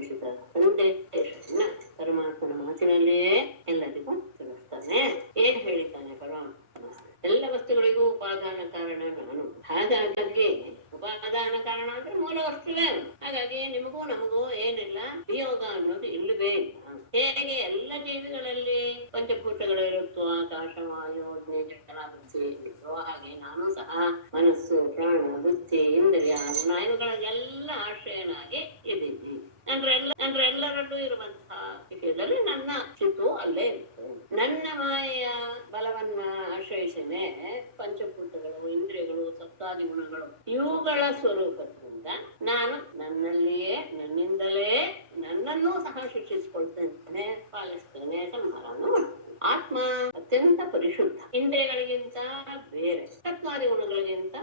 ಕಲಿಸಿದ ಸಂದೇಶವನ್ನ ಪರಮಾತ್ಮನ ಮಾತಿನಲ್ಲಿಯೇ ಎಲ್ಲರಿಗೂ ತಿಳಿಸ್ತಾನೆ. ಏನ್ ಹೇಳಿದ್ದಾನೆ ಪರಮಾತ್ಮ? ಎಲ್ಲ ವಸ್ತುಗಳಿಗೂ ಉಪಾದಾನ ಕಾರಣ ನಾನು. ಹಾಗಾಗಿ ಉಪಾದಾನ ಕಾರಣ ಅಂದ್ರೆ ಮೂಲ ವಸ್ತುವೇ. ಹಾಗಾಗಿ ನಿಮಗೂ ನಮಗೂ ಏನಿಲ್ಲ, ವಿಯೋಗ ಅನ್ನೋದು ಇಲ್ಲವೇ ಇಲ್ಲ. ಹೇಗೆ ಎಲ್ಲ ಜೀವಿಗಳಲ್ಲಿ ಪಂಚಭೂತಗಳಿರುತ್ತೋ, ಆಕಾಶ, ವಾಯು, ಅಗ್ನಿ, ಜಲ, ಬುದ್ಧಿ ಇರುತ್ತೋ, ಹಾಗೆ ನಾನು ಸಹ ಮನಸ್ಸು, ಪ್ರಾಣ, ಬುದ್ಧಿ, ಇಂದ್ರಿಯ, ಸ್ನಾಯುಗಳ ಎಲ್ಲ ಆಶ್ರಯನಾಗಿ ಇದ್ದೀನಿ. ಅಂದ್ರೆ ಎಲ್ಲರಲ್ಲೂ ಇರುವಂತಹ ವಿಷಯದಲ್ಲಿ ನನ್ನ ಚಿತ್ತು ಅಲ್ಲೇ ಇತ್ತು. ನನ್ನ ಮಾಯೆಯ ಬಲವನ್ನ ಆಶ್ರಯಿಸನೆ ಪಂಚಭೂತಗಳು, ಇಂದ್ರಿಯಗಳು, ಸಪ್ತಾದಿ ಗುಣಗಳು ಇವುಗಳ ಸ್ವರೂಪದಿಂದ ನಾನು ನನ್ನಲ್ಲಿಯೇ, ನನ್ನಿಂದಲೇ ನನ್ನನ್ನೂ ಸಹ ಶಿಕ್ಷಿಸಿಕೊಳ್ತೇನೆ, ಪಾಲಿಸ್ತೇನೆ, ಸಂಹಾರವನ್ನು ಮಾಡ್ತೇನೆ. ಆತ್ಮ ಅತ್ಯಂತ ಪರಿಶುದ್ಧ, ಇಂದ್ರಿಯಗಳಿಗಿಂತ ಬೇರೆ, ಸಪ್ತಾದಿ ಗುಣಗಳಿಗಿಂತ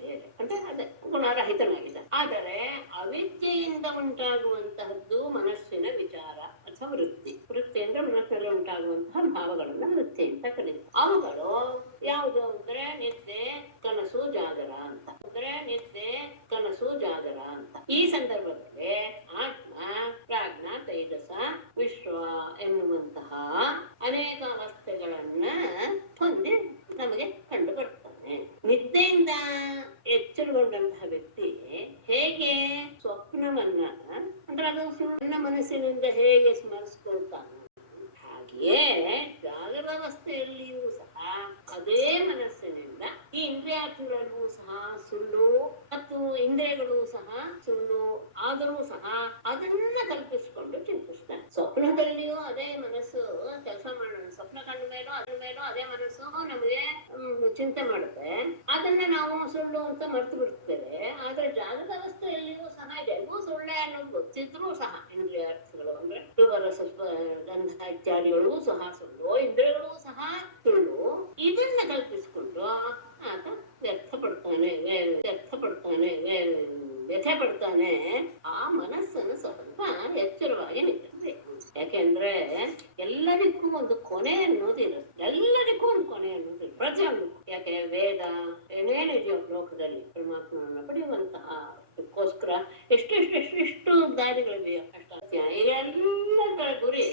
ಬೇರೆ, ಅಂದ್ರೆ ಅದೇ ಗುಣರಹಿತನಾಗಿದೆ. ಆದರೆ ಅವಿದ್ಯೆಯಿಂದ ಉಂಟಾಗುವಂತಹದ್ದು ಮನಸ್ಸಿನ ವಿಚಾರ ಅಥವಾ ವೃತ್ತಿ. ವೃತ್ತಿ ಅಂದ್ರೆ ಮನಸ್ಸಿನಲ್ಲಿ ಉಂಟಾಗುವಂತಹ ಭಾವಗಳನ್ನ ವೃತ್ತಿ ಅಂತ ಕರೀತಾರೆ. ಅವುಗಳು ಯಾವುದು ಅಂದ್ರೆ ನಿದ್ದೆ, ಕನಸು, ಜಾಗರ ಅಂತ. ಅಂದ್ರೆ ನಿದ್ದೆ, ಕನಸು, ಜಾಗರ ಅಂತ. ಈ ಸಂದರ್ಭದಲ್ಲಿ ಆತ್ಮ, ಪ್ರಾಜ್ಞ, ತೈಜಸ, ವಿಶ್ವ ಎನ್ನುವಂತಹ ಅನೇಕ ಅವಸ್ಥೆಗಳನ್ನ ಹೊಂದಿ ನಮಗೆ ಕಂಡು ಬರ್ತಾನೆ. ನಿದ್ದೆಯಿಂದ ಎಚ್ಚರಗೊಂಡಂತಹ ವ್ಯಕ್ತಿ ಹೇಗೆ ಸ್ವಪ್ನವನ್ನ ಅಂದ್ರೆ ಅದು ಸುಳ್ಳ ಮನಸ್ಸಿನಿಂದ ಹೇಗೆ ಸ್ಮರಿಸ್ಕೊಳ್ತಾನೆ, ಹಾಗೆಯೇ ಜಾಗರಾವಸ್ಥೆಯಲ್ಲಿಯೂ ಸಹ ಅದೇ ಮನಸ್ಸಿನಿಂದ ಈ ಇಂದ್ರಿಯಾರ್ಥಗಳಲ್ಲೂ ಸಹ ಸುಳ್ಳು ಮತ್ತು ಇಂದ್ರಿಯಗಳು ಸಹ ಸುಳ್ಳು ಆದರೂ ಸಹ ಅದನ್ನ ಕಲ್ಪಿಸಿಕೊಂಡು ಚಿಂತಿಸ್ತಾನೆ. ಸ್ವಪ್ನದಲ್ಲಿಯೂ ಅದೇ ಮನಸ್ಸು ಕೆಲಸ ಮಾಡೋಣ, ಸ್ವಪ್ನ ಕಂಡ ಮೇಲೂ ಅದೇ ಮನಸ್ಸು ನಮಗೆ ಚಿಂತೆ ಮಾಡುತ್ತೆ. ಅದನ್ನ ನಾವು ಸುಳ್ಳು ಅಂತ ಮರ್ತು ಬಿಡ್ತೇವೆ. ಆದ್ರೆ ಜಾಗೃತ ಅವಸ್ಥೆಯಲ್ಲಿಯೂ ಸಹ ಇದೆಲ್ಲವೂ ಸುಳ್ಳೆ ಅನ್ನೋದು ಗೊತ್ತಿದ್ರೂ ಸಹ ಇಂದ್ರಿಯಾರ್ಥಗಳು ಅಂದ್ರೆ ಸ್ವಲ್ಪ ಗಂಧ ಇತ್ಯಾದಿಗಳು ಸಹ ಸುಳ್ಳು, ಇಂದ್ರಿಯಗಳು ಸಹ ಸುಳ್ಳು, ಇದನ್ನ ಕಲ್ಪಿಸಿಕೊಂಡು ಆತ ವ್ಯರ್ಥ ಪಡ್ತಾನೆ. ಆ ಮನಸ್ಸನ್ನು ಸ್ವಲ್ಪ ಎಚ್ಚರವಾಗಿ ನಿಲ್ಲಿಸಬೇಕು. ಯಾಕೆಂದ್ರೆ ಎಲ್ಲರಿಗೂ ಒಂದು ಕೊನೆ ಅನ್ನೋದಿರುತ್ತೆ, ಪ್ರತಿಯೊಂದು. ಯಾಕೆ ವೇದ ಏನೇನಿದೆಯೋ ಲೋಕದಲ್ಲಿ ಪರಮಾತ್ಮನನ್ನ ಪಡೆಯುವಂತಹ ಅದಕ್ಕೋಸ್ಕರ ಎಷ್ಟು ದಾರಿಗಳಿವೆಯೋ ಎಲ್ಲರ ಗುರಿ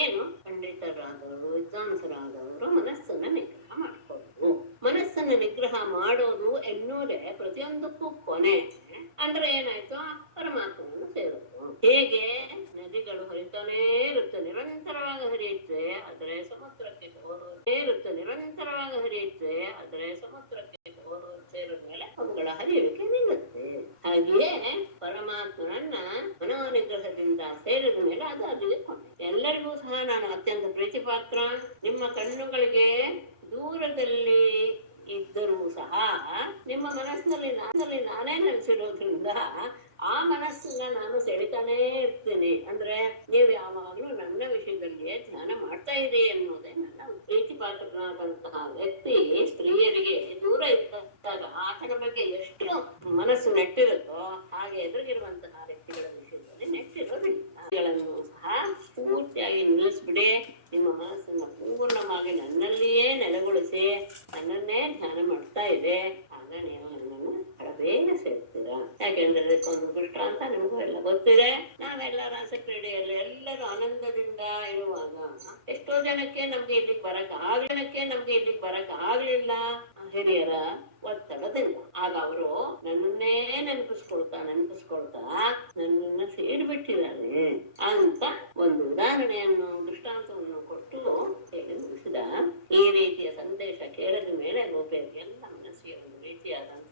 ಏನು? ಪಂಡಿತರಾದವರು, ವಿದ್ವಾಂಸರಾದವರು ಮನಸ್ಸನ್ನ ನಿಗ್ರಹ ಮಾಡ್ಕೋಬೇಕು. ಮನಸ್ಸನ್ನ ನಿಗ್ರಹ ಮಾಡೋದು ಎನ್ನುವುದೇ ಪ್ರತಿಯೊಂದಕ್ಕೂ ಕೊನೆ. ಅಂದ್ರೆ ಏನಾಯ್ತು? ಪರಮಾತ್ಮನನ್ನು ಸೇರೋದು. ಹೇಗೆ ನದಿಗಳು ಹರಿತಾನೇ ಇರುತ್ತೆ, ನಿರಂತರವಾಗಿ ಹರಿಯುತ್ತೆ, ಆದರೆ ಸಮುದ್ರಕ್ಕೆ ಸೇರಿದ ಮೇಲೆ ಅವುಗಳ ಹರಿಯುವಿಕೆ ನಿಲ್ಲುತ್ತೆ. ಹಾಗೆಯೇ ಪರಮಾತ್ಮನನ್ನ ಮನೋನಿಗ್ರಹದಿಂದ ಸೇರಿದ ಮೇಲೆ ಅದು ಎಲ್ಲರಿಗೂ ಸಹ ನಾನು ಅತ್ಯಂತ ಪ್ರೀತಿ ಪಾತ್ರ. ನಿಮ್ಮ ಕಣ್ಣುಗಳಿಗೆ ದೂರದಲ್ಲಿ ಇದ್ದರೂ ಸಹ ನಿಮ್ಮ ಮನಸ್ಸಿನಲ್ಲಿ ನಾನೇ ನೆಲೆಸಿರೋದ್ರಿಂದ ಆ ಮನಸ್ಸನ್ನ ನಾನು ಸೆಳಿತಾನೇ ಇರ್ತೀನಿ. ಅಂದ್ರೆ ನೀವು ಯಾವಾಗಲೂ ನನ್ನ ವಿಷಯದಲ್ಲಿಯೇ ಧ್ಯಾನ ಮಾಡ್ತಾ ಇರಿ ಅನ್ನೋದೇ ನನ್ನ ಪ್ರೀತಿ ಪಾತ್ರನಾದಂತಹ ವ್ಯಕ್ತಿ ಸ್ತ್ರೀಯರಿಗೆ ದೂರ ಇದ್ದಾಗ ಆತನ ಬಗ್ಗೆ ಎಷ್ಟು ಮನಸ್ಸು ನೆಟ್ಟಿರುತ್ತೋ ಹಾಗೆ ಎದುರಿಗಿರುವಂತಹ ವ್ಯಕ್ತಿಗಳ ವಿಷಯದಲ್ಲಿ ನೆಟ್ಟಿರೋದಿಲ್ಲ. ಸಹ ಪೂರ್ತಿಯಾಗಿ ನಿಲ್ಲಿಸ್ಬಿಡಿ. ನಿಮ್ಮ ಮನಸ್ಸನ್ನ ಪೂರ್ಣವಾಗಿ ನನ್ನಲ್ಲಿಯೇ ನೆಲೆಗೊಳಿಸಿ ನನ್ನನ್ನೇ ಧ್ಯಾನ ಮಾಡ್ತಾ ಇದೆ. ಆಗ ನೀವು ನನ್ನನ್ನು ಬೇಗ ಸೇರ್ತೀರಾ. ಯಾಕೆಂದ್ರೆ ಅದಕ್ಕೊಂದು ದೃಷ್ಟಾಂತ ನಿಮಗೂ ಎಲ್ಲ ಗೊತ್ತಿದೆ. ನಾವೆಲ್ಲ ರಾಸಕ್ರೀಡೆಯಲ್ಲಿ ಎಲ್ಲರೂ ಆನಂದದಿಂದ ಇರುವಾಗ ಎಷ್ಟೋ ಜನಕ್ಕೆ ನಮ್ಗೆ ಇಲ್ಲಿಗೆ ಬರಕ್ ಆಗ್ಲಿಲ್ಲ ಹಿರಿಯರ ಒತ್ತಡದಿಂದ. ಆಗ ಅವರು ನನ್ನನ್ನೇ ನೆನಪಿಸ್ಕೊಳ್ತಾ ನನ್ನನ್ನ ಸೇರಿಬಿಟ್ಟಿದ್ದಾರೆ ಅಂತ ಒಂದು ಉದಾಹರಣೆಯನ್ನು, ದೃಷ್ಟಾಂತವನ್ನು ಕೊಟ್ಟು ಹೇಳಿ ಮುಗಿಸಿದ. ಈ ರೀತಿಯ ಸಂದೇಶ ಕೇಳಿದ ಮೇಲೆ ಗೋಪಿಯರಿಗೆಲ್ಲ ಮನಸ್ಸಿಗೆ ಒಂದು ರೀತಿಯಾದಂತಹ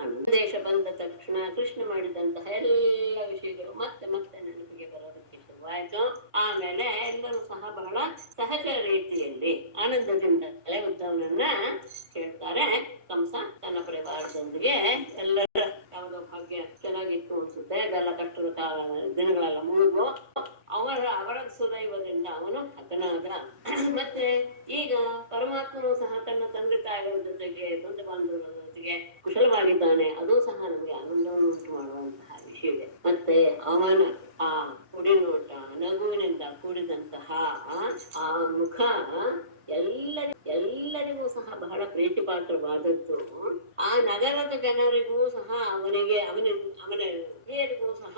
ಸಂದೇಶ ಬಂದ ತಕ್ಷಣ ಕೃಷ್ಣ ಮಾಡಿದಂತಹ ಎಲ್ಲ ವಿಷಯಗಳು ಮತ್ತೆ ನೆನಪಿಗೆ ಬರೋದಕ್ಕೆ ಶುರುವಾಯಿತು. ಆಮೇಲೆ ಎಲ್ಲರೂ ಸಹ ಬಹಳ ಸಹಜ ರೀತಿಯಲ್ಲಿ ಆನಂದದಿಂದ ಉದ್ದವನನ್ನ ಕೇಳ್ತಾರೆ. ಕಂಸ ತನ್ನ ಪರಿವಾರದೊಂದಿಗೆ ಎಲ್ಲರ ಯಾವುದೋ ಭಾಗ್ಯ ಚೆನ್ನಾಗಿತ್ತು ಅನ್ಸುತ್ತೆ, ಬೆಲ್ಲ ಕಟ್ಟದ ದಿನಗಳೆಲ್ಲ ಮುಳುಗು, ಅವರ ಸುದೈವದಿಂದ ಅವನು ಹತನಾದ. ಮತ್ತೆ ಈಗ ಪರಮಾತ್ಮನು ಸಹ ತನ್ನ ತಂದೆ ತಾಯಿಗಳ ಜೊತೆಗೆ ಬಂಧು ಬಾಂಧವರ ಜೊತೆಗೆ ಕುಶಲವಾಗಿದ್ದಾನೆ. ಅದು ಸಹ ನಮಗೆ ಆನಂದವನ್ನು ಉಂಟು ಮಾಡುವಂತಹ ವಿಷಯವಿದೆ. ಮತ್ತೆ ಅವನ ಆ ಕುಡಿನೋಟ, ನಗುವಿನಿಂದ ಕೂಡಿದಂತಹ ಆ ಮುಖ ಎಲ್ಲರಿಗೂ ಸಹ ಬಹಳ ಪ್ರೀತಿ ಪಾತ್ರವಾದದ್ದು. ಆ ನಗರದ ಜನರಿಗೂ ಸಹ ಅವನ ಹಿರಿಯರಿಗೂ ಸಹ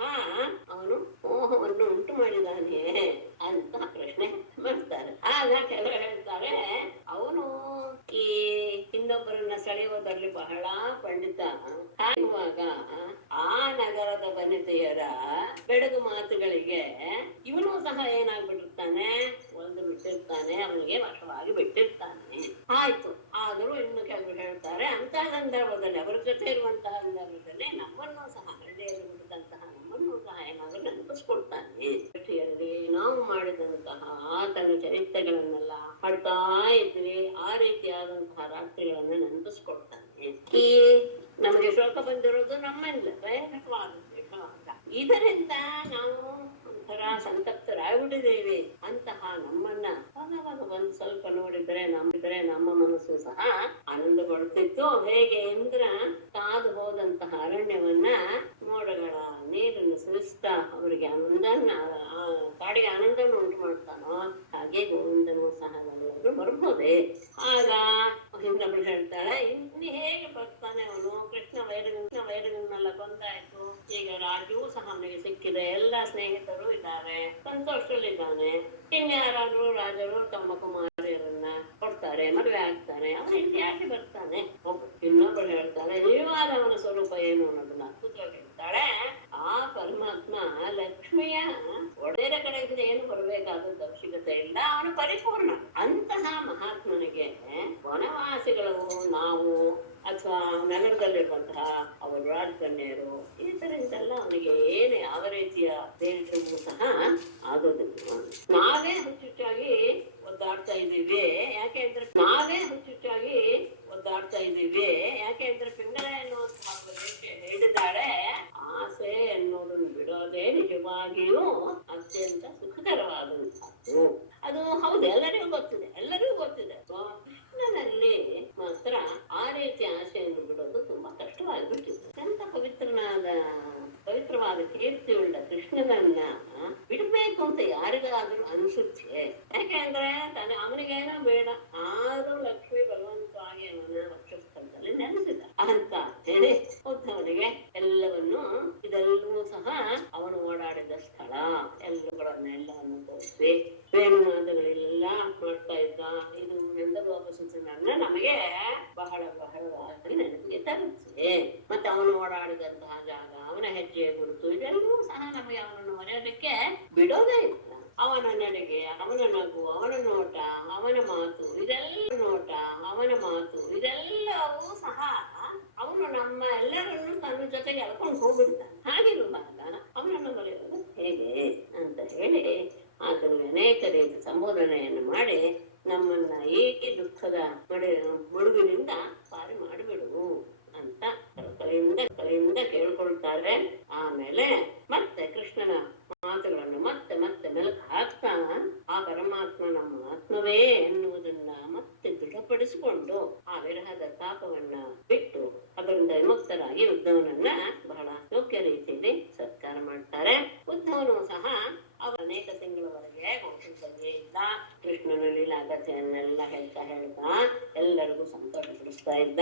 ಅವನು ಮೋಹವನ್ನು ಬೆಡಗು ಮಾತುಗಳಿಗೆ ಇವನು ಸಹ ಏನಾಗ್ಬಿಟ್ಟಿರ್ತಾನೆ, ಒಂದು ಬಿಟ್ಟಿರ್ತಾನೆ, ಅವನಿಗೆ ವಶವಾಗಿ ಬಿಟ್ಟಿರ್ತಾನೆ. ಆಯ್ತು, ಆದರೂ ಇನ್ನು ಕೆಲವರು ಹೇಳ್ತಾರೆ ಅಂತಹ ಸಂದರ್ಭದಲ್ಲಿ, ಅವರ ಜೊತೆ ಇರುವಂತಹ ಸಂದರ್ಭದಲ್ಲಿ ನಮ್ಮನ್ನು ಸಹ, ಹಳ್ಳಿಯಲ್ಲಿ ಹುಟ್ಟಿದಂತಹ ನಮ್ಮನ್ನು ಸಹ ಏನಾದರೂ ನೆನಪಿಸ್ಕೊಳ್ತಾನೆ. ನಾವು ಮಾಡಿದಂತಹ ತನ್ನ ಚರಿತ್ರೆಗಳನ್ನೆಲ್ಲ ಮಾಡ್ತಾ ಇದ್ವಿ, ಆ ರೀತಿಯಾದಂತಹ ರಾತ್ರಿಗಳನ್ನ ನೆನಪಿಸ್ಕೊಳ್ತಾನೆ. ಈ ನಮಗೆ ಶೋಕ ಬಂದಿರೋದು ನಮ್ಮಿಂದ ಭಯಾನಕವಾದ ಇದರಿಂದ ನಾವು ಒಂಥರ ಸಂತಪ್ತರಾಗ್ಬಿಟ್ಟಿದ್ದೇವೆ. ಅಂತಹ ನಮ್ಮನ್ನ ಅವಾಗ ಒಂದ್ ಸ್ವಲ್ಪ ನೋಡಿದ್ರೆ ನಮ್ಮ ಮನಸ್ಸು ಸಹ ಆನಂದಗೊಳ್ತಿತ್ತು. ಹೇಗೆ ಇಂದ್ರ ಕಾದು ಹೋದಂತಹ ಅರಣ್ಯವನ್ನ ಮೋಡಗಳ ನೀರನ್ನು ಸುರಿಸ್ತಾ ಅವರಿಗೆ ಆನಂದನ, ಕಾಡಿಗೆ ಆನಂದವನ್ನು ಉಂಟು ಮಾಡ್ತಾನೋ ಹಾಗೆ ಗೋವಿಂದನು ಸಹ ನಾವೆಲ್ಲರೂ ಬರ್ಬೋದೆ. ಆಗ ಇನ್ನೊಬ್ಳು ಹೇಳ್ತಾಳೆ, ಇನ್ನು ಹೇಗೆ ಬರ್ತಾನೆ ಅವನು, ಕೃಷ್ಣ ವೈರಗನ್ನೆಲ್ಲ ಕೊಂದಾಯ್ತು, ಈಗ ರಾಜೂ ಸಹ ಅವನಿಗೆ ಸಿಕ್ಕಿದೆ, ಎಲ್ಲ ಸ್ನೇಹಿತರು ಇದ್ದಾರೆ, ಸಂತೋಷದಲ್ಲಿದ್ದಾನೆ, ಇನ್ಯಾರಾದ್ರೂ ರಾಜರು ತಮ್ಮ ಕುಮಾರಿಯರನ್ನ ಕೊಡ್ತಾರೆ, ಮದುವೆ ಆಗ್ತಾನೆ, ಅವನು ಇಲ್ಲಿ ಯಾಕೆ ಬರ್ತಾನೆ. ಇನ್ನೊಬ್ಬರು ಹೇಳ್ತಾಳೆ, ನಿಜವಾದ ಅವನ ಸ್ವರೂಪ ಏನು ಅನ್ನೋದನ್ನ ಅದ್ಭುತವಾಗಿ ಹೇಳ್ತಾಳೆ. ಆ ಪರಮಾತ್ಮ ಲಕ್ಷ್ಮಿಯ ಒಡೆಯರ ಕಡೆಯಿಂದ ಏನು ಬರಬೇಕಾದದ್ದು ಅವಶ್ಯಕತೆ ಇಲ್ಲ, ಅವನು ಪರಿಪೂರ್ಣ. ಅಂತಹ ಮಹಾತ್ಮನಿಗೆ ವನವಾಸಿಗಳು, ನಾವು ಅಥವಾ ನಗರದಲ್ಲಿರುವಂತಹ ಅವರು ರಾಜಕನ್ಯರು, ಈ ತರದಿಂದೆಲ್ಲ ಅವನಿಗೆ ಏನು ಯಾವ ರೀತಿಯ ಬೇರಿಗೂ ಸಹ ಆಗೋದಿಲ್ಲ. ನಾವೇ ಹುಚ್ಚುಚ್ಚಾಗಿ ಒದ್ದಾಡ್ತಾ ಇದ್ದೀವಿ. ಯಾಕೆ ಅಂದ್ರೆ ಪಿಂಗಲ ಎನ್ನುವಂತಹ ಹೇಳಿದಾಳೆ, ಆಸೆ ಎನ್ನುವುದನ್ನು ಬಿಡೋದೇ ನಿಜವಾಗಿಯೂ ಅತ್ಯಂತ ಸುಖಕರವಾದಂತಹದ್ದು. ಅದು ಹೌದು, ಎಲ್ಲರಿಗೂ ಗೊತ್ತಿದೆ. ನನ್ನಲ್ಲಿ ಮಾತ್ರ ಆ ರೀತಿಯ ಆಸೆಯನ್ನು ಬಿಡೋದು ತುಂಬಾ ಕಷ್ಟವಾಗಿಬಿಟ್ಟಿದೆ. ಅತ್ಯಂತ ಪವಿತ್ರವಾದ ಕೀರ್ತಿಯುಳ್ಳ ಕೃಷ್ಣನನ್ನ ಬಿಡ್ಬೇಕು ಅಂತ ಯಾರಿಗಾದ್ರೂ ಅನ್ಸುತ್ತೆ. ಯಾಕೆಂದ್ರೆ ಅವನಿಗೇನೋ ಬೇಡ, ಆದ್ರೂ ಲಕ್ಷ್ಮಿ ಬಲವಂತವಾಗಿ ಅವನ ವಕ್ಷಸ್ಥಳದಲ್ಲಿ ನೆಲೆಸಿದ ಅಂತ ಹೇಳಿ ಉದ್ಧವನಿಗೆ ಇದೆಲ್ಲವೂ ಸಹ ಅವನು ಓಡಾಡಿದ ಸ್ಥಳ ಎಲ್ಲವನ್ನೆಲ್ಲವನ್ನು ತೋರಿಸಿ ವೇಣುನಾದಗಳೆಲ್ಲ ಮಾಡ್ತಾ ಇದ್ದ. ಇದು ನಂದಗೋಪಸುತನನ್ನ ನಮಗೆ ಬಹಳವಾಗಿ ನೆನಪಿಗೆ ತರುತ್ತದೆ. ಮತ್ತೆ ಅವನು ಓಡಾಡಿದಂತಹ ಜಾಗ, ಅವನ ಹೆಜ್ಜೆಯ ಗುರುತು, ಇದೆಲ್ಲವೂ ಸಹ ನಮಗೆ ಅವನನ್ನು ಮರೆಯೋದಕ್ಕೆ ಬಿಡೋದೇ ಇಲ್ಲ. ಅವನ ನಡೆಗೆ, ಅವನ ನಗು, ಅವನ ನೋಟ, ಅವನ ಮಾತು ಇದೆಲ್ಲವೂ ಸಹ ಅವನು ನಮ್ಮ ಎಲ್ಲರನ್ನು ತನ್ನ ಜೊತೆಗೆ ಎಳ್ಕೊಂಡು ಹೋಗ್ಬಿಡ್ತಾನೆ. ಹಾಗಿರುವಾಗ ಅವನನ್ನು ಮರೆಯೋದು ಹೇಗೆ ಅಂತ ಹೇಳಿ ಆತನಿಗೆ ಅನೇಕ ರೀತಿ ಸಂಬೋಧನೆಯನ್ನು ಮಾಡಿ ನಮ್ಮನ್ನ ಈ ದುಃಖದ ಮುಳುಗಿನಿಂದ ಪಾರು ಮಾಡಿಬಿಡು ಅಂತ ಕಳೆಯಿಂದ ಕೇಳ್ಕೊಳ್ತಾರೆ. ಆಮೇಲೆ ಮತ್ತೆ ಕೃಷ್ಣನ ಮಾತುಗಳನ್ನು ಮತ್ತೆ ಮೆಲುಕು ಹಾಕ್ತಾ ಆ ಪರಮಾತ್ಮ ನಮ್ಮ ಆತ್ಮವೇ ಎನ್ನುವುದನ್ನ ಮತ್ತೆ ದೃಢಪಡಿಸಿಕೊಂಡು ಆ ವಿರಹದ ತಾಪವನ್ನ ಬಿಟ್ಟು ಅದರಿಂದ ವಿಮುಕ್ತರಾಗಿ ಉದ್ಧವನನ್ನ ಬಹಳ ಯೋಗ್ಯ ರೀತಿಯಲ್ಲಿ ಸತ್ಕಾರ ಮಾಡ್ತಾರೆ. ಉದ್ಧವನು ಸಹ ಅವರು ಅನೇಕ ತಿಂಗಳವರೆಗೆ ಗೋಕುಲದಲ್ಲಿ ಇದ್ದ. ಕೃಷ್ಣನ ಲೀಲಾಕಥೆಯನ್ನೆಲ್ಲ ಹೇಳ್ತಾ ಎಲ್ಲರಿಗೂ ಸಂತೋಷ ಪಡಿಸ್ತಾ ಇದ್ದ.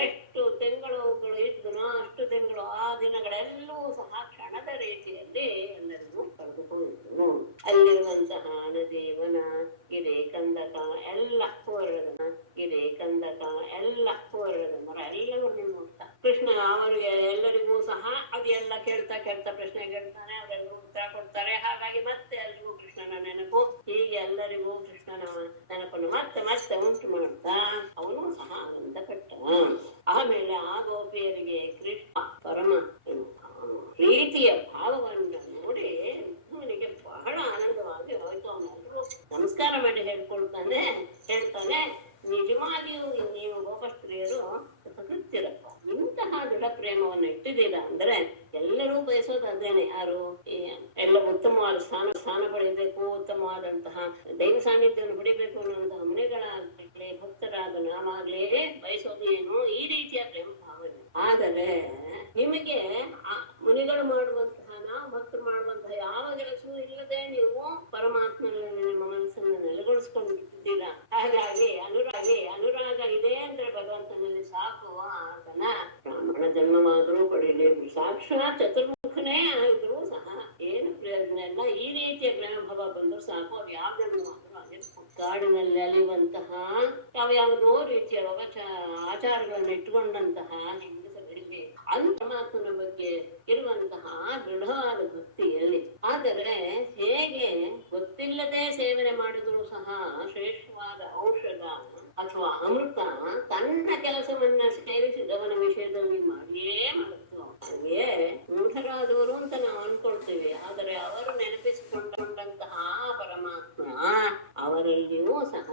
ಎಷ್ಟು ತಿಂಗಳುಗಳು ಇದ್ದನೋ ಅಷ್ಟು ತಿಂಗಳು ಆ ದಿನಗಳೆಲ್ಲವೂ ಸಹ ಕ್ಷಣದ ರೀತಿಯಲ್ಲಿ ಎಲ್ಲರಿಗೂ ಕಳೆದುಕೊಂಡಿದ್ದನು. ಅಲ್ಲಿರುವಂತಹ ನದೀವನ, ಗಿರಿ ಕಂದಕ ಎಲ್ಲ ಮರ ಎಲ್ಲವನ್ನೂ ನೋಡ್ತಾ ಕೃಷ್ಣ ಅವರಿಗೆ ಎಲ್ಲರಿಗೂ ಸಹ ಅದೆಲ್ಲ ಕೇಳ್ತಾ ಪ್ರಶ್ನೆ ಕೇಳ್ತಾನೆ. ಅವರೆಲ್ಲರೂ ಉತ್ತರ ಕೊಡ್ತಾರೆ. ಹಾಗಾಗಿ ಮತ್ತೆ ಎಲ್ರಿಗೂ ಕೃಷ್ಣನ ನೆನಪು. ಹೀಗೆ ಎಲ್ಲರಿಗೂ ಕೃಷ್ಣನ ನೆನಪನ್ನು ಮತ್ತೆ ಉಂಟು ಮಾಡ್ತಾ ಅವನು ಸಹ ಆನಂದ ಪಟ್ಟ. ಆಮೇಲೆ ಆ ಗೋಪಿಯರಿಗೆ ಕೃಷ್ಣ ಪರಮ ಪ್ರೀತಿಯ ಭಾವವನ್ನು ನೋಡಿ ಅವನಿಗೆ ಬಹಳ ಆನಂದವಾಗಿ ಹೋಯ್ತು. ಅವನೆಲ್ಲರೂ ನಮಸ್ಕಾರ ಮಾಡಿ ಹೇಳ್ತಾನೆ, ನಿಜವಾಗಿಯೂ ನೀವು ಗೋಪಸ್ತ್ರೀಯರು ಸಕೃತ್ಯರಪ್ಪ, ಇಂತಹ ದೃಢ ಪ್ರೇಮವನ್ನು ಇಟ್ಟಿದ್ದೀರಾ ಅಂದ್ರೆ ಎಲ್ಲರೂ ಬಯಸೋದು ಅದೇನೆ. ಯಾರು ಎಲ್ಲ ಉತ್ತಮವಾದ ಸ್ಥಾನ ಪಡೆಯಬೇಕು, ಉತ್ತಮವಾದಂತಹ ದೈವ ಸಾನ್ನಿಧ್ಯವನ್ನು ಪಡಿಬೇಕು ಅನ್ನುವಂತಹ ಮುನಿಗಳಾಗ್ಲಿ ಭಕ್ತರಾದ ನಾವಾಗ್ಲೇ ಬಯಸೋದು ಏನು ಈ ರೀತಿಯ ಪ್ರೇಮ ಭಾವನೆ. ಆದರೆ ನಿಮಗೆ ಮುನಿಗಳು ಮಾಡುವಂತಹ, ನಾವು ಭಕ್ತರು ಮಾಡುವಂತಹ ಯಾವ ಕೆಲಸವೂ ಇಲ್ಲದೆ ನೀವು ಪರಮಾತ್ಮನಲ್ಲಿ ನಿಮ್ಮ ಮನಸ್ಸನ್ನು ನೆಲೆಗೊಳಿಸ್ಕೊಂಡಿದ್ದೀರಾ. ಹಾಗಾಗಿ ಅನುರಾಗ ಇದೆ ಅಂದ್ರೆ ಭಗವಂತನಲ್ಲಿ ಸಾಕು. ಆತನ ಬ್ರಾಹ್ಮಣ ಜನ್ಮವಾದರೂ ಪಡೀಲಿ, ಸಾಕ್ಷಾತ್ ಚತುರ್ಮುಖನೇ ಆಗಿದ್ರು ಸಹ ಏನು ಪ್ರಯೋಜನ ಇಲ್ಲ. ಈ ರೀತಿಯ ಪ್ರೇಮ ಭಾವ ಬಂದರೂ ಸಾಕು. ಅದು ಯಾವ ಜನ್ಮವಾದರೂ ಆಗಿರ್ಬೋದು. ಕಾಡಿನಲ್ಲಿ ಅಲಿಯುವಂತಹ ಯಾವ್ಯಾವುದೋ ರೀತಿಯ ಆಚಾರಗಳನ್ನು ಇಟ್ಟುಕೊಂಡಂತಹ ಹೆಂಗಸಗಳಿಗೆ ಅದು ಪರಮಾತ್ಮನ ಬಗ್ಗೆ ಇರುವಂತಹ ದೃಢವಾದ ಭಕ್ತಿಯಲ್ಲಿ. ಆದರೆ ಹೇಗೆ ಗೊತ್ತಿಲ್ಲದೆ ಸೇವನೆ ಮಾಡಿದರೂ ಸಹ ಶ್ರೇಷ್ಠವಾದ ಔಷಧ ಅಥವಾ ಅಮೃತ ತನ್ನ ಕೆಲಸವನ್ನ ಸೇವಿಸಿದವನ ವಿಷಯದಲ್ಲಿ ಮಾಡಿಯೇ ಮಾಡುತ್ತೆ. ಹಾಗೆಯೇ ಮೂಢರಾದವರು ಅಂತ ನಾವು ಅನ್ಕೊಳ್ತೇವೆ, ಆದರೆ ಅವರು ನೆನಪಿಸಿಕೊಂಡಂತಹ ಪರಮಾತ್ಮ ಅವರಲ್ಲಿಯೂ ಸಹ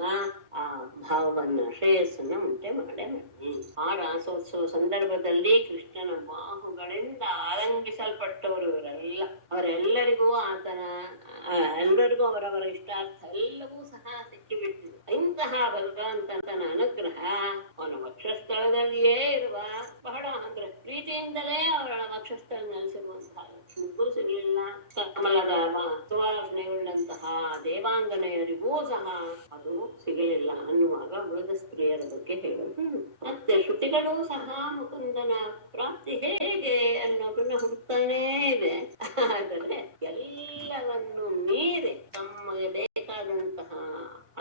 ಆ ಭಾವವನ್ನ ಶ್ರೇಯಸ್ಸನ್ನ ಉಂಟೆ ಮಾಡೇ ಮಾಡಿ. ಆ ರಾಸೋತ್ಸವ ಸಂದರ್ಭದಲ್ಲಿ ಕೃಷ್ಣನ ಬಾಹುಗಳಿಂದ ಆಲಂಗಿಸಲ್ಪಟ್ಟವರು ಇವರೆಲ್ಲ. ಅವರೆಲ್ಲರಿಗೂ ಆತನ ಎಲ್ಲರಿಗೂ ಅವರವರ ಇಷ್ಟಾರ್ಥ ಎಲ್ಲವೂ ಸಹ ಸಿಕ್ಕಿಬಿಟ್ಟಿದೆ. ಇಂತಹ ಭಗವಂತನ ಅನುಗ್ರಹ ಅವನ ವಕ್ಷಸ್ಥಳದಲ್ಲಿಯೇ ಇರುವ, ಬಹಳ ಅಂದ್ರೆ ಪ್ರೀತಿಯಿಂದಲೇ ಅವರ ವಕ್ಷಸ್ಥಳ ನೆಲೆಸಿರುವಂತಹ ಲಕ್ಷ್ಮಿಗೂ ಸಿಗಲಿಲ್ಲ. ಕಮಲದ ಸುವಾಸನೆಯುಳ್ಳಂತಹ ದೇವಾಂಗನೆಯರಿಗೂ ಸಹ ಅದು ಸಿಗಲಿಲ್ಲ ಅನ್ನುವಾಗ ಉಳಿದ ಸ್ತ್ರೀಯರ ಬಗ್ಗೆ ಹೇಳೋದು. ಮತ್ತೆ ಶ್ರುತಿಗಳೂ ಸಹ ಮುಕುಂದನ ಪ್ರಾಪ್ತಿ ಹೇಗೆ ಅನ್ನೋದನ್ನ ಹುಡುಕ್ತಾನೇ ಇದೆ. ಆದರೆ ಎಲ್ಲವನ್ನು ಮೀರಿ ತಮಗೆ ಬೇಕಾದಂತಹ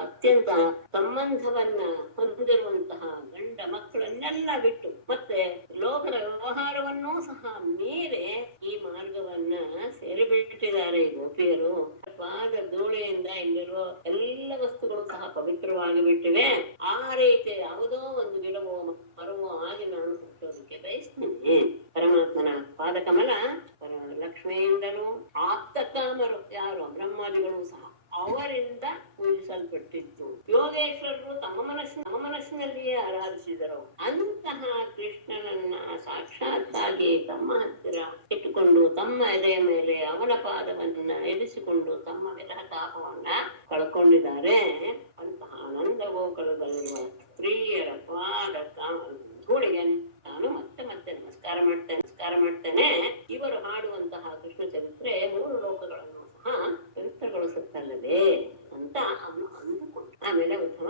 ಅತ್ಯಂತ ಸಂಬಂಧವನ್ನ ಹೊಂದಿರುವಂತಹ ಗಂಡ ಮಕ್ಕಳನ್ನೆಲ್ಲ ಬಿಟ್ಟು ಮತ್ತೆ ಲೋಕದ ವ್ಯವಹಾರವನ್ನೂ ಸಹ ಮೀರಿ ಈ ಮಾರ್ಗವನ್ನ ಸೇರಿಬಿಟ್ಟಿದ್ದಾರೆ ಈ ಗೋಪಿಯರು. ಪಾದ ಧೂಳಿಯಿಂದ ಇಲ್ಲಿರುವ ಎಲ್ಲ ವಸ್ತುಗಳು ಸಹ ಪವಿತ್ರವಾಗಿ ಬಿಟ್ಟಿವೆ. ಆ ರೀತಿ ಯಾವುದೋ ಒಂದು ಗಿಡವೋ ಮರವೋ ಆಗಿ ನಾನು ಹುಟ್ಟೋದಕ್ಕೆ ಬಯಸ್ತೇನೆ. ಪರಮಾತ್ಮನ ಪಾದಕಮಲ ಲಕ್ಷ್ಮಿಯಿಂದಲೂ ಆಪ್ತ ಕಾಮರು ಯಾರು ಬ್ರಹ್ಮಾದಿಗಳು ಸಹ ಅವರಿಂದ ಪೂಜಿಸಲ್ಪಟ್ಟಿತ್ತು. ಯೋಗೇಶ್ವರರು ತಮ್ಮ ಮನಸ್ಸಿನಲ್ಲಿಯೇ ಆರಾಧಿಸಿದರು. ಅಂತಹ ಕೃಷ್ಣನನ್ನ ಸಾಕ್ಷಾತ್ತಾಗಿ ತಮ್ಮ ಹತ್ತಿರ ಇಟ್ಟುಕೊಂಡು ತಮ್ಮ ಎದೆಯ ಮೇಲೆ ಅವನ ಪಾದವನ್ನ ಇರಿಸಿಕೊಂಡು ತಮ್ಮ ವಿರಹ ತಾಪವನ್ನ ಕಳ್ಕೊಂಡಿದ್ದಾರೆ. ಅಂತಹ ಆನಂದ ಗೋಕುಲದಲ್ಲಿರುವ ಸ್ತ್ರೀಯರ ಪಾದ ಧೂಳಿಗೆ ನಾನು ಮತ್ತೆ ಮತ್ತೆ ನಮಸ್ಕಾರ ಮಾಡ್ತೇನೆ. ಇವರು ಹಾಡುವಂತಹ ಕೃಷ್ಣ ಚರಿತ್ರೆ 3 ಲೋಕಗಳನ್ನು ಸಹ ಪವಿತ್ರಗೊಳಿಸುತ್ತಲ್ಲದೆ ಅಂತ ಅಂದುಕೊಂಡು ಆಮೇಲೆ ಉತ್ತಮ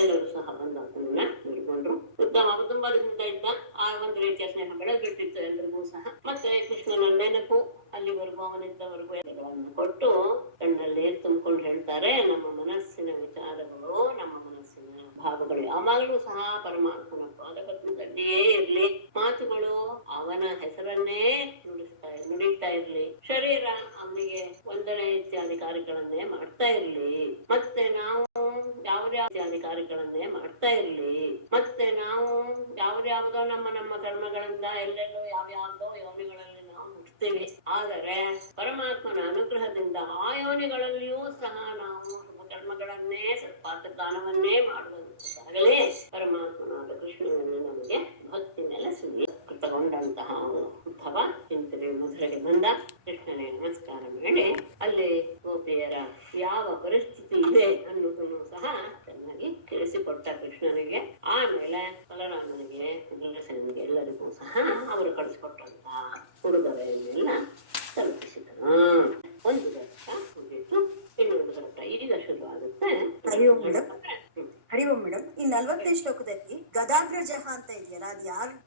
ಎಲ್ಲರೂ ಸಹ ಬಂದು ಅದನ್ನ ಬಿಡ್ಕೊಂಡ್ರು. ಉತ್ತಮ ಕುಟುಂಬದಿಂದ ಇದ್ದ ಆ ಒಂದು ರೀತಿಯ ಸ್ನೇಹ ಬೆಳೆದ್ಬಿಟ್ಟಿತ್ತು ಎಲ್ರಿಗೂ ಸಹ. ಮತ್ತೆ ಕೃಷ್ಣನ ನೆನಪು ಅಲ್ಲಿವರೆಗೂ ಅವನಿದ್ದವರೆಗೂ ಎಲ್ಲಗಳನ್ನು ಕೊಟ್ಟು ಕಣ್ಣಲ್ಲಿ ತುಂಬಿಕೊಂಡು ಹೇಳ್ತಾರೆ, ನಮ್ಮ ಮನಸ್ಸಿನ ವಿಚಾರಗಳು ನಮ್ಮ ಮನಸ್ಸಿನ ಭಾವಗಳು ಯಾವಾಗಲೂ ಸಹ ಪರಮಾತ್ಮನ ಪಾದಪದ್ಮದಲ್ಲಿಯೇ ಇರ್ಲಿ. ಮಾತುಗಳು ಅವನ ಹೆಸರನ್ನೇ ನುಡಿತಾ ಇರ್ಲಿ. ಶರೀರ ಅವನಿಗೆ ವಂದನೆ ಇತ್ಯಾದಿ ಕಾರ್ಯಗಳನ್ನೇ ಮಾಡ್ತಾ ಇರ್ಲಿ. ಮತ್ತೆ ನಾವು ಯಾವ್ಯಾವ ಕಾರ್ಯಗಳನ್ನೇ ಮಾಡ್ತಾ ಇರ್ಲಿ. ಮತ್ತೆ ನಾವು ಯಾವ್ಯಾವ್ದೋ ನಮ್ಮ ಕರ್ಮಗಳಿಂದ ಎಲ್ಲೆಲ್ಲೋ ಯಾವ್ಯಾವ್ದೋ ಯೋನಿಗಳಲ್ಲಿ ನಾವು ಹುಟ್ಟುತ್ತೀವಿ. ಆದರೆ ಪರಮಾತ್ಮನ ಅನುಗ್ರಹದಿಂದ ಆ ಯೋನಿಗಳಲ್ಲಿಯೂ ಸಹ ನಾವು ಕರ್ಮಗಳನ್ನೇ ಸತ್ಪಾತ್ರದಾನವನ್ನೇ ಮಾಡುವಂತಾಗಲೇ ಪರಮಾತ್ಮನಾದ ಕೃಷ್ಣನಲ್ಲಿ ನಮಗೆ ಭಕ್ತಿ ನೆಲೆಸಿ ಕೃತಗೊಂಡಂತಹ ಉದ್ಧವ ಚಿಂತನೆ ಮಧುರೆಗೆ ಬಂದ. ಕೃಷ್ಣನೇ ನಮಸ್ಕಾರ ಮಾಡಿ ಅಲ್ಲಿ ಗೋಪಿಯರ ಯಾವ ಪರಿಸ್ಥಿತಿ ಇದೆ ಅನ್ನೋದನ್ನು ಸಹ ಚೆನ್ನಾಗಿ ತಿಳಿಸಿಕೊಟ್ಟ ಕೃಷ್ಣನಿಗೆ. ಆಮೇಲೆ ಬಲರಾಮನಿಗೆ ನೀಲಸೇನಿಗೆ ಎಲ್ಲರಿಗೂ ಸಹ ಅವರು ಕಳಿಸಿಕೊಟ್ಟಂತಹ ಉಡುಗೊರೆಯನ್ನೆಲ್ಲ ತಲುಪಿಸಿದರು. ಒಂದು ದರ್ಶ ಮುಗಿಯಿತು, ಇನ್ನೊಂದು ದರ್ಶ ಈಗ ಶುರುವಾಗುತ್ತೆ. ಹರಿ ಓಂ ಮೇಡಮ್. ಈ 40ನೇ ಶ್ಲೋಕದಲ್ಲಿ ಗದಾಗ್ರಜಃ ಅಂತ ಇದೆಯಲ್ಲ, ಅದು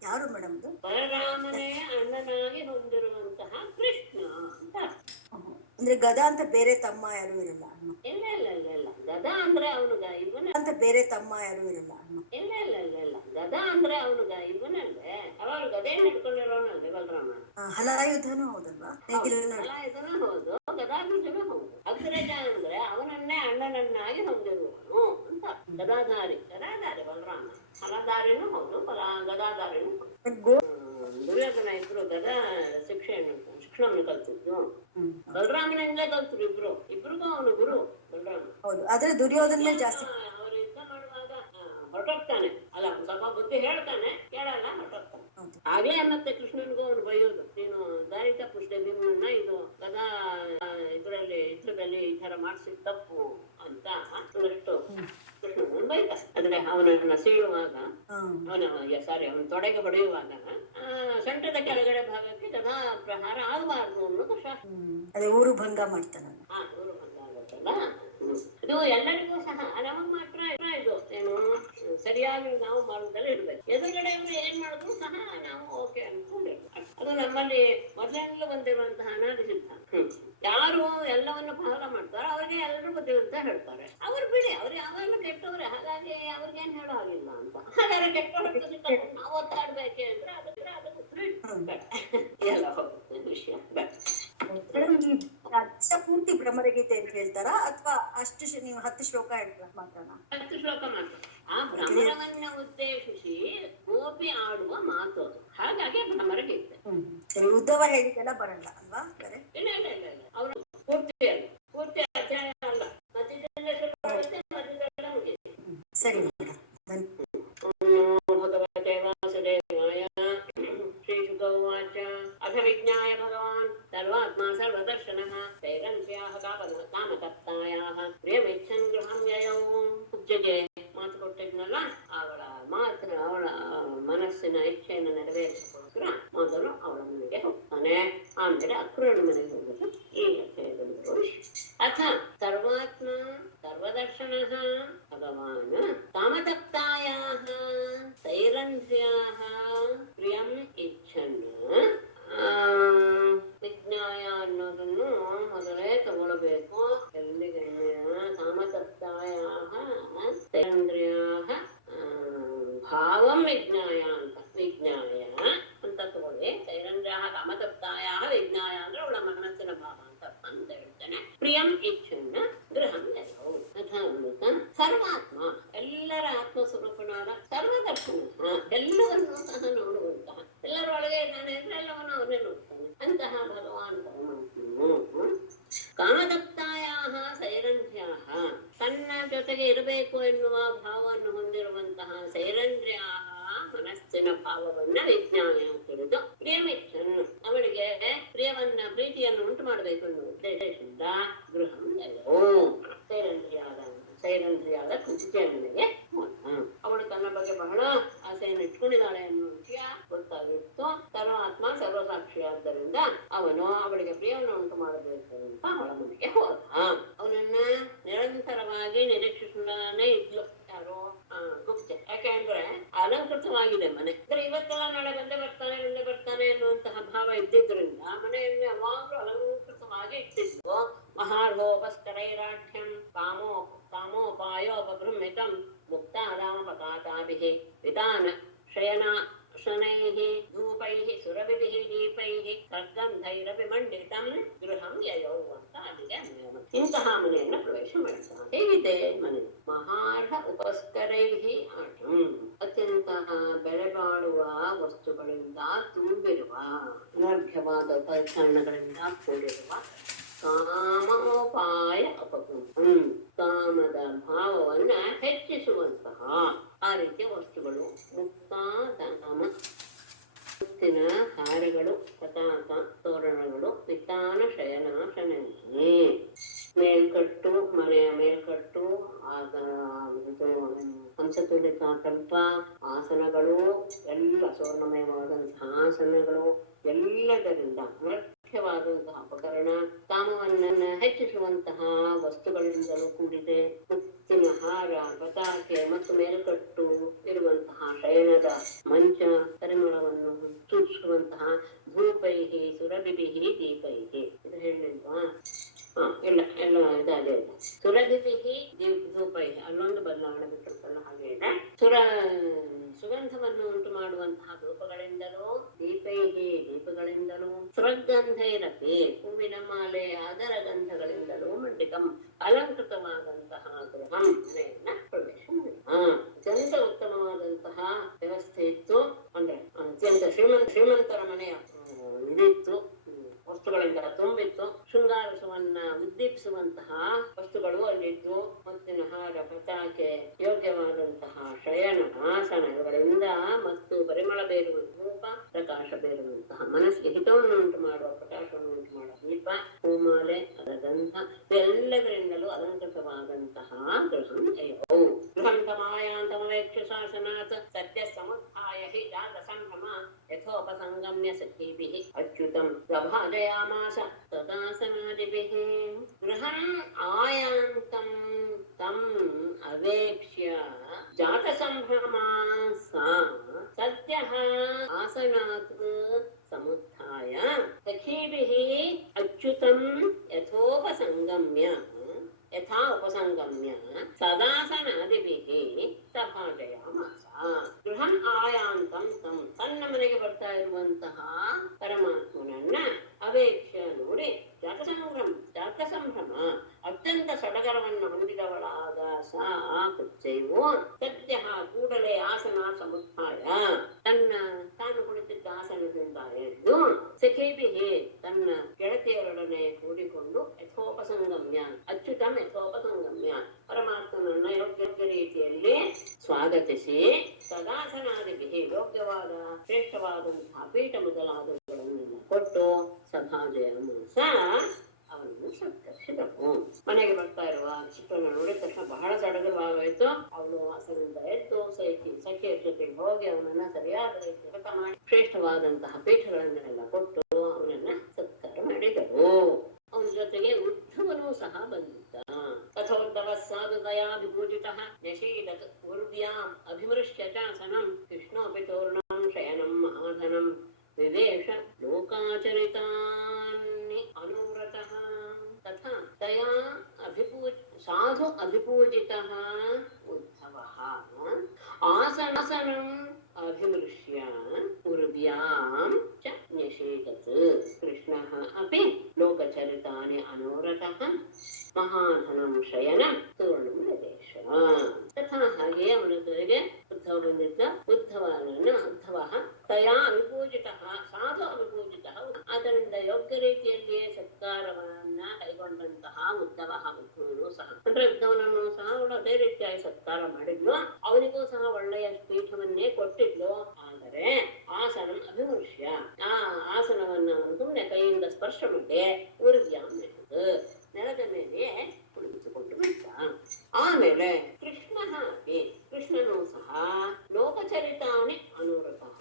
ಯಾರು ಮೇಡಮ್? ಬಲರಾಮನೇ ಅಣ್ಣನಾಗಿ ಹೊಂದಿರುವಂತಹ ಕೃಷ್ಣ ಅಂತ. ಅಂದ್ರೆ ಗದಾ ಅಂತ ಬೇರೆ ತಮ್ಮ ಯಾರು ಇರಲ್ಲ? ಇಲ್ಲ ಇಲ್ಲ ಇಲ್ಲ ಇಲ್ಲ, ಗದಾ ಅಂದ್ರೆ ಅವನು ಇವನ ಅಂತ ಬೇರೆ ತಮ್ಮ ಯಾರು ಇರಲ್ಲ? ಇಲ್ಲ ಇಲ್ಲ ಇಲ್ಲ ಇಲ್ಲ, ಗದಾ ಅಂದ್ರೆ ಅವನು ಇವನಲ್ಲೇ ಅವರು ಗದೆ ಹಿಡ್ಕೊಂಡಿರೋನಲ್ಲೇ ಬಲರಾಮ. ಹಲಾಯುಧನೂ ಹೌದಲ್ವಾ? ಹಲಾಯುಧನೂ ಹೌದು, ಗದಾಗ್ರಜನೂ ಹೌದು. ಅಗ್ರಜ ಅಂದ್ರೆ ಅವನನ್ನೇ ಅಣ್ಣನನ್ನಾಗಿ ಹೊಂದಿರುವನು ಅಂತ. ಗದಾಧಾರಿ ಬಲರಾಮ. ಹಲಧಾರಿನೂ ಹೌದು, ಗದಾಧಾರಿನೂ ಹೌದು. ದುರ್ಯೋಧನ ಇಬ್ರು ಗದಾ ಶಿಕ್ಷಣವನ್ನು ಕಲ್ತಿದ್ರು. ಬಲರಾಮನಿಂದ ಕಲ್ತರು ಇಬ್ರಿಗೂ ಅವನು ಗುರು ಬಲರಾಮ. ಹೌದು, ಆದ್ರೆ ದುರ್ಯೋಧನ ಜಾಸ್ತಿ ಅವ್ರು ಯುದ್ಧ ಮಾಡುವಾಗ ಹೊರಟೋಗ್ತಾನೆ. ಅಲ್ಲ, ಸ್ವಲ್ಪ ಬುದ್ಧಿ ಹೇಳ್ತಾನೆ, ಕೇಳಲ್ಲ, ಹೊರಟೋಗ್ತಾನೆ. ಆಗ್ಲೇ ಮತ್ತೆ ಕೃಷ್ಣನ್ಗೂ ಅವನು ಬೈಯೋದು, ನೀನು ದಾರಿ ತಪ್ಪಿಸ್ದೆ ನಿಮ್ಮನ್ನ, ಇದು ಗದಾ ಇದ್ರದಲ್ಲಿ ಈ ತರ ಮಾಡ್ಸಿದ್ ತಪ್ಪು ಅಂತ ಒಂದಷ್ಟು ಕೃಷ್ಣನ್ ಬೈತ. ಅಂದ್ರೆ ಅವನನ್ನ ಸೀಳುವಾಗ ಅವನ ತೊಡೆಗೆ ಹೊಡೆಯುವಾಗ ಸೊಂಟದ ಕೆಳಗಡೆ ಭಾಗಕ್ಕೆ ಗದಾ ಪ್ರಹಾರ ಆಗಬಾರ್ದು ಅನ್ನೋದು ಶಾಸ್ತ್ರ. ಅದೇ ಊರು ಭಂಗ ಮಾಡ್ತಾನಲ್ಲ. ಊರು ಭಂಗ ಆಗುತ್ತಲ್ಲ. ಇದು ಎಲ್ಲರಿಗೂ ಸಹ ನಮಗ್ ಮಾತ್ರ ಇದು ಏನು ಸರಿಯಾಗಿ ನಾವು ಮಾರ್ಗದಲ್ಲಿ ಇಡ್ಬೇಕು. ಎದುರುಗಡೆ ಏನ್ ಮಾಡಿದ್ರು ಸಹ ನಾವು ಓಕೆ ಅನ್ಕೊಂಡಿರ್ಬೇಕು. ಅದು ನಮ್ಮಲ್ಲಿ ಮೊದಲಿಂದಲೂ ಬಂದಿರುವಂತಹ ಅನಾದಿ ಸಿದ್ಧಾಂತ. ಯಾರು ಎಲ್ಲವನ್ನು ಫಾಲೋ ಮಾಡ್ತಾರೋ ಅವ್ರಿಗೆ ಎಲ್ಲರೂ ಬುದ್ಧಿವಂತ ಹೇಳ್ತಾರೆ. ಅವ್ರು ಬಿಡಿ, ಅವ್ರು ಯಾವಾಗಲೂ ಕೆಟ್ಟವ್ರೆ, ಹಾಗಾಗಿ ಅವ್ರಿಗೇನ್ ಹೇಳೋ ಹಾಗಿಲ್ಲ ಅಂತ. ಹಾಗಾದ್ರೆ ಕೆಟ್ಟವ್ರ ನಾವು ಒತ್ತಾಡ್ಬೇಕೆ ಅಂದ್ರೆ ಅದಕ್ಕೆ ಎಲ್ಲ ಹೋಗುತ್ತೆ ವಿಷಯ. ಪೂರ್ತಿ ಭ್ರಮರಗೀತೆ ಅಂತ ಹೇಳ್ತಾರಾ ಅಥವಾ ಅಷ್ಟು ನೀವು 10 ಶ್ಲೋಕ ಹೇಳ್ತಾರ ಮಾತ್ರನಾ? 10 ಶ್ಲೋಕ ಮಾತ್ರ. ಆ ಭ್ರಮರವನ್ನ ಉದ್ದೇಶಿಸಿ ಗೋಪಿ ಆಡುವ ಮಾತು ಅದು, ಹಾಗಾಗಿ ಭ್ರಮರಗೀತೆ. ಉದ್ದವ ಹೇಳಿದೆಲ್ಲ ಬರಲ್ಲ ಅಲ್ವಾ? ಇಲ್ಲ ಇಲ್ಲ ಇಲ್ಲ ಇಲ್ಲ, ಅವರು ಪೂರ್ತಿ ಅಲ್ಲ, ಪೂರ್ತಿ ಅಧ್ಯಾಯ ಅಲ್ಲ, ಮಧ್ಯದಿಂದ ಶುರು ಮಾಡುತ್ತೆ, ಮಧ್ಯದಲ್ಲ ಮುಗಿಯುತ್ತೆ. ಸರಿ. ಭಗವತೆ ವಾಸುದೇವಾಯ. ಶ್ರೀಶುಕ ಉವಾಚ ಅಥ ವಿಜ್ಞಾಯ ಭಗವಾನ್ ಸರ್ವಾತ್ಮಾ ಸರ್ವದರ್ಶನಃ ತೈರಂತ್ಯಾಃ ಕಾಮತಪ್ತಾಯಾಃ ಪ್ರಿಯಮಿಚ್ಛನ್ ಗೃಹಂ ಯಯೌ. ಪೂಜ್ಯಗೆ ಮಾತು ಕೊಟ್ಟಿದ್ನಲ್ಲ, ಅವಳ ಮನಸ್ಸಿನ ಇಚ್ಛೆಯನ್ನು ನೆರವೇರಿಸಿಕೊಳ್ಳೋಸ್ಕರ ಮೊದಲು ಅವಳ ಮನೆಗೆ ಹೋಗ್ತಾನೆ, ಆಮೇಲೆ ಅಕ್ರೂರನ ಮನೆಗೆ ಹೋಗ್ಬೇಕು. ಈ ಅಧ್ಯಾಯದಲ್ಲಿ ಅಥ ಸರ್ವಾತ್ಮ ಸರ್ವದರ್ಶನಃ ಭಗವಾನ್ ಕಾಮತಪ್ತಾಯಾಃ ತೈರಂಧ್ರ್ಯಾಃ ಪ್ರಿಯಂ ಇಚ್ಛನ್. ವಿಜ್ಞಾಯ ಅನ್ನೋದನ್ನು ಮೊದಲೇ ತಗೊಳ್ಬೇಕು. ಎಲ್ಲಿಗೆ ಕಾಮತಪ್ತಾಯಾಃ ತೈರಂಧ್ರ್ಯಾಃ ಭಾವಂ ವಿಜ್ಞಾಯ ಅಂತ, ವಿಜ್ಞಾಯ ಅಂತ ತಗೊಳ್ಳಿ. ತೈರಂಧ್ರ್ಯಾಃ ಕಾಮತಪ್ತಾಯಾಃ ವಿಜ್ಞಾಯ ಅಂದ್ರೆ ಅವಳ ಮನಸ್ಸಿನ ಭಾವ ಅಂತ ಹೇಳ್ತಾನೆ. ಪ್ರಿಯಂ ಇಚ್ಛನ್ನ ಗೃಹಂ ಯಯೌ. ಸರ್ವಾತ್ಮ ಎಲ್ಲರ ಆತ್ಮ ಸ್ವರೂಪನಾದ ಸರ್ವದರ್ಶನ, ಎಲ್ಲವನ್ನೂ ಸಹ ನೋಡುವಂತಹ, ಎಲ್ಲರೊಳಗೆ ಇದ್ದಾನೆ ಅಂದ್ರೆ ಎಲ್ಲವನ್ನು ಅವನೇ ನೋಡ್ತಾನೆ ಅಂತಹ ಭಗವಾನ್ ಪರಮಾತ್ಮನು ಕಾಮತಪ್ತಾಯಾಃ ಸೈರಂಧ್ರ್ಯಾಃ, ತನ್ನ ಜೊತೆಗೆ ಇರಬೇಕು ಎನ್ನುವ ಭಾವವನ್ನು ಹೊಂದಿರುವಂತಹ ಸೈರಂಧ್ರ್ಯಾಃ ಮನಸ್ಸಿನ ಭಾವವನ್ನ ವಿಜ್ಞಾನ ತಿಳಿದು ಪ್ರಿಯಮಿಚ್ಛನ್, ಅವಳಿಗೆ ಪ್ರೀತಿಯನ್ನು ಉಂಟು ಮಾಡಬೇಕು ಎನ್ನುವ ಉದ್ದೇಶದಿಂದ ಗೃಹಂ ಯಯೌ, ಸೈರಂಧ್ರಿಯಾದ ಕುಚಿತೆಯ ಮನೆಗೆ ಅವಳು ತನ್ನ ಬಗ್ಗೆ ಬಹಳ ಆಸೆಯನ್ನು ಇಟ್ಕೊಂಡಿದ್ದಾಳೆ ಎನ್ನುವ ವಿಷಯ ಗೊತ್ತಾಗಿತ್ತು. ಸರ್ವಾತ್ಮ ಸರ್ವಸಾಕ್ಷಿಯಾದ್ದರಿಂದ ಅವನು ಅವಳಿಗೆ ಪ್ರಿಯವನ್ನು ಉಂಟು ಮಾಡಬೇಕು ಅಂತ ಅವಳ ಮನೆಗೆ ಹೋದ. ಅವನನ್ನ ನಿರಂತರವಾಗಿ ನಿರೀಕ್ಷಿಸುತ್ತಾನೆ ಇದ್ಲು. ಯಾರು? ಕುಚಿತೆ. ಯಾಕೆಂದ್ರೆ ಅಲಂಕೃತವಾಗಿದೆ ಮನೆ. ಅಂದ್ರೆ ಇವತ್ತೆಲ್ಲ ನಾಳೆ ಬಂದೇ ಬರ್ತಾನೆ ಎನ್ನುವಂತಹ ಭಾವ ಇದ್ದಿದ್ರಿಂದ ಮನೆಯನ್ನು ಯಾವಾಗಲೂ ಅಲಂಕೃತವಾಗಿ ಇಟ್ಟಿದ್ದು. ಮಹಾರ್ಹೋಪಸ್ತರೈರಾಢ್ಯಂ ಕಾಮೋಪಾಯೋಪಗೃಹ್ಮಿತಂ ಮುಕ್ತಾರಾಮಪತಾತಾಭಿಃ ವಿತಾನ ಶಯನಾಶನೈಃ ಧೂಪೈಃ ಸುರಭಿಭಿಃ ದೀಪೈಃ ಸದ್ಗಂಧೈರಪಿ ಮಂಡಿತಂ ಗೃಹಂ ಯಯೌ ಅಂತ ಅಲ್ಲಿಗೆ ಇಂತಹ ಮನೆಯನ್ನು ಪ್ರವೇಶ ಮಾಡ್ತಾನೆ. ಹೇಗಿದೆ ಮನೆ? ಮಹಾರ್ಹ ಉಪಸ್ಕರೈಃ ಆಢ್ಯಂ, ಅತ್ಯಂತ ಬೆಲೆ ಬಾಳುವ ವಸ್ತುಗಳಿಂದ ತುಂಬಿರುವ ಅನರ್ಘ್ಯವಾದ ಉಪಕರಣಗಳಿಂದ ಕೂಡಿರುವ ಕಾಮೋಪಾಯ ಅಪಕೃತಂ, ಕಾಮದ ಭಾವವನ್ನ ಹೆಚ್ಚಿಸುವಂತಹ ಆ ರೀತಿಯ ವಸ್ತುಗಳು. ಮುಕ್ತಾದಾಮ, ಮುತ್ತಿನ ಹಾರಗಳು, ಪತಾಕ ತೋರಣಗಳು, ವಿತಾನ ಶಯನಾಶನೇ, ಮೇಲ್ಕಟ್ಟು, ಮನೆಯ ಮೇಲ್ಕಟ್ಟು, ಹಂಸತುಲಿತ ಕಲ್ಪ ಆಸನಗಳು, ಎಲ್ಲ ಸ್ವರ್ಣಮಯವಾದಂತಹ ಆಸನಗಳು, ಎಲ್ಲದರಿಂದ ಮುಖ್ಯವಾದಂತಹ ಉಪಕರಣ, ಕಾಮವನ್ನ ಹೆಚ್ಚಿಸುವಂತಹ ವಸ್ತುಗಳಿಂದಲೂ ಕೂಡಿದೆ. ಮುತ್ತಿನ ಹಾರ, ಪತಾಕೆ ಮತ್ತು ಮೇಲ್ಕಟ್ಟು ಇರುವಂತಹ ಶಯನದ ಮಂಚ, ಪರಿಮಳವನ್ನು ಸೂಚಿಸುವಂತಹ ಧೂಪೈಹಿ ಸುರಭಿಭಿಹಿ ದೀಪೈಹಿ. ಇದು ಹೇಳಿಲ್ವಾ? ಇಲ್ಲ ಎಲ್ಲ ಇದಾದೆ ಇಲ್ಲ. ಸುರಭಿಭಿಹಿ ಧೂಪೈಹಿ, ಅಲ್ಲೊಂದು ಬದಲಾವಣೆ ಬಿಟ್ಟಿರ್ತಲ್ಲ, ಹಾಗೆ ಇದೆ. ಸುಗಂಧವನ್ನು ಉಂಟು ಮಾಡುವಂತಹ ಧೂಪಗಳಿಂದಲೂ, ದೀಪೈಹಿ ದೀಪಗಳಿಂದಲೂ, ಸುರಗಂಧೈರಪಿ ಹೂವಿನ ಮಾಲೆ ಅದರ ಗಂಧಗಳಿಂದಲೂ ಮಂಡಿತಂ ಅಲಂಕೃತವಾದಂತಹ ಗೃಹಂ ಮನೆಯನ್ನ ಪ್ರವೇಶ ಮಾಡಿ. ಅತ್ಯಂತ ಉತ್ತಮವಾದಂತಹ ವ್ಯವಸ್ಥೆ ಇತ್ತು. ಅಂದ್ರೆ ಅತ್ಯಂತ ಶ್ರೀಮಂತರ ಮನೆಯ ಇದಿತ್ತು, ವಸ್ತುಗಳಿಂದ ತುಂಬಿತ್ತು. ಶೃಂಗಾರಸವನ್ನ ಉದ್ದೀಪಿಸುವಂತಹ ವಸ್ತುಗಳು ಅಲ್ಲಿದ್ದು, ಮುತ್ತಿನ ಹಾರ, ಪತಾಕೆ, ಯೋಗ್ಯವಾದಂತಹ ಶಯನ ಆಸನಗಳಿಂದ ಮತ್ತು ಪರಿಮಳ ಬೇರುವ ಧೂಪ, ಪ್ರಕಾಶ ಬೇರುವಂತಹ ಮನಸ್ಸಿಗೆ ಹಿತವನ್ನು ಉಂಟು ಮಾಡುವ ಪ್ರಕಾಶವನ್ನು ಉಂಟು ಮಾಡುವ ದೀಪ, ಹೂಮಾಲೆ, ಅದರ ಗಂಧ, ಎಲ್ಲದರಿಂದಲೂ ಅಲಂಕೃತವಾದಂತಹ ಗೃಹಂ ಯಯೌ. ಗೃಹಂ ತಮಾಯಾಂತಮವೇಕ್ಷ ಶಾಸನಾತ್ ಸದ್ಯ ಸಮುತ್ಥಾಯ ಹಿ ಜಾತ ಸಂಭ್ರಮ ಯಥೋಪಸಂಗಮ್ಯ ಸಖೀಭಿಃ ಅಚ್ಯುತಂ ಪ್ರಭಾಜಯಾಮಾಸ ತದಾಸನಾದಿಭಿಃ. ಗೃಹಂ ಆಯಾಂತಂ ತಂ ಅವೇಕ್ಷ್ಯ ಜಾತ ಸಂಭ್ರಮಾ ಸಾ ಸದ್ಯಃ ಆಸನಾತ್ ಸಮುತ್ಥಾಯ ಸಖೀಭಿಃ ಅಚ್ಯುತಂ ಯಥೋಪಸಂಗಮ್ಯ ಯಥಾ ಉಪಸಂಗಮ್ಯ ಸದಾಸನಾದಿಭಿಃ ಸಭಾಜಯಾಮಾಸ. ಗೃಹಂ ಆಯಾಂತಂ ತಂ ತನ್ನ ಮನೆಗೆ ಬರ್ತಾ ಇರುವಂತಹ ಪರಮಾತ್ಮನನ್ನ ಅವೇಕ್ಷ ನೋಡಿ ಜಾತ ಸಂಭ್ರಮ ಅತ್ಯಂತ ಸಡಗರವನ್ನು ಹೊಂದಿದವಳಾದ ಸಾ ಕುಚ್ಚೈವು ಸದ್ಯ ಕೂಡಲೇ ಆಸನ ಸಮುತ್ಥಾಯ ತಾನು ಕುಳಿತಿದ್ದ ಆಸನದಿಂದ ಎದ್ದು ಸಖೀಭಿಃ ತನ್ನ ಗೆಳತಿಯರೊಡನೆ ಕೂಡಿಕೊಂಡು ಯಥೋಪಸಂಗಮ್ಯ ಅಚ್ಯುತಂ ಯಥೋಪಸಂಗಮ್ಯ ಪರಮಾತ್ಮನನ್ನ ಯೋಗ್ಯ ರೀತಿಯಲ್ಲಿ ಸ್ವಾಗತಿಸಿ ಸದಾಸನಾದಿಭಿಃ ಯೋಗ್ಯವಾದ ಶ್ರೇಷ್ಠವಾದಂತಹ ಪೀಠ ಮೊದಲಾದವುಗಳನ್ನೆಲ್ಲ ಕೊಟ್ಟು ಸಭಾಜಯಾಮಾಸ ಅವನನ್ನು ಸತ್ಕರಿಸಿದವು. ಮನೆಗೆ ಬರ್ತಾ ಇರುವ ಚಿಕ್ಕನ್ನು ನೋಡಿದ ತಕ್ಷಣ ಬಹಳ ಸಡಗರವಾಗೋಯ್ತು. ಅವಳು ಆಸನದಿಂದ ಎದ್ದು ಸಖಿಯರ ಜೊತೆಗೆ ಹೋಗಿ ಅವನನ್ನ ಸರಿಯಾದ ರೀತಿ ಊಟ ಮಾಡಿ ಶ್ರೇಷ್ಠವಾದಂತಹ ಪೀಠಗಳನ್ನೆಲ್ಲ ಕೊಟ್ಟು ಅವನನ್ನ ಸತ್ಕಾರ ಮಾಡಿದರು. ಅವನ ಜೊತೆಗೆ ಉದ್ಧವನು ಸಹ ಬಂದಿದ್ದ. ತಥೋದ್ಧವ ಸಾಧುದಯಾ ವಿಭೂಜಿತಃ ನ್ಯಷೀದತ್ ಗುರುಭ್ಯಾಂ ಅಭಿಮೃಶ್ಯ ಚಾಸನಂ ಕೃಷ್ಣೋಪಿ ತೋರ್ಣಂ ಶಯನಂ ಮಹಾಧನಂ ವಿವೇಶ ಲೋಕಾಚರಿತಾನಿ ಅನುವ್ರತಃ ತಥಾ ತಯಾ ಸಾಧು ಅಭಿಪೂಜಿತಃ ಉದ್ಧವಃ ಆಸನಂ ಅಭಿಮೃಶ್ಯ ಗುರುಭ್ಯಾಂ ಚ ನ್ಯಷೇಧತ್ ಕೃಷ್ಣಃ ಅಪಿ ಲೋಕಚರಿತಾನಿ ಅನುವ್ರತಃ ಮಹಾಧನಂ ಶಯನಂ ತೋರ್ಣಂ ವಿವೇಶ. ತಥಾ ಹಾಗೆ ಅವನ ಜೊತೆಗೆ ಉದ್ಧವ ಬಂದಿದ್ದ. ಉದ್ಧವ ತಯಾ ಅವಿಪೂಜಿತ ಸಾಧು ಅವಿಪೂಜಿತ ಅದರಿಂದ ಯೋಗ್ಯ ರೀತಿಯಲ್ಲಿ ಸತ್ಕಾರವನ್ನ ಕೈಗೊಂಡಂತಹ ಉದ್ಧವನು ಸಹ ಅಂದ್ರೆ ಉದ್ಧವನನ್ನು ಸಹ ಅವಳು ಅದೇ ರೀತಿಯಾಗಿ ಸತ್ಕಾರ ಮಾಡಿದ್ಲು. ಅವನಿಗೂ ಸಹ ಒಳ್ಳೆಯ ಪೀಠವನ್ನೇ ಕೊಟ್ಟಿದ್ಲು. ಆದರೆ ಆಸನ ಅಭಿಮೃಶ್ಯ ಆ ಆಸನವನ್ನ ಸುಮ್ಮನೆ ಕೈಯಿಂದ ಸ್ಪರ್ಶ ಮಾಡಿ ಊರ್ವ್ಯಾಂ ನೆಲದ ಮೇಲೆ ಕುಳಿತುಕೊಂಡು ಬಿಟ್ಟ. ಆಮೇಲೆ ಕೃಷ್ಣನು ಸಹ ಲೋಕಚರಿತಾನಿ ಅನುವೃತಃ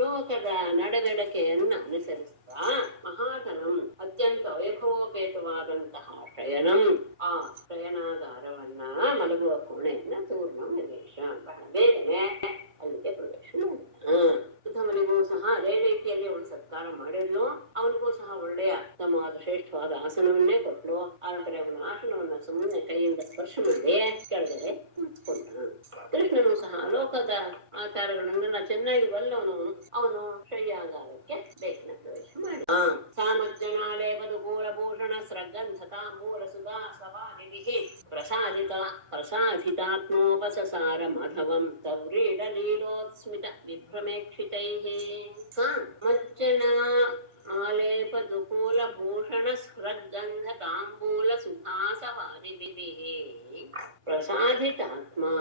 ಲೋಕದ ನಡೆನಡಕೆಯನ್ನ ಅನುಸರಿಸುತ್ತಾ ಮಹಾಧನಂ ಅತ್ಯಂತ ವೈಭವೋಪೇತವಾದಂತಹ ಶಯನಂ ಆ ಶಯನಾಗಾರವನ್ನ ಮಲಗುವ ಕೋಣೆಯನ್ನ ತೂರ್ಣಂ ವಿವೇಶ ಬಹಳ ಬೇಗನೆ ಅಲ್ಲಿಗೆ ಪ್ರವೇಶ ಮಾಡಿದ. ಉದ್ಧವನಿಗೂ ಸಹ ಅದೇ ರೀತಿಯಲ್ಲಿ ಅವಳು ಸತ್ಕಾರ ಮಾಡಿದ್ಲು. ಅವನಿಗೂ ಸಹ ಒಳ್ಳೆಯ ತಮ್ಮವಾದ ಶ್ರೇಷ್ಠವಾದ ಆಸನವನ್ನೇ ಕೊಟ್ಲು. ಆದರೆ ಅವನ ಆಸನವನ್ನ ಸುಮ್ಮನೆ ಕೈಯಿಂದ ಸ್ಪರ್ಶ ಮಾಡಿ ಕೆಳಗಡೆ ಕುಳಿತುಕೊಂಡ. ಕೃಷ್ಣನು ಸಹ ಲೋಕದ ಆಚಾರಗಳನ್ನೆಲ್ಲ ಚೆನ್ನಾಗಿ ಬಲ್ಲವನು. ಅವನು ಶಯ್ಯಾಗಾರಕ್ಕೆ ಬೇಗನೆ ಪ್ರವೇಶ ಮಾಡಿ ಸಾಮಜ್ಜನಾಲೇ ಬದುಕೂಲಭೂಷಣ ಸ್ರಗಂಧತಾಂಬೂಲ ಸುಧಾ ಸವಾನಿಧಿಃ ಪ್ರಸಾದಿತಾತ್ಮೋಪಸಸಾರ ಮಾಧವಂ ತವ್ರೀಡ ಲೀಲೋತ್ಸ್ಮಿತ ವಿಭ್ರಮೇಕ್ಷಿತೈಃ ಸಾಮಜ್ಜನ ಆಲೇಪದುಕೂಲಭೂಷಣ ಸ್ರಗಂಧತಾಂಬೂಲ ಸುಧಾ ಸವಾನಿಧಿಃ ಪ್ರಸಾದಿತಾತ್ಮಾ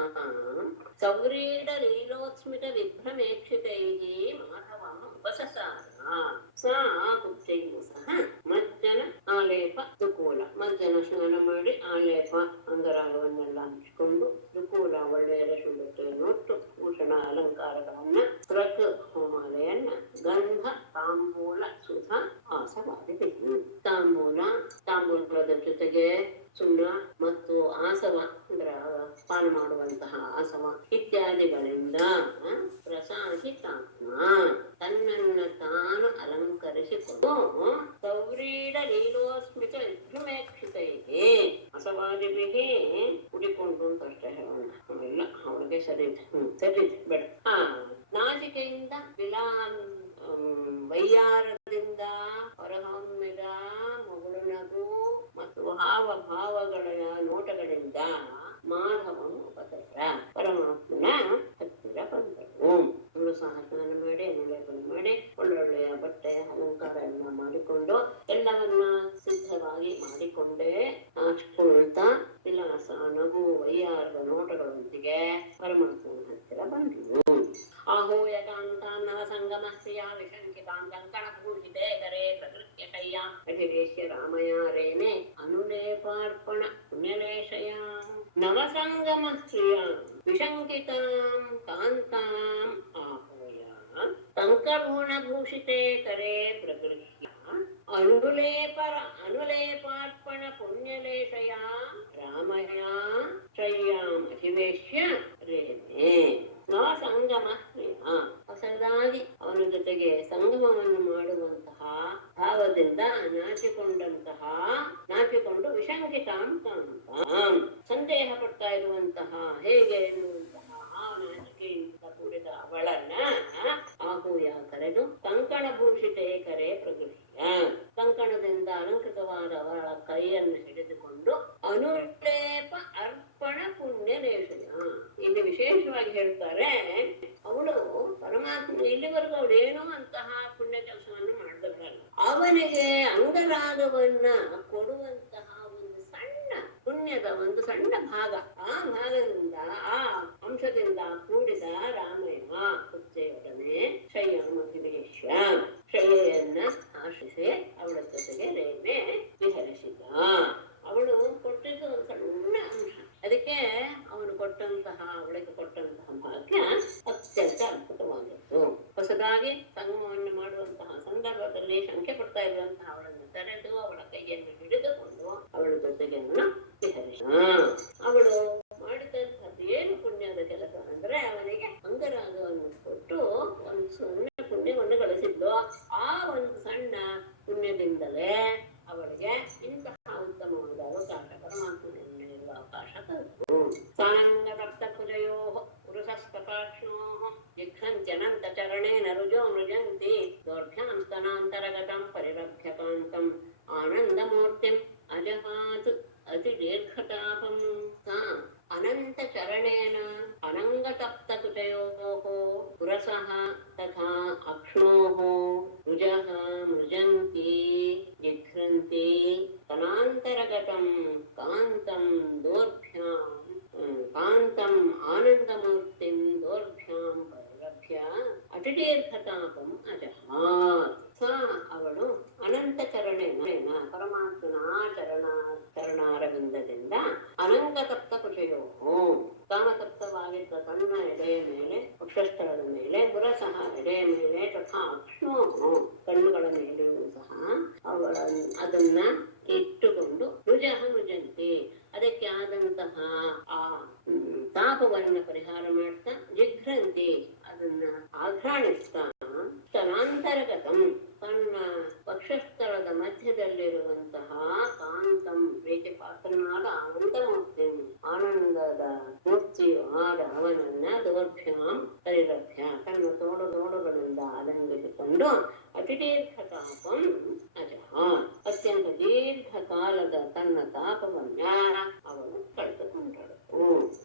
ಸೌರೀಡ ಲೀಲೋತ್ಸ್ಮಿತ ವಿಭ್ರಮೇಕ್ಷಿತೈಃ ಮಾಧವಂ ಉಪಸಸಾರ ಸಾ ಕುಬ್ಜೈಗೂ ಸಹ ಮಜ್ಜನ ಆಲೇಪ ದುಕೂಲ ಮಜ್ಜನ ಸ್ನಾನ ಮಾಡಿ ಆಲೇಪ ಅಂಗರಾಗವನ್ನೆಲ್ಲ ಹಂಚಿಕೊಂಡು ದುಕೂಲ ಒಳ್ಳೆಯ ರೇಷ್ಮೆಯನ್ನು ಒಟ್ಟು ಭೂಷಣ ಅಲಂಕಾರಗಳನ್ನ ಸ್ರಗ್ ಹೋಮಾಲೆಯನ್ನ ಗಂಧ ತಾಂಬೂಲ ಸುಧ ಆಸವಾದಿದೆ. ತಾಂಬೂಲದ ಜೊತೆಗೆ ಸುಣ್ಣ ಮತ್ತು ಆಸವ ಅಂದ್ರ ಪಾನ ಮಾಡುವಂತಹ ಆಸವ ಇತ್ಯಾದಿಗಳಿಂದ ಪ್ರಸಾದಿತಾತ್ಮ ತನ್ನನ್ನ ತಾನು ಅಲಂಕರಿಸಿಕೊಂಡು ಸೌರೀಡ ಲೀಲೋಸ್ಮಿತ ವಿಭ್ರಮೇಕ್ಷಿತೈಹಿ ಅಸವಾದಿಭಿಃ ಉಡಿಕೊಂಡು ಅಂತ ಅಷ್ಟೇ ಹೇಳೋಣ. ಅವೆಲ್ಲ ಅವಳಿಗೆ ಸರಿ ಬೇಡ. ನಾಚಿಕೆಯಿಂದ ವೈಯಾರದಿಂದ ಹೊರಹೊಮ್ಮಿದ ಮಗಳು ನಗು ಮತ್ತು ಹಾವಭಾವಗಳ ನೋಟಗಳಿಂದ ಮಾಧವನು ಉಪಸರ ಪರಮಾತ್ಮನ ಹತ್ತಿರ ಬಂದಳು. ಅವಳು ಸಹ ಸ್ನಾನ ಮಾಡಿ ಲೇಪನ ಮಾಡಿ ಒಳ್ಳೊಳ್ಳೆಯ ಬಟ್ಟೆ ಅಲಂಕಾರ ಎಲ್ಲ ಮಾಡಿಕೊಂಡು ಎಲ್ಲವನ್ನ ಸಿದ್ಧವಾಗಿ ಮಾಡಿಕೊಂಡೇ ನಾಚಿಕೊಳ್ತಾ ವಿಲಾಸ ನಗು ವೈಯಾರದ ನೋಟಗಳೊಂದಿಗೆ ಪರಮಾತ್ಮನ ಹತ್ತಿರ ಬಂದಳು. ಆಹೂಯ ಕಾಂತಾನ್ನವ ಸಂಗಮ ಸ್ತ್ರೀಯಾ ವಿಶಂಕಿತಾಂ ಕಂಕಣಭೂಷಿತೆ ಕರೆ ಪ್ರಕೃತ್ಯ ಕಯ್ಯಾಂ ಅಧಿವೇಶ್ಯ ರಾಮಯಾರೇನೆ ಅನುಲೇಪಾರ್ಪಣ ಪುಣ್ಯಲೇಶಯ ನವಸಂಗಮ ಸ್ತ್ರೀಯಾ ವಿಶಂಕಿತಾಂ ಕಾಂತಾಂ ಆಹೂಯ ಕಂಕಭೂಷಿತೆ ಕರೆ ಪ್ರಕೃತ್ಯ ಅನುಲೇಪಾರ್ಪಣ ಪುಣ್ಯಲೇಶಯ ರಾಮ ರಾಮಯ ಶಯ್ಯಾಮಧಿವೇಶ್ಯ ರೇಮೆ ನಾ ಸಂಗಮ ಹೊಸದಾಗಿ ಅವನ ಜೊತೆಗೆ ಸಂಗಮವನ್ನು ಮಾಡುವಂತಹ ಭಾವದಿಂದ ನಾಚಿಕೊಂಡು ವಿಶಂಕಿತಾಂ ಕಾಂತಾಂ ಸಂದೇಹ ಪಡ್ತಾ ಇರುವಂತಹ ಹೇಗೆ ಎನ್ನುವಂತಹ ಆ ನಾಚಿಕೆಯಿಂದ ಕೂಡಿದ ಅವಳನ್ನ ಆಹೂಯ ಕರೆದು ಕಂಕಣ ಭೂಷಿತೆ ಕರೆ ಪ್ರಗೃಹ್ಯ ಕಂಕಣದಿಂದ ಅಲಂಕೃತವಾದ ಅವಳ ಕೈಯನ್ನು ಹಿಡಿದುಕೊಂಡು ಅನುಲೇಪ ಅರ್ಪಣ ಪುಣ್ಯ ಲೇಷಯ. ಇಲ್ಲಿ ವಿಶೇಷವಾಗಿ ಹೇಳ್ತಾರೆ, ಅವಳು ಪರಮಾತ್ಮ ಇಲ್ಲಿವರೆಗೂ ಅವಳೇನೋ ಅಂತಹ ಪುಣ್ಯ ಕೆಲಸವನ್ನು ಮಾಡಿದವಳಲ್ಲ, ಅವನಿಗೆ ಅಂಗರಾಗವನ್ನ ಕೊಡುವಂತಹ ಒಂದು ಸಣ್ಣ ಪುಣ್ಯದ ಒಂದು ಸಣ್ಣ ಭಾಗ, ಆ ಭಾಗದಿಂದ ಆ ಅಂಶದಿಂದ ಕೂಡಿದ ರಾಮಯ್ಯ ಕುಚ್ಚೆಯೊಡನೆ ಶಯ್ಯಾಮಧಿವೇಶ್ಯ ಶಯ್ಯೆಯನ್ನ ಆಶ್ರಿಸಿ ಅವಳ ಜೊತೆಗೆ ರೇಮೆ ವಿಹರಿಸಿದ. ಅವಳು ಕೊಟ್ಟಿದ್ದು ಒಂದು ಸಣ್ಣ ಅಂಶ, ಅದಕ್ಕೆ ಅವಳು ಅವಳಿಗೆ ಕೊಟ್ಟಂತಹ ಭಾಗ್ಯ ಅತ್ಯಂತ ಅದ್ಭುತವಾಗಿತ್ತು. ಹೊಸದಾಗಿ ಸಂಗಮವನ್ನು ಮಾಡುವಂತಹ ಸಂದರ್ಭದಲ್ಲಿ ಶಂಕೆ ಪಡ್ತಾ ಇರುವಂತಹ ಅವಳನ್ನು ತಡೆದು ಅವಳ ಕೈಯನ್ನು ಹಿಡಿದುಕೊಂಡು ಅವಳ ಜೊತೆಗೆ ವಿಹರಿಸಿದ. ಅವಳು ಮಾಡಿದಂತಹದ್ದು ಏನು ಪುಣ್ಯದ ಕೆಲಸ ಅಂದ್ರೆ, ಅವನಿಗೆ ಅಂಗರಾಗವನ್ನು ಕೊಟ್ಟು ಒಂದು ಸಣ್ಣ ಪುಣ್ಯವನ್ನು ಗಳಿಸಿದ್ಲು. ಆ ಒಂದು ಸಣ್ಣ ಪುಣ್ಯದಿಂದಲೇ ಅವಳಿಗೆ ಇಂತಹ ಉತ್ತಮವಾದ ಅವಕಾಶ ಪರಮಾತ್ಮನಿರುವ ಅವಕಾಶ ಕಲಿತು. ಸಾನಂದ ಕುಜಯೋ ಪುರುಷಸ್ತಪಾಕ್ಷ್ಣೋ ಜಿಘ್ರಂತ್ಯನಂತ ಚರಣೇನ ರುಜೋ ಮೃಜಂತಿ ದೌರ್ಭ್ಯಾಂ ಸ್ತನಾಂತರಗತಂ ಪರಿರಭ್ಯ ಕಾಂತಂ ಆನಂದಮೂರ್ತಿಂ ಅಜಹಾತ್ ಅತಿ ದೀರ್ಘತಾಪಂ. ಅನಂತ ಚರಣೇನ ಅನಂಗತಪ್ತ ಕುಚಯೋಃ ಪುರಸಃ ತಥಾ ಅಕ್ಷ್ಣೋಃ ರುಜಃ ಮೃಜಂತಿ ಜಿಘ್ರಂತಿ ಸ್ತನಾಂತರಗತಂ ಕಾಂತಂ ದೌರ್ಭ್ಯಾಂ ಕಾಂತಂ ಆನಂದಮೂರ್ತಿಂ ದೌರ್ಭ್ಯಾಂ ಪರಿರಭ್ಯ ಅತಿದೀರ್ಘತಾಪಂ ಅಜಹಾತ್. ಅವಳು ಅನಂತ ಚರಣೇನ ಪರಮಾತ್ಮನ ಚರಣಾರವಿಂದದಿಂದ ಅನಂಗತಪ್ತ ಕುಚಯೋ ಕಾಮತಪ್ತವಾಗಿದ್ದ ತನ್ನ ಎಡೆಯ ಮೇಲೆ ವಕ್ಷಸ್ಥಳದ ಮೇಲೆ ಪುರಸಹ ಎಡೆಯ ಮೇಲೆ ತಥಾ ಅಕ್ಷ್ಣೋ ಕಣ್ಣುಗಳ ಮೇಲೆಯೂ ಸಹ ಅದನ್ನ ಇಟ್ಟುಕೊಂಡು ರುಜಃ ಮೃಜಂತಿ ಅದಕ್ಕೆ ಆದಂತಹ ಆ ತಾಪವನ್ನು ಪರಿಹಾರ ಮಾಡ್ತಾ ಜಿಘ್ರಂತಿ ಅದನ್ನ ಆಘ್ರಾಣಿಸ್ತಾ ಸ್ತನಾಂತರಗತಂ ತನ್ನ ವಕ್ಷಸ್ಥಳದ ಮಧ್ಯದಲ್ಲಿರುವಂತಹ ಕಾಂತಂ ಪ್ರೀತಿ ಪಾತ್ರನಾದ ಆನಂದಮೂರ್ತಿ ಆನಂದದ ಮೂರ್ತಿಯು ಆದ ಅವನನ್ನ ದೌರ್ಭ್ಯಾಂ ಪರಿರಭ್ಯ ತನ್ನ ತೋಡುಗಳಿಂದ ಅಲಂಕರಿಸಿಕೊಂಡು ಅತಿ ದೀರ್ಘತಾಪಂ ಅಜಹಾತ್ ಅತ್ಯಂತ ದೀರ್ಘಕಾಲದ ತನ್ನ ತಾಪವನ್ನ ಅವನು ಕಳೆದುಕೊಂಡಳು.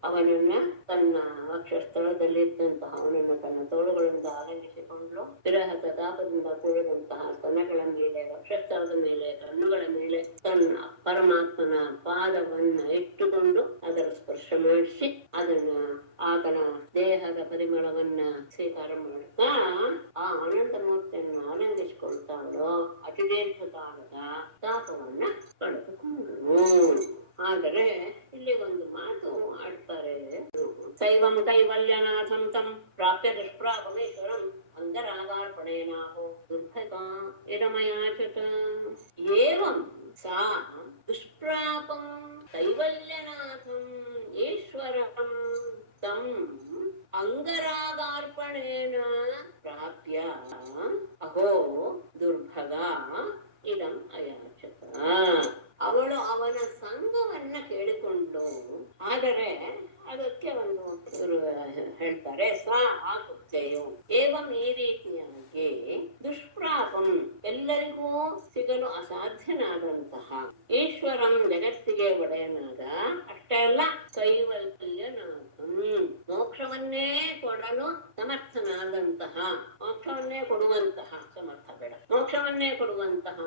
ಅವನನ್ನ ತನ್ನ ವಕ್ಷಸ್ಥಳದಲ್ಲಿದ್ದಂತಹ ಅವನನ್ನು ತನ್ನ ತೋಳುಗಳಿಂದ ಆಲಂಕಿಸಿಕೊಂಡ್ಲು. ವಿರಹದ ತಾಪದಿಂದ ಕೂಡಿದಂತಹ ಸ್ತನಗಳ ಮೇಲೆ ವಕ್ಷಸ್ಥಳದ ಮೇಲೆ ಕಣ್ಣುಗಳ ಮೇಲೆ ತನ್ನ ಪರಮಾತ್ಮನ ಪಾದವನ್ನ ಇಟ್ಟುಕೊಂಡು ಅದರ ಸ್ಪರ್ಶ ಮಾಡಿಸಿ ಅದನ್ನ ಆತನ ದೇಹದ ಪರಿಮಳವನ್ನ ಸ್ವೀಕಾರ ಮಾಡುತ್ತಾ ಆ ಅನಂತ ಮೂರ್ತಿಯನ್ನು ಆನಂದಿಸಿಕೊಳ್ತಾಳೋ ಅತಿ ದೀರ್ಘಕಾಲದ ತಾಪವನ್ನ ಕಳೆದುಕೊಂಡಳು. ಆದರೆ ಇಲ್ಲಿ ಒಂದು ಮಾತು ಆಡ್ತಾರೆ, ಶೈವಂ ಕೈವಲ್ಯನಾಥಂ ತಂ ಪ್ರಾಪ್ಯ ದುಷ್ಪ್ರಾಪಮೇಶ್ವರಂ ಅಂಗರಾಗಾರ್ಪಣೇನಾಹೋ ದುರ್ಭಗಾ ಇರಮಯಾಚತ. ಏವಂ ಸಾ ದುಷ್ಪ್ರಾಪಂ ಕೈವಲ್ಯನಾಥಂ ಈಶ್ವರಂ ತಂ ಅಂಗರಾಗಾರ್ಪಣೇನ ಪ್ರಾಪ್ಯ ಅಹೋ ದುರ್ಭಗಾ ಇದಂ ಅಯಾಚತ. ಅವಳು ಅವನ ಸಂಘವನ್ನ ಕೇಳಿಕೊಂಡು, ಆದರೆ ಅದಕ್ಕೆ ಒಂದು ಹೇಳ್ತಾರೆ ಕುಚ್ಚೆಯು ಏವಂ ಈ ರೀತಿಯಾಗಿ ದುಷ್ಪ್ರಾಪಂ ಎಲ್ಲರಿಗೂ ಸಿಗಲು ಅಸಾಧ್ಯನಾದಂತಹ ಈಶ್ವರಂ ಜಗತ್ತಿಗೆ ಒಡೆಯನಾದ ಅಷ್ಟೇ ಅಲ್ಲ ಕೈವಲ್ಯನಾಥಂ ಮೋಕ್ಷವನ್ನೇ ಕೊಡಲು ಸಮರ್ಥನಾದಂತಹ ಮೋಕ್ಷವನ್ನೇ ಕೊಡುವಂತಹ ಸಮರ್ಥ ಬೇಡ ಮೋಕ್ಷವನ್ನೇ ಕೊಡುವಂತಹ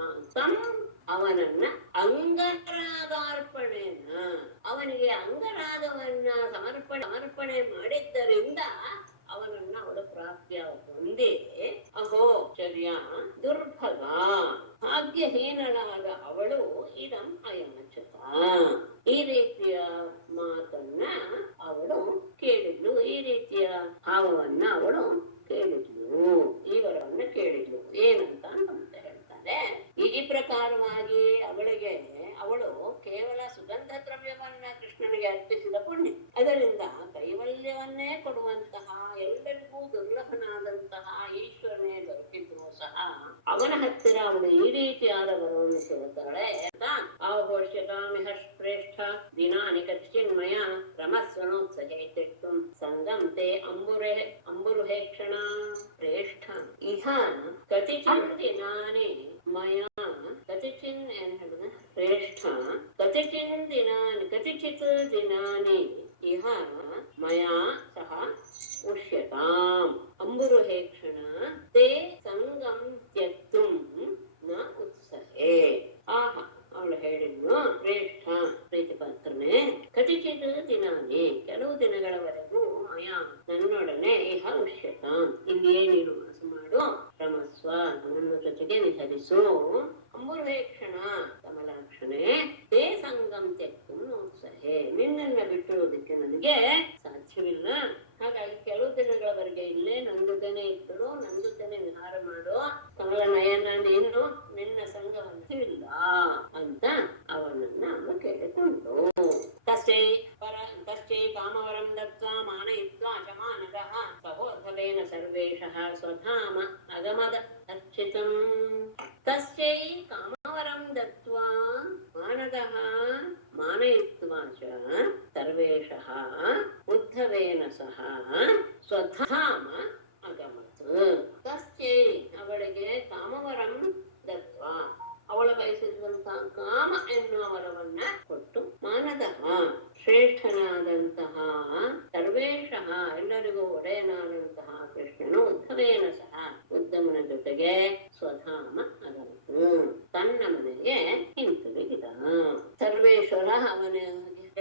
ಅವನನ್ನ ಅಂಗರಾಗಾರ್ಪಣೆನ ಅವನಿಗೆ ಅಂಗರಾಗವನ್ನ ಸಮರ್ಪಣೆ ಮಾಡಿದ್ದರಿಂದ ಅವನನ್ನ ಅವಳು ಪ್ರಾಪ್ಯ ಹೊಂದಿ ಅಹೋ ಚರ್ಯ ದುರ್ಭಗ ಭಾಗ್ಯಹೀನಳಾದ ಅವಳು ಇದಂ ಅಯಾಚತ. ಈ ರೀತಿಯ ಮಾತನ್ನ ಅವಳು ಕೇಳಿದ್ಲು, ಈ ರೀತಿಯ ಭಾವವನ್ನ ಅವಳು ಕೇಳಿದ್ಲು, ಈ ವರವನ್ನ ಕೇಳಿದ್ಲು. ಏನಂತ ಅಂತ ಹೇಳ್ತಾರೆ, ಈ ಪ್ರಕಾರವಾಗಿ ಅವಳು ಕೇವಲ ಸುಗಂಧ ದ್ರವ್ಯವನ್ನ ಅವನ ಹತ್ತಿರ ಅವಳು ಈ ರೀತಿಯಾದ ವರವನ್ನು ಕೇಳುತ್ತಾಳೆ ಅಂತ ಆಘೋಷ್ಯತಾಮಿಹ ಶ್ರೇಷ್ಠ ದಿನಾನಿ ಕಚ್ಚಿನ್ಮಯ ರಮಸ್ವನೋತ್ಸಹೈತ್ಯಂ ಸಂಗಂ ತೇ ಅಂಬುರುಹೇ ಕ್ಷಣ ಶ್ರೇಷ್ಠ ಇಹ ಕತಿಚಿನ್ ದಿನಾನಿ ಮಯಾ ಕತಿಚಿನ್ ಏನ್ ಹೇಳಿದ ಶ್ರೇಷ್ಠ ಕತಿಚಿತ್ ದಿನಾನಿ ಇಹ ಮಯಾ ಸಹ ಉಷ್ಯತಾಂ ಅಂಬುರುಹೇ ಕ್ಷಣ ತೇ ಸಂಗಂ ತ್ಯಕ್ತುಂ ನ ಉತ್ಸಹೆ. ಆಹಾ, ಅವಳು ಹೇಳಿದ್ನು ಶ್ರೇಷ್ಠ ಪ್ರೀತಿ ಪಾತ್ರನೇ, ಕತಿಚಿತ್ ದಿನಾನಿ ಕೆಲವು ದಿನಗಳವರೆಗೂ ಮಯಾ ನನ್ನೊಡನೆ ಇಹ ಉಷ್ಯತಾಂ ಇಲ್ಲಿಯೇ ನೀನು ವಾಸ ಮಾಡು, ರಮಸ್ವ ನನ್ನ ಜೊತೆಗೆ ವಿಹರಿಸು, ಅಂಬುರುಹೇ ಕ್ಷಣ ಕಮಲಾಕ್ಷಣೆ ತೇ ಸಂಗಂ ತ್ಯಕ್ತುಂ ನ ಉತ್ಸಹೆ ನಿನ್ನನ್ನ ಬಿಟ್ಟಿರುವುದಕ್ಕೆ ನನಗೆ ಸಾಧ್ಯವಿಲ್ಲ. ಹಾಗಾಗಿ ಕೆಲವು ದಿನಗಳವರೆಗೆ ಇಲ್ಲೇ ನನ್ನ ಜೊತೆನೆ ಇಟ್ಟರು, ನನ್ನ ಜೊತೆನೆ ವಿಹಾರ ಮಾಡೋ ಕಮಲ ನಯನ, ನೀನು ನಿನ್ನ ಸಂಘವಂತೂ ಇಲ್ಲ ಅಂತ ಅವನನ್ನ ಅವಳು ಕೇಳಿಕೊಂಡು ತಶ್ಚೈ ಕಾಮವರಂ ದತ್ವಾ ಮಾನಯಿತ್ವಾ ಅಶಮಾನದಃ ಸಹೋದ್ಭವೇನ ಸರ್ವೇಷಃ ಸ್ವಧಾಮ ಅಗಮದ ಅರ್ಚಿತಂ. ತಸ್ಯೈ ಕಾಮವರಂ ದತ್ವಾ ಮಾನದಃ ಮಾನಯಿತ್ವಾ ಚ ಸರ್ವೇಷಃ ಉದ್ಧವೇನ ಸಹ ಸ್ವಧಾಮ ಅಗಮತ್. ತಸ್ಯೈ ಅವಳಿಗೆ ಕಾಮವರಂ ದತ್ವಾ ಅವಳ ಬಯಸಿರುವಂತಹ ಕಾಮ ಎನ್ನುವ ವರವನ್ನ ಕೊಟ್ಟು ಮಾನದಃ ಶ್ರೇಷ್ಠನಾದಂತಹ ಸರ್ವೇಷಃ ಎಲ್ಲರಿಗೂ ಒಡೆಯನಾದಂತಹ ಕೃಷ್ಣನು ಉದ್ಧವೇನ ಸಹ ಉದ್ಧಮನ ಜೊತೆಗೆ ಸ್ವಧಾಮ ಅಗಮತ್ ತನ್ನ ಮನೆಗೆ ಹಿಂತಿರುಗಿದ. ಸರ್ವೇಶ್ವರ ಅವನ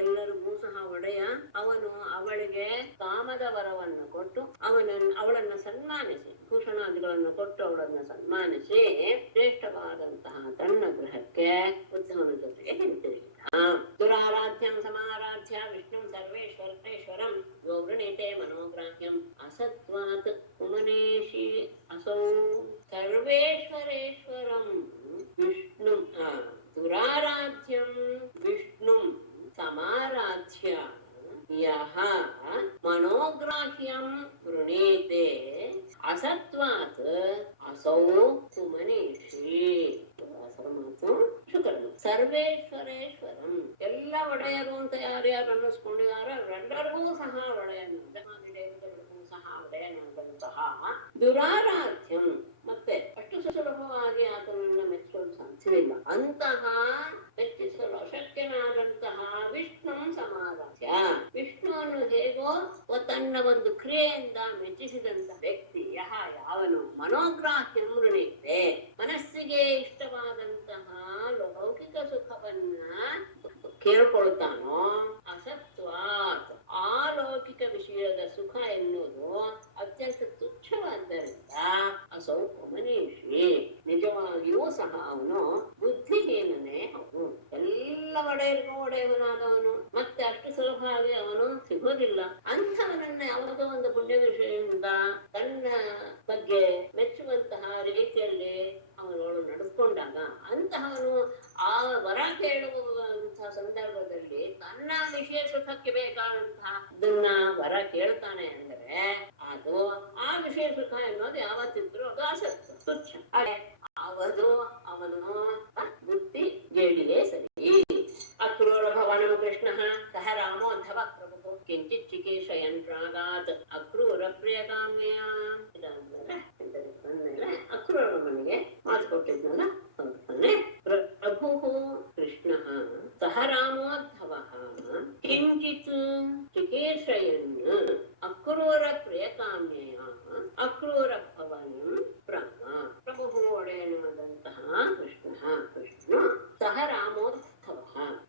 ಎಲ್ಲರಿಗೂ ಸಹ ಒಡೆಯ, ಅವನು ಅವಳಿಗೆ ಕಾಮದ ವರವನ್ನು ಕೊಟ್ಟು ಅವಳನ್ನ ಸನ್ಮಾನಿಸಿ ಭೂಷಣಾದಿಗಳನ್ನು ಕೊಟ್ಟು ಅವಳನ್ನ ಸನ್ಮಾನಿಸಿ ಶ್ರೇಷ್ಠವಾದಂತಹ ತನ್ನ ಗೃಹಕ್ಕೆ ಉದ್ಧವನ ಜೊತೆಗೆ ಹಿಂತಿರುಗಿದ. ದುರಾರಾಧ್ಯಂ ಸಮಾರಾಧ್ಯ ವಿಷ್ಣು ಸರ್ವೇಶ್ವರೇಶ್ವರಂ ಯೋ ವೃಣೀತೆ ಮನೋಗ್ರಾಹ್ಯಂ ಅಸತ್ವಾತ್ ಕುಮನೇಶಿ ಅಸೌ ಸರ್ವೇಶ್ವರೇಶ್ವರಂ ವಿಷ್ಣು ದುರಾರಾಧ್ಯಂ ವಿಷ್ಣು ಸಮಾರಾಧ್ಯ ಯಹ ಮನೋಗ್ರಾಹ್ಯಂ ವೃಣೀತೆ ಅಸತ್ವಾತ್ ಅಸೌ ಕುಮನೀಷಿ. ಸರ್ವೇಶ್ವರೇಶ್ವರಂ ಎಲ್ಲ ಒಡೆಯರು ಅಂತ ಯಾರ್ಯಾರು ಅನ್ನಿಸ್ಕೊಂಡಿದಾರೋ ಅವರೆಲ್ಲರಿಗೂ ಸಹ ಒಡೆಯನಾದಂತಹ ಸಹ ಒಡೆಯನಾದಂತಹ ದುರಾರಾಧ್ಯಂ ಮತ್ತೆ ಅಷ್ಟು ಸುಲಭವಾಗಿ ಆತನನ್ನ ಮೆಚ್ಚಲು ಸಾಧ್ಯವಿಲ್ಲ ಅಂತಹ ಮೆಚ್ಚಿಸಲು ಅಶಕ್ಯನಾದಂತಹ ವಿಷ್ಣು ಸಮಾರಾಧ್ಯ ವಿಷ್ಣುವನ್ನು ಹೇಗೋ ತನ್ನ ಒಂದು ಕ್ರಿಯೆಯಿಂದ ಮೆಚ್ಚಿಸಿದಂತ ವ್ಯಕ್ತಿ ಯಾವನು ಮನೋಗ್ರಾಹ್ಯಂ ವೃಣೀತೆ ಮನಸ್ಸಿಗೆ ಇಷ್ಟವಾದಂತಹ ಲೌಕಿಕ ಸುಖವನ್ನ ಕೇಳ್ಕೊಳ್ತಾನೋ ಅಸತ್ವಾತ್ ಆ ಲೌಕಿಕ ವಿಷಯದ ಸುಖ ಎನ್ನುವುದು ಅತ್ಯಂತ ತುಚ್ಛವಾದ್ದರಿಂದ ಅಸೌ ಮನೀಷಿ ನಿಜವಾಗಿಯೂ ಸಹ ಅವನು ಬುದ್ಧಿಹೀನನೇ ಹೌದು. ಎಲ್ಲ ಒಡೆಯವನಾದವನು ಮತ್ತೆ ಅಷ್ಟು ಸುಲಭವಾಗಿ ಅವನು ಸಿಗೋದಿಲ್ಲ. ಅಂಥವನನ್ನ ಯಾವುದೋ ಒಂದು ಪುಣ್ಯ ವಿಷಯದಿಂದ ತನ್ನ ಬಗ್ಗೆ ಮೆಚ್ಚುವಂತಹ ರೀತಿಯಲ್ಲಿ ಅವನೋಳು ನಡೆಸ್ಕೊಂಡಾಗ ಅಂತಹವನು ಆ ವರ ಕೇಳುವಂತಹ ಸಂದರ್ಭದಲ್ಲಿ ತನ್ನ ವಿಷಯ ಸುಖಕ್ಕೆ ಬೇಕಾದಂತಹ ಅದನ್ನ ವರ ಕೇಳ್ತಾನೆ ಅಂದ್ರೆ ಅದು ಆ ವಿಷಯ ಸುಖ ಎನ್ನುವುದು ಯಾವತ್ತಿದ್ರು ಅದು ಅಸತ್ಯ ತುಚ್ಛ. ಅವನು ಬುದ್ಧಿ ಜೇಡಿಯೇ ಸರಿ. ಅಕ್ರೂರ ಭವನಂ ಕೃಷ್ಣ ಸಹ ರಾಮೋದ್ಧವ ಪ್ರಭು ಕಿಂಚಿತ್ ಚಿಕೇಶಯನ್ ಪ್ರಾಗಾತ್ ಅಕ್ರೂರ ಪ್ರಿಯಕಾಮ್ಯ. ಅಕ್ರೂರ ಮನೆಗೆ ಮಾತು ಕೊಟ್ಟಿದ್ನಲ್ಲ ಪ್ರಭು ಕೃಷ್ಣ ಸಹ ರಾಮೋದ್ಧವ ಕಿಂಚಿತ್ ಚಿಕೇಶಯನ್ ಅಕ್ರೂರ ಪ್ರಿಯಕಾಮ್ಯ ಅಕ್ರೂರ ಭವನಂ ಪ್ರಾಗ. ಪ್ರಭು ಒಡೆಯನಾದಂತಹ ಕೃಷ್ಣ ಸಹ ರಾಮೋದ್ಧವ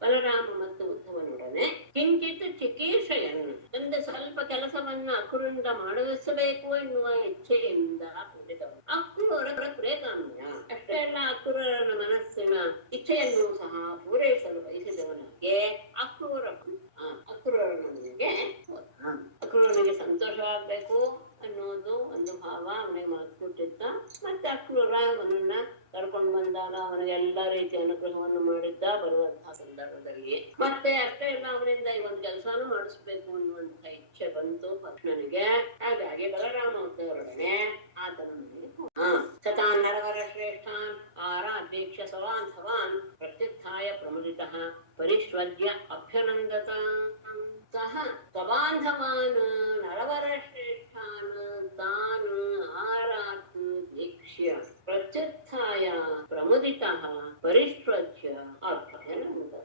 ಬಲರಾಮ ಮತ್ತು ಉದ್ಧವನೊಡನೆ ಕಿಂಚಿತ್ ಚಿಕೀರ್ಷೆಯನ್ನು ಒಂದು ಸ್ವಲ್ಪ ಕೆಲಸವನ್ನ ಅಕ್ರೂರಿಂದ ಮಾಡಿಸಬೇಕು ಎನ್ನುವ ಇಚ್ಛೆಯಿಂದ ಕೂಡಿದವರು. ಅಕ್ರೂರ ಪ್ರೇಕಾಮ್ಯ ಅಷ್ಟೇ ಅಲ್ಲ, ಅಕ್ರೂರನ ಮನಸ್ಸಿನ ಇಚ್ಛೆಯನ್ನು ಸಹ ಪೂರೈಸಲು ಬಯಸಿದವನಿಗೆ ಅಕ್ರೂರನಿಗೆ ಸಂತೋಷವಾಗಬೇಕು ಅನ್ನೋದು ಒಂದು ಭಾವ ಅವನಿಗೆ ಮಾತು ಕೊಟ್ಟಿದ್ದ. ಮತ್ತೆ ಅಕ್ರೂರ ಅವನನ್ನ ಕರ್ಕೊಂಡು ಬಂದಾಗ ಅವನಿಗೆ ಎಲ್ಲಾ ರೀತಿಯ ಅನುಗ್ರಹವನ್ನು ಮಾಡಿದ್ದ ಬರುವಂತಹ ಸಂದರ್ಭದಲ್ಲಿ. ಮತ್ತೆ ಅಷ್ಟೇ ಇಲ್ಲ, ಅವನಿಂದ ಈ ಒಂದು ಕೆಲಸನೂ ಮಾಡಿಸ್ಬೇಕು ಅನ್ನುವಂತಹ ಇಚ್ಛೆ ಬಂತು ಕೃಷ್ಣನಿಗೆ. ಹಾಗಾಗಿ ಬಲರಾಮ ಉದ್ಧವರೊಡನೆ ಆತನ ಮನೆಗೆ ಸತಾನ್ ನರವರ ಶ್ರೇಷ್ಠ ಪರಿಷ್ವಜ್ಯ ಅಭ್ಯನಂದತ ಸಹ ಸ್ವಬಾಂಧವಾನ್ ನರವರಶ್ರೇಷ್ಠಾನ್ ತಾನ್ ಆರಾತ್ ದೀಕ್ಷ್ಯ ಪ್ರತ್ಯುತ್ಥಾಯ ಪ್ರಮುದಿತಃ ಪರಿಷ್ವಜ್ಯ ಅಭ್ಯನಂದತ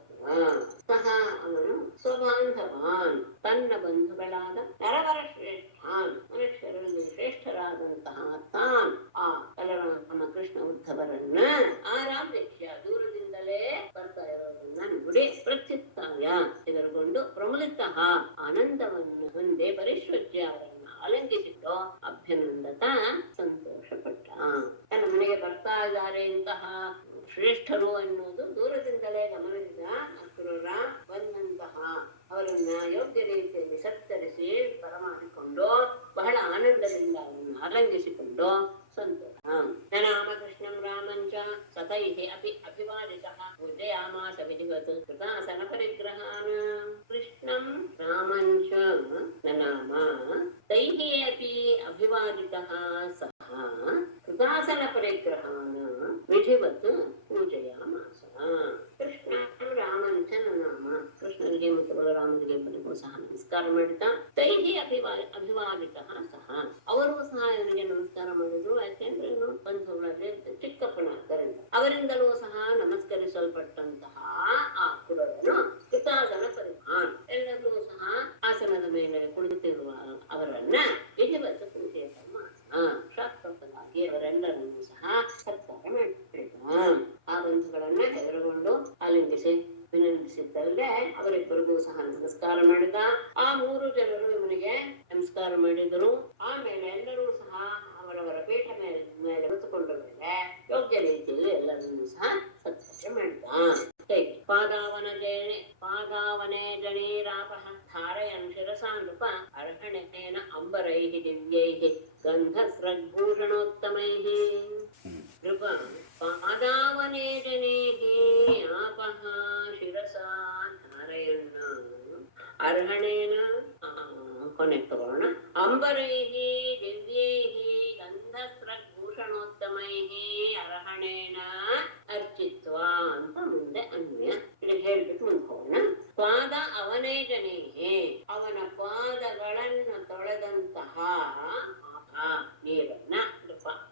ಸಹ ಅವನು ಸ್ವಬಾಂಧವಾನ್ ತನ್ನ ಬಂಧುಗಳಾದ ನರವರ ಶ್ರೇಷ್ಠಾನ್ ಮನುಷ್ಯರಲ್ಲಿ ಶ್ರೇಷ್ಠರಾದಂತಹ ತಾನ್ ಆ ಬಲರಾಮ ಕೃಷ್ಣ ಉದ್ಧವರನ್ನ ಆರಾಧ್ಯ ದೂರದಿಂದಲೇ ಬರ್ತಾ ಇರೋದನ್ನ ನೋಡಿ ಪ್ರತ್ಯುತ್ತಾಯ ಎದುರುಗೊಂಡು ಪ್ರಮುದಿತಃ ಆನಂದವನ್ನು ಹೊಂದೆ ಪರಿಶ್ವಜ್ಯ ಅವರನ್ನ ಆಲಂಗಿಸಿಟ್ಟು ಅಭ್ಯನಂದತ ಸಂತೋಷಪಟ್ಟ. ತನ್ನ ಮನೆಗೆ ಬರ್ತಾ ಇದ್ದಾರೆ ಇಂತಹ ಶ್ರೇಷ್ಠರು ಅನ್ನೋದು ದೂರದಿಂದಲೇ ಗಮನಿಸಿದ ಅಕ್ರೂರ ಬಂದಂತಹ ಅವರನ್ನ ಯೋಗ್ಯ ರೀತಿಯಲ್ಲಿ ಸತ್ತರಿಸಿ ಬರಮಾಡಿಕೊಂಡು ಬಹಳ ಆನಂದದಿಂದ ಅವರನ್ನು ಆಲಂಗಿಸಿಕೊಂಡು ಸಂತೋಷ. ರಾಮಕೃಷ್ಣಂ ರಾಮಂಚ ಸತೈಃ ಅಪಿ ಅಭಿವಾದಿತಃ ಪೂಜಯಾಮಾಸ ವಿಧಿವತ್ ಕೃತಾಸನ ಪರಿಗ್ರಹಾನ್. ಕೃಷ್ಣಂ ರಾಮಂಚ ನನಾಮ ತೈಃ ಅಪಿ ಅಭಿವಾದಿತಃ ಸಹ ಕೃತಾಸನ ಪರಿಗ್ರಹಾನ್ ವಿಧಿವತ್ ಪೂಜಯಾಮಾಸ. ಕೃಷ್ಣ ರಾಮಂಚ ನನಾಮ ಕೃಷ್ಣನಿಗೆ ಮತ್ತು ಬಲರಾಮನಿಗೆ ಇಬ್ಬರಿಗೂ ಸಹ ನಮಸ್ಕಾರ ಮಾಡಿದ. ತೈಹಿ ಅಭಿವಾದಿತಃ ಸಹ ಅವರು ಸಹ ಇವನಿಗೆ ನಮಸ್ಕಾರ ಮಾಡಿದ್ರು. ಯಾಕೆಂದ್ರೆ ಬಂಧುಗಳಲ್ಲಿ ಚಿಕ್ಕಪ್ಪನಾದ್ದರಿಂದ ಅವರಿಂದಲೂ ಸಹ ನಮಸ್ಕರಿಸಲ್ಪಟ್ಟಂತಹ ಆ ಕುಲರನು ಕೃತಾಸನ ಪರಿಗ್ರಹಾನ್ ಎಲ್ಲರೂ ಸಹ ಆಸನದ ಮೇಲೆ ಕುಳಿತಿರುವ ಅವರನ್ನ ವಿಧಿವತ್ ಪೂಜೆಯ ಶಾಸ್ತ್ರೋಕ್ತವಾಗಿ ಅವರೆಲ್ಲರನ್ನೂ ಸಹ ಸತ್ಕಾರ ಮಾಡಿದ. ಆ ಬಂಧುಗಳನ್ನ ಎದುರುಗೊಂಡು ಆಲಿಂಗಿಸಿ ವಿನಂತಿಸಿದ್ದಲ್ಲದೆ ಅವರಿಬ್ಬರಿಗೂ ಸಹ ನಮಸ್ಕಾರ ಮಾಡಿದ. ಆ ಮೂರು ಜನರು ಇವನಿಗೆ ನಮಸ್ಕಾರ ಮಾಡಿದರು. ಆಮೇಲೆ ಎಲ್ಲರೂ ಸಹ ಅವರವರ ಪೀಠ ಮೇಲೆ ಕುಳಿತುಕೊಂಡ ಮೇಲೆ ಯೋಗ್ಯ ರೀತಿಯಲ್ಲಿ ಎಲ್ಲರನ್ನೂ ಸಹ ಸತ್ಕಾರ ಮಾಡಿದ. ಪಾದಾವನೆ ಜಣೀರಾಪಃ ಧಾರಯನ್ ಶಿರಸಾ ನೃಪ ಅರ್ಹಣೇನ ಅಂಬರೈಃ ದಿವ್ಯೈಃ ಗಂಧಸ್ರಗ್ಭೂಷಣೋತ್ತಮೈಃ. ನೃಪ ಪಾದಾವನೆ ಜನೇಃ ಆಪಃ ಶಿರಸಾ ಧಾರಯನ್ ಅರ್ಹಣೇನ ಕೊನೆ ತಗೋಣ ಅಂಬರೈಃ ದಿವ್ಯೈಃ ಗಂಧಸ್ರಗ್ಭೂಷಣೋತ್ತಮೈಃ ಅರ್ಹಣೇನ ಅರ್ಚಿತ್ವಾ ಅಂತ ಮುಂದೆ ಅನ್ವಯ ಹೇಳ್ಬಿಟ್ಟು ಮುಂದೆ ಹೋಗೋಣ. ಪಾದ ಅವನೇ ಜನೇಹೇ ಅವನ ಪಾದಗಳನ್ನು ತೊಳೆದಂತಹ ನೀರನ್ನ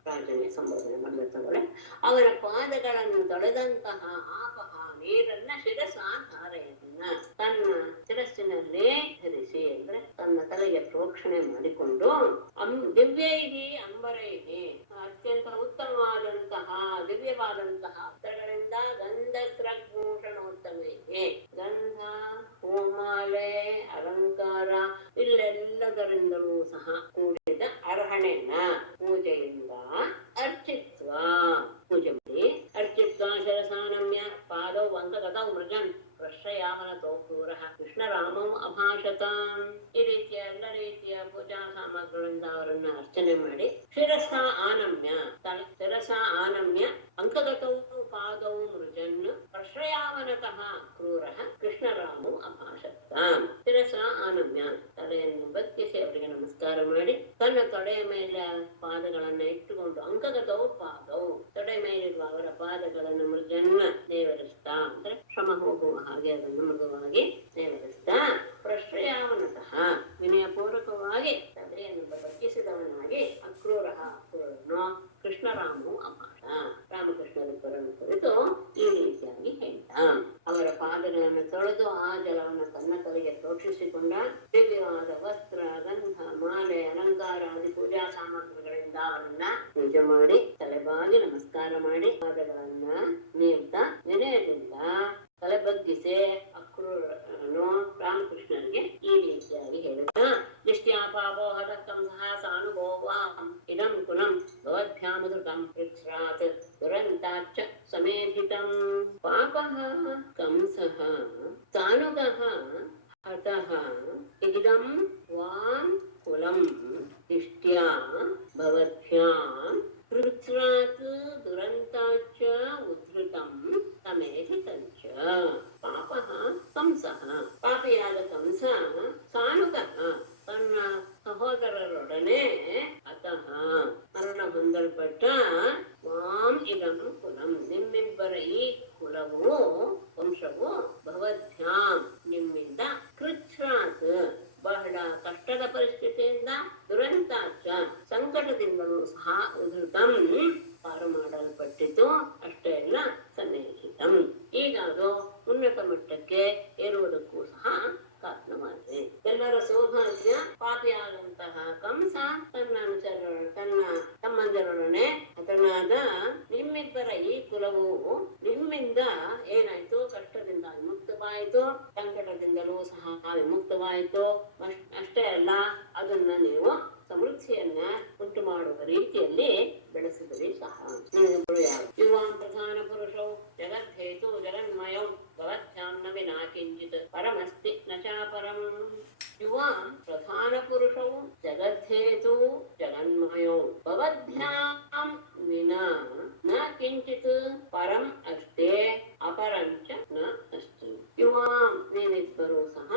ರಾಜನೇ ಸಂಬೋಧನೆ ಮಾಡಬೇಕಾದ್ರೆ ಅವನ ಪಾದಗಳನ್ನು ತೊಳೆದಂತಹ ಆಪಹ ನೀರನ್ನ ಶಿರಸ ಧಾರೆಯನ್ನ ತನ್ನ ಶಿರಸ್ಸಿನಲ್ಲೇ ಧರಿಸಿ ಅಂದ್ರೆ ತನ್ನ ತಲೆಗೆ ಪ್ರೋಕ್ಷಣೆ ಮಾಡಿಕೊಂಡು ದಿವ್ಯೈಹಿ ಅಂಬರೈಹಿ ಅತ್ಯಂತ ಉತ್ತಮವಾದಂತಹ ದಿವ್ಯವಾದಂತಹ ಅಸ್ತ್ರಗಳಿಂದ ಗಂಧಸ್ರಗ್ಭೂಷಣೋತ್ತಮೈಹಿ ಗಂಧ ಹೂಮಾಲೆ ಅಲಂಕಾರ ಇಲ್ಲೆಲ್ಲದರಿಂದಲೂ ಸಹ ಕೂಡಿದ ಅರ್ಹಣೆನ ಪೂಜೆಯಿಂದ ಅರ್ಚಿತ್ವ ಪೂಜೆ ಮಾಡಿ ಅರ್ಚಿತ್ವ ಶಿರಸಾನಮ್ಯ ಪಾದೌ ವಂಕಗತೌ ಮೃಜನ್ ಪ್ರಶ್ರಯಾಮನ ತೋಪೂರ ಕೃಷ್ಣರಾಮಂ ಅಭಾಷತ. ಈ ರೀತಿಯ ಎಲ್ಲ ರೀತಿಯ ಪೂಜಾ ಸಾಮಗ್ರಿಗಳಿಂದ ಅವರನ್ನ ಅರ್ಚನೆ ಮಾಡಿ ಶಿರಸ ಆನಮ್ಯ ಅಂಕಗತೌ ಪಾದೌ ಮೃಜನ್ ಪ್ರಶ್ರಯಾಮನತಃ ಕ್ರೂರ ಕೃಷ್ಣರಾಮಂ ಅಭಾಷತ. ಶಿರಸ ಆನಮ್ಯ ತಲೆಯನ್ನು ಬಗ್ಗಿಸಿ ಅವರಿಗೆ ನಮಸ್ಕಾರ ಮಾಡಿ ತನ್ನ ತೊಡೆಯ ಮೇಲೆ ಪಾದಗಳನ್ನ ಇಟ್ಟುಕೊಂಡು ಅಂಕಗತೌ ಪಾದವು ತೊಡೆ ಮೇಲಿರುವ ಅವರ ಪಾದಗಳನ್ನು ಮೃಜನ್ನ ನೇವರಿಸ್ತಾ ಅಂದ್ರೆ ಶ್ರಮ ಹೋಗುವ ಹಾಗೆ ಅದನ್ನು ಮೃದುವಾಗಿ ನೇವರಿಸ್ತಾ ಪ್ರಶ್ರಯಾವನತಃ ವಿನಯಪೂರ್ವಕವಾಗಿ ತಲೆಯನ್ನು ಬಗ್ಗಿಸಿದವನಾಗಿ ಅಕ್ರೂರನು ಕೃಷ್ಣರಾಮು ಅಭಾಷ ರಾಮಕೃಷ್ಣರಿಬ್ಬರನ್ನು ಕುರಿತು ಈ ರೀತಿಯಾಗಿ ಹೇಳ್ತ. ಅವರ ಪಾದಗಳನ್ನು ತೊಳೆದು ಆ ಜಲವನ್ನು ತನ್ನ ತಲೆಗೆ ಪ್ರೋಕ್ಷಿಸಿಕೊಂಡ. ದಿವ್ಯವಾದ ವಸ್ತ್ರ ಗಂಧ ಮಾಲೆ ಅಲಂಕಾರ ಆದಿ ಪೂಜಾ ಸಾಮಗ್ರಿಗಳಿಂದ ಅವರನ್ನ ಪೂಜೆ ಮಾಡಿ ತಲೆಬಾಗಿ ನಮಸ್ಕಾರ ಮಾಡಿ ಪಾದಗಳನ್ನ ನೀಡ್ತಾ ವಿನಯದಿಂದ ತಲೆ ಬಗ್ಗಿಸಿ ಅಕ್ರೂರನು ರಾಮಕೃಷ್ಣನಿಗೆ ಈ ರೀತಿಯಾಗಿ ಹೇಳಿದ. ನಿಷ್ಟ್ಯಾಪಾಪೋಹದ ಕಂಸಃ ಸಾನುಭೋವಾಂ ಇದಂ ಕುಲಂ ಭವದ್ಭ್ಯಾಮಧೃತಂ ಪೃಚ್ಛ್ರಾತ್ ದುರಂತಾಚ್ಚ ಸಮೇಧಿತಂ. ಪಾಪಃ ಕಂಸಃ ಸಾನುಗಃ ಹತಃ ಇದಂ ವಾಂ ಕುಲಂ ದಿಷ್ಟ್ಯಾ ಭವದ್ಭ್ಯಾಂ ಪೃಚ್ಛ್ರಾತ್ ದುರಂತಾಚ್ಚ ಉದ್ಧೃತಂ ಸಮೇಧಿತಂಚ. ಪಾಪಃ ಕಂಸಃ ಪಾಪಿಯಾದ ಕಂಸ ಸಾನುಗಃ ತನ್ನ ಸಹೋದರರೊಡನೆ ಅತಃ ಮರಣ ಹೊಂದಲ್ಪಟ್ಟ ವಾಂ ಇದಂ ಕುಲಂ ನಿಮ್ಮಿಬ್ಬರ ಈ ಕುಲವು ವಂಶವು ಅದು ಉನ್ನತ ಮಟ್ಟಕ್ಕೆ ಏರುವುದಕ್ಕೂ ಸಹ ಕಾರಣವಾಗಿದೆ. ಎಲ್ಲರ ಸೌಭಾಗ್ಯ ಪಾಪಿಯಾದಂತಹ ಕಂಸ ತನ್ನ ತಮ್ಮಂದಿರೊಡನೆ ಹತನಾದ. ನಿಮ್ಮಿಬ್ಬರ ಈ ಕುಲವು ನಿಮ್ಮಿಂದ ಏನಾಯ್ತು, ಕಷ್ಟದಿಂದ ವಿಮುಕ್ತವಾಯಿತು, ಸಂಕಟದಿಂದಲೂ ಸಹ ವಿಮುಕ್ತವಾಯಿತು. ಅಷ್ಟೇ ಅಲ್ಲ, ಅದನ್ನ ನೀವು ಸಮೃದ್ಧಿಯನ್ನ ಉಂಟು ಮಾಡುವ ರೀತಿಯಲ್ಲಿ ಬೆಳೆಸಿದರೆ ಸಹ. ಯುವಾಂ ಪ್ರಧಾನ ಪುರುಷೌ ಜಗದ್ಧೇತು ಜಗನ್ಮಯೌ ಭವದ್ಭ್ಯಾಂ ನ ವಿನಾ ಕಿಂಚಿತ್ ಪರಮಸ್ತಿ ನ ಚಾಪರಂ. ಯುವಾಂ ಪ್ರಧಾನ ಪುರುಷೌ ಜಗದ್ಧೇತು ಜಗನ್ಮಯೌ ಭವದ್ಭ್ಯಾಂ ವಿನಾ ನ ಕಿಂಚಿತ್ ಪರಂ ಅಷ್ಟೇ ಅಪರಂಚ ನ ಅಸ್ತಿ. ಯುವಾಂ ನೀವಿಬ್ಬರೂ ಸಹ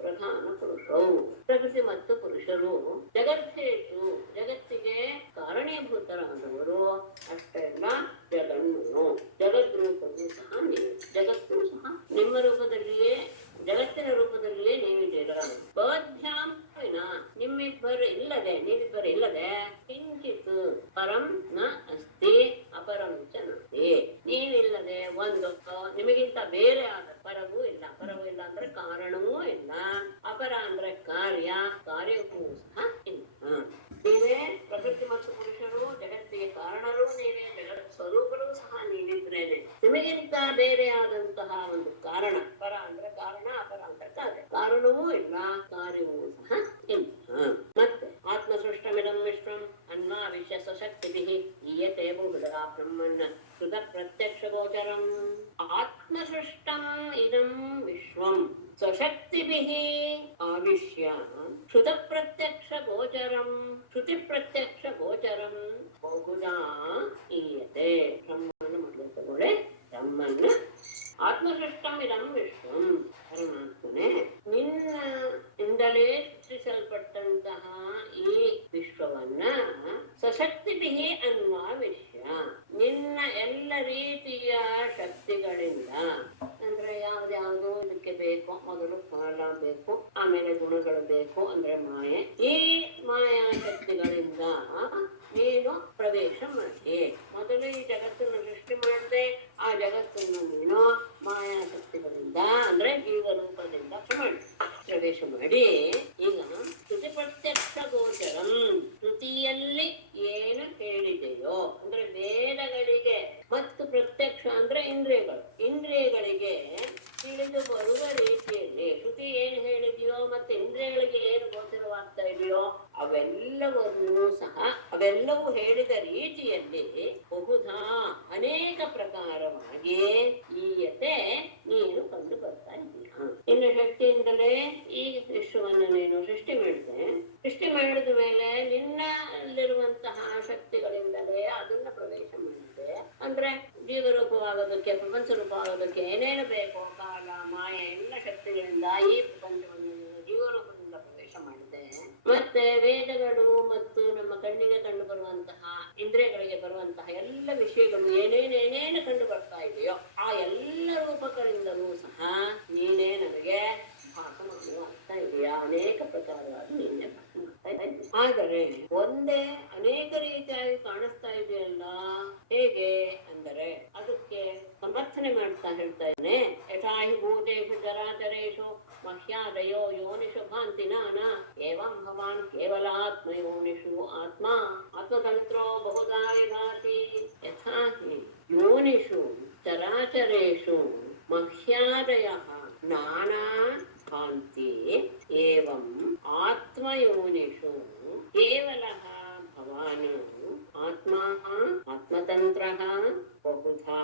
ಪ್ರಧಾನ ಪುರುಷರು, ಪ್ರಕೃತಿ ಮತ್ತು ಪುರುಷರು, ಜಗತ್ತೇತು ಜಗತ್ತಿಗೆ ಕಾರಣೀಭೂತರಾದವರು, ಅಷ್ಟೇ ಅಲ್ಲ ಜಗನ್ಮಯೋ ಜಗದ್ರೂಪವೂ ಸಹ ನೀವು, ಜಗತ್ತು ಸಹ ನಿಮ್ಮ ರೂಪದಲ್ಲಿಯೇ ಜಗತ್ತಿನ ರೂಪದಲ್ಲಿಯೇ ನೀವಿದ್ದೀರ. ಭವದ್ಭ್ಯಾಂ ವಿನಾ ನೀವಿಬ್ಬರು ಇಲ್ಲದೆ ಕಿಂಚಿತ್ ಪರಂ ನ ಅಸ್ತಿ ಅಪರಂ ಚ ನಾಸ್ತಿ. ನೀವಿಲ್ಲದೆ ಒಂದು ನಿಮಗಿಂತ ಬೇರೆ ಆದ ಪರವೂ ಇಲ್ಲ ಅಂದ್ರೆ ಕಾರಣವೂ ಇಲ್ಲ, ಅಪರ ಅಂದ್ರೆ ಕಾರ್ಯವೂ ಸಹ ಇಲ್ಲ. ನೀವೇ ಪ್ರಕೃತಿ ಮತ್ತು ಪುರುಷರು, ಜಗತ್ತಿಗೆ ಕಾರಣರೂ ನೀವೇ, ಜಗತ್ ಸ್ವರೂಪರೂ ಸಹ ನೀವಿದ್ರೇನೆ. ನಿಮಗಿಂತ ಬೇರೆ ಆದಂತಹ ಒಂದು ಕಾರಣ, ಪರ ಅಂದ್ರೆ ಕಾರಣ, ಅಪರ ಅಂದ್ರೆ ಕಾರಣವೂ ಇಲ್ಲ, ಕಾರ್ಯವೂ ಸಹ ಇಲ್ಲ. ಮತ್ತೆ ಆತ್ಮಸೃಷ್ಟಮಿದಂ ವಿಶ್ವಂ ಅನ್ವಾವಿಶ್ಯ ಸ್ವಶಕ್ತಿಭಿಃ ಈಯತೆ ಬಹುಧಾ ಬ್ರಹ್ಮಣ್ಣ ಕೃತ ಪ್ರತ್ಯಕ್ಷ ಗೋಚರಂ. ಆತ್ಮಸೃಷ್ಟಂ ಇದಂ ವಿಶ್ವಂ ಸ್ವಶಕ್ತಿಭಿಃ ಆವಿಶ್ಯ ಶ್ರುತ ಪ್ರತ್ಯಕ್ಷ ಗೋಚರಂ, ಶ್ರುತಿ ಪ್ರತ್ಯಕ್ಷ ಗೋಚರಂ ಬಹುಧಾ ಈಯತೆ. ಬ್ರಹ್ಮಣ್ಣ ಮೊದಲು ತಗೊಳ್ಳೆ, ಬ್ರಹ್ಮಣ್ಣ ಆತ್ಮಸೃಷ್ಟಂ ಇದಂ ವಿಶ್ವಂ, ಪರಮಾತ್ಮನೇ ನಿನ್ನಿಂದಲೇ ಸೃಷ್ಟಿಸಲ್ಪಟ್ಟಂತಹ ಈ ವಿಶ್ವವನ್ನ ಸಶಕ್ತಿಭಿಃ ಅನ್ವಾವಿಶ್ಯ ನಿನ್ನ ಎಲ್ಲ ರೀತಿಯ ಶಕ್ತಿಗಳಿಂದ, ಅಂದ್ರೆ ಯಾವ್ದ್ಯಾವ್ದು ಇದಕ್ಕೆ ಬೇಕು, ಮೊದಲು ಫಲ ಬೇಕು, ಆಮೇಲೆ ಗುಣಗಳು ಬೇಕು ಅಂದ್ರೆ ಮಾಯೆ, ಈ ಮಾಯಾ ಶಕ್ತಿಗಳಿಂದ ನೀನು ಪ್ರವೇಶ ಮಾಡಿ. ಮೊದಲು ಈ ಜಗತ್ತನ್ನು ಸೃಷ್ಟಿ ಮಾಡದೆ ಆ ಜಗತ್ತನ್ನು ನೀನು ಮಾಯಾ ಶಕ್ತಿಗಳಿಂದ ಅಂದ್ರೆ ಜೀವ ರೂಪದಿಂದ ಪ್ರವೇಶ ಮಾಡಿ. ಈಗ ಶ್ರುತಿ ಪ್ರತ್ಯಕ್ಷ ಗೋಚರಂ, ಶ್ರುತಿಯಲ್ಲಿ ಏನು ಹೇಳಿದೆಯೋ ಅಂದ್ರೆ ವೇದಗಳಿಗೆ, ಮತ್ತು ಪ್ರತ್ಯಕ್ಷ ಅಂದ್ರೆ ಇಂದ್ರಿಯಗಳಿಗೆ ತಿಳಿದು ಬರುವ ರೀತಿಯಲ್ಲಿ ಶ್ರುತಿ ಏನು ಹೇಳಿದೆಯೋ ಮತ್ತೆ ಇಂದ್ರಿಯಗಳಿಗೆ ಏನು ಗೋಚರವಾಗ್ತಾ ಇದೆಯೋ ಅವೆಲ್ಲವೂ ಹೇಳಿದ ರೀತಿಯಲ್ಲಿ ಬಹುಧಾ ಅನೇಕ ಪ್ರಕಾರವಾಗಿ ಈಯತೆ ನೀನು ಕಂಡು ಬರ್ತಾ ಇದ್ದೀಯ. ಇನ್ನು ಶಕ್ತಿಯಿಂದಲೇ ಈ ವಿಶ್ವವನ್ನು ನೀನು ಸೃಷ್ಟಿ ಮಾಡಿದ ಮೇಲೆ ನಿನ್ನಲ್ಲಿರುವಂತಹ ಶಕ್ತಿಗಳಿಂದಲೇ ಅದನ್ನ ಪ್ರವೇಶ ಮಾಡಿದೆ. ಅಂದ್ರೆ ಜೀವರೂಪವಾಗೋದಕ್ಕೆ, ಪ್ರಪಂಚ ರೂಪವಾಗೋದಕ್ಕೆ ಏನೇನು ಬೇಕೋ, ಕಾಲ ಮಾಯ ಎಲ್ಲ ಶಕ್ತಿಗಳಿಂದ ಈ ಪ್ರಪಂಚವನ್ನು ಜೀವರೂಪದಿಂದ ಪ್ರವೇಶ ಮಾಡಿದೆ. ಮತ್ತೆ ವೇದಗಳು ಮತ್ತು ನಮ್ಮ ಕಣ್ಣಿಗೆ ಕಂಡು ಬರುವಂತಹ, ಇಂದ್ರಿಯಗಳಿಗೆ ಬರುವಂತಹ ಎಲ್ಲ ವಿಷಯಗಳು ಏನೇನು ಕಂಡು ಬರ್ತಾ ಇದೆಯೋ ಆ ಎಲ್ಲ ರೂಪಗಳಿಂದಲೂ ಸಹ ನೀನೇ ನನಗೆ ಭಾಸ ಮಾಡುವಾಗ್ತಾ ಇದೆಯಾ. ಅನೇಕ ಪ್ರಕಾರವಾಗಿ ನೀನೇ ಭಾಸ ಮಾಡ್ತಾ ಇದ್ದೆ. ಆದರೆ ಒಂದೇ ಅನೇಕ ರೀತಿಯಾಗಿ ಕಾಣಿಸ್ತಾ ಇದೆಯಲ್ಲ, ಹೇಗೆ ಅಂದರೆ ಅದಕ್ಕೆ ಸಮರ್ಥನೆ ಮಾಡ್ತಾ ಹೇಳ್ತಾ ಇದ್ದೇನೆ. ಯಥಾಹಿ ಭೂತೇಷು ಚರಾಚರೇಷು ಮಹ್ಯಾದಯೋ ಯೋನಿಷು ಭಾಂತಿ ನಾನಾ ಏವಂ ಭವಾನ್ ಕೇವಲ ಆತ್ಮಯೋನಿಷು ಆತ್ಮತಂತ್ರೋ ಬಹುಧಾ ವಿಭಾತಿ. ಯಥಾಹಿ ಯೋನಿಷು ಚರಾಚರೇಷು ಮಹ್ಯಾದಯಃ ನಾನಾ ಭಾಂತಿ ಏವಂ ಆತ್ಮಯೋನಿಷು ಕೇವಲಃ ಭವಾನ್ ಆತ್ಮತಂತ್ರಃ ಬಹುಧಾ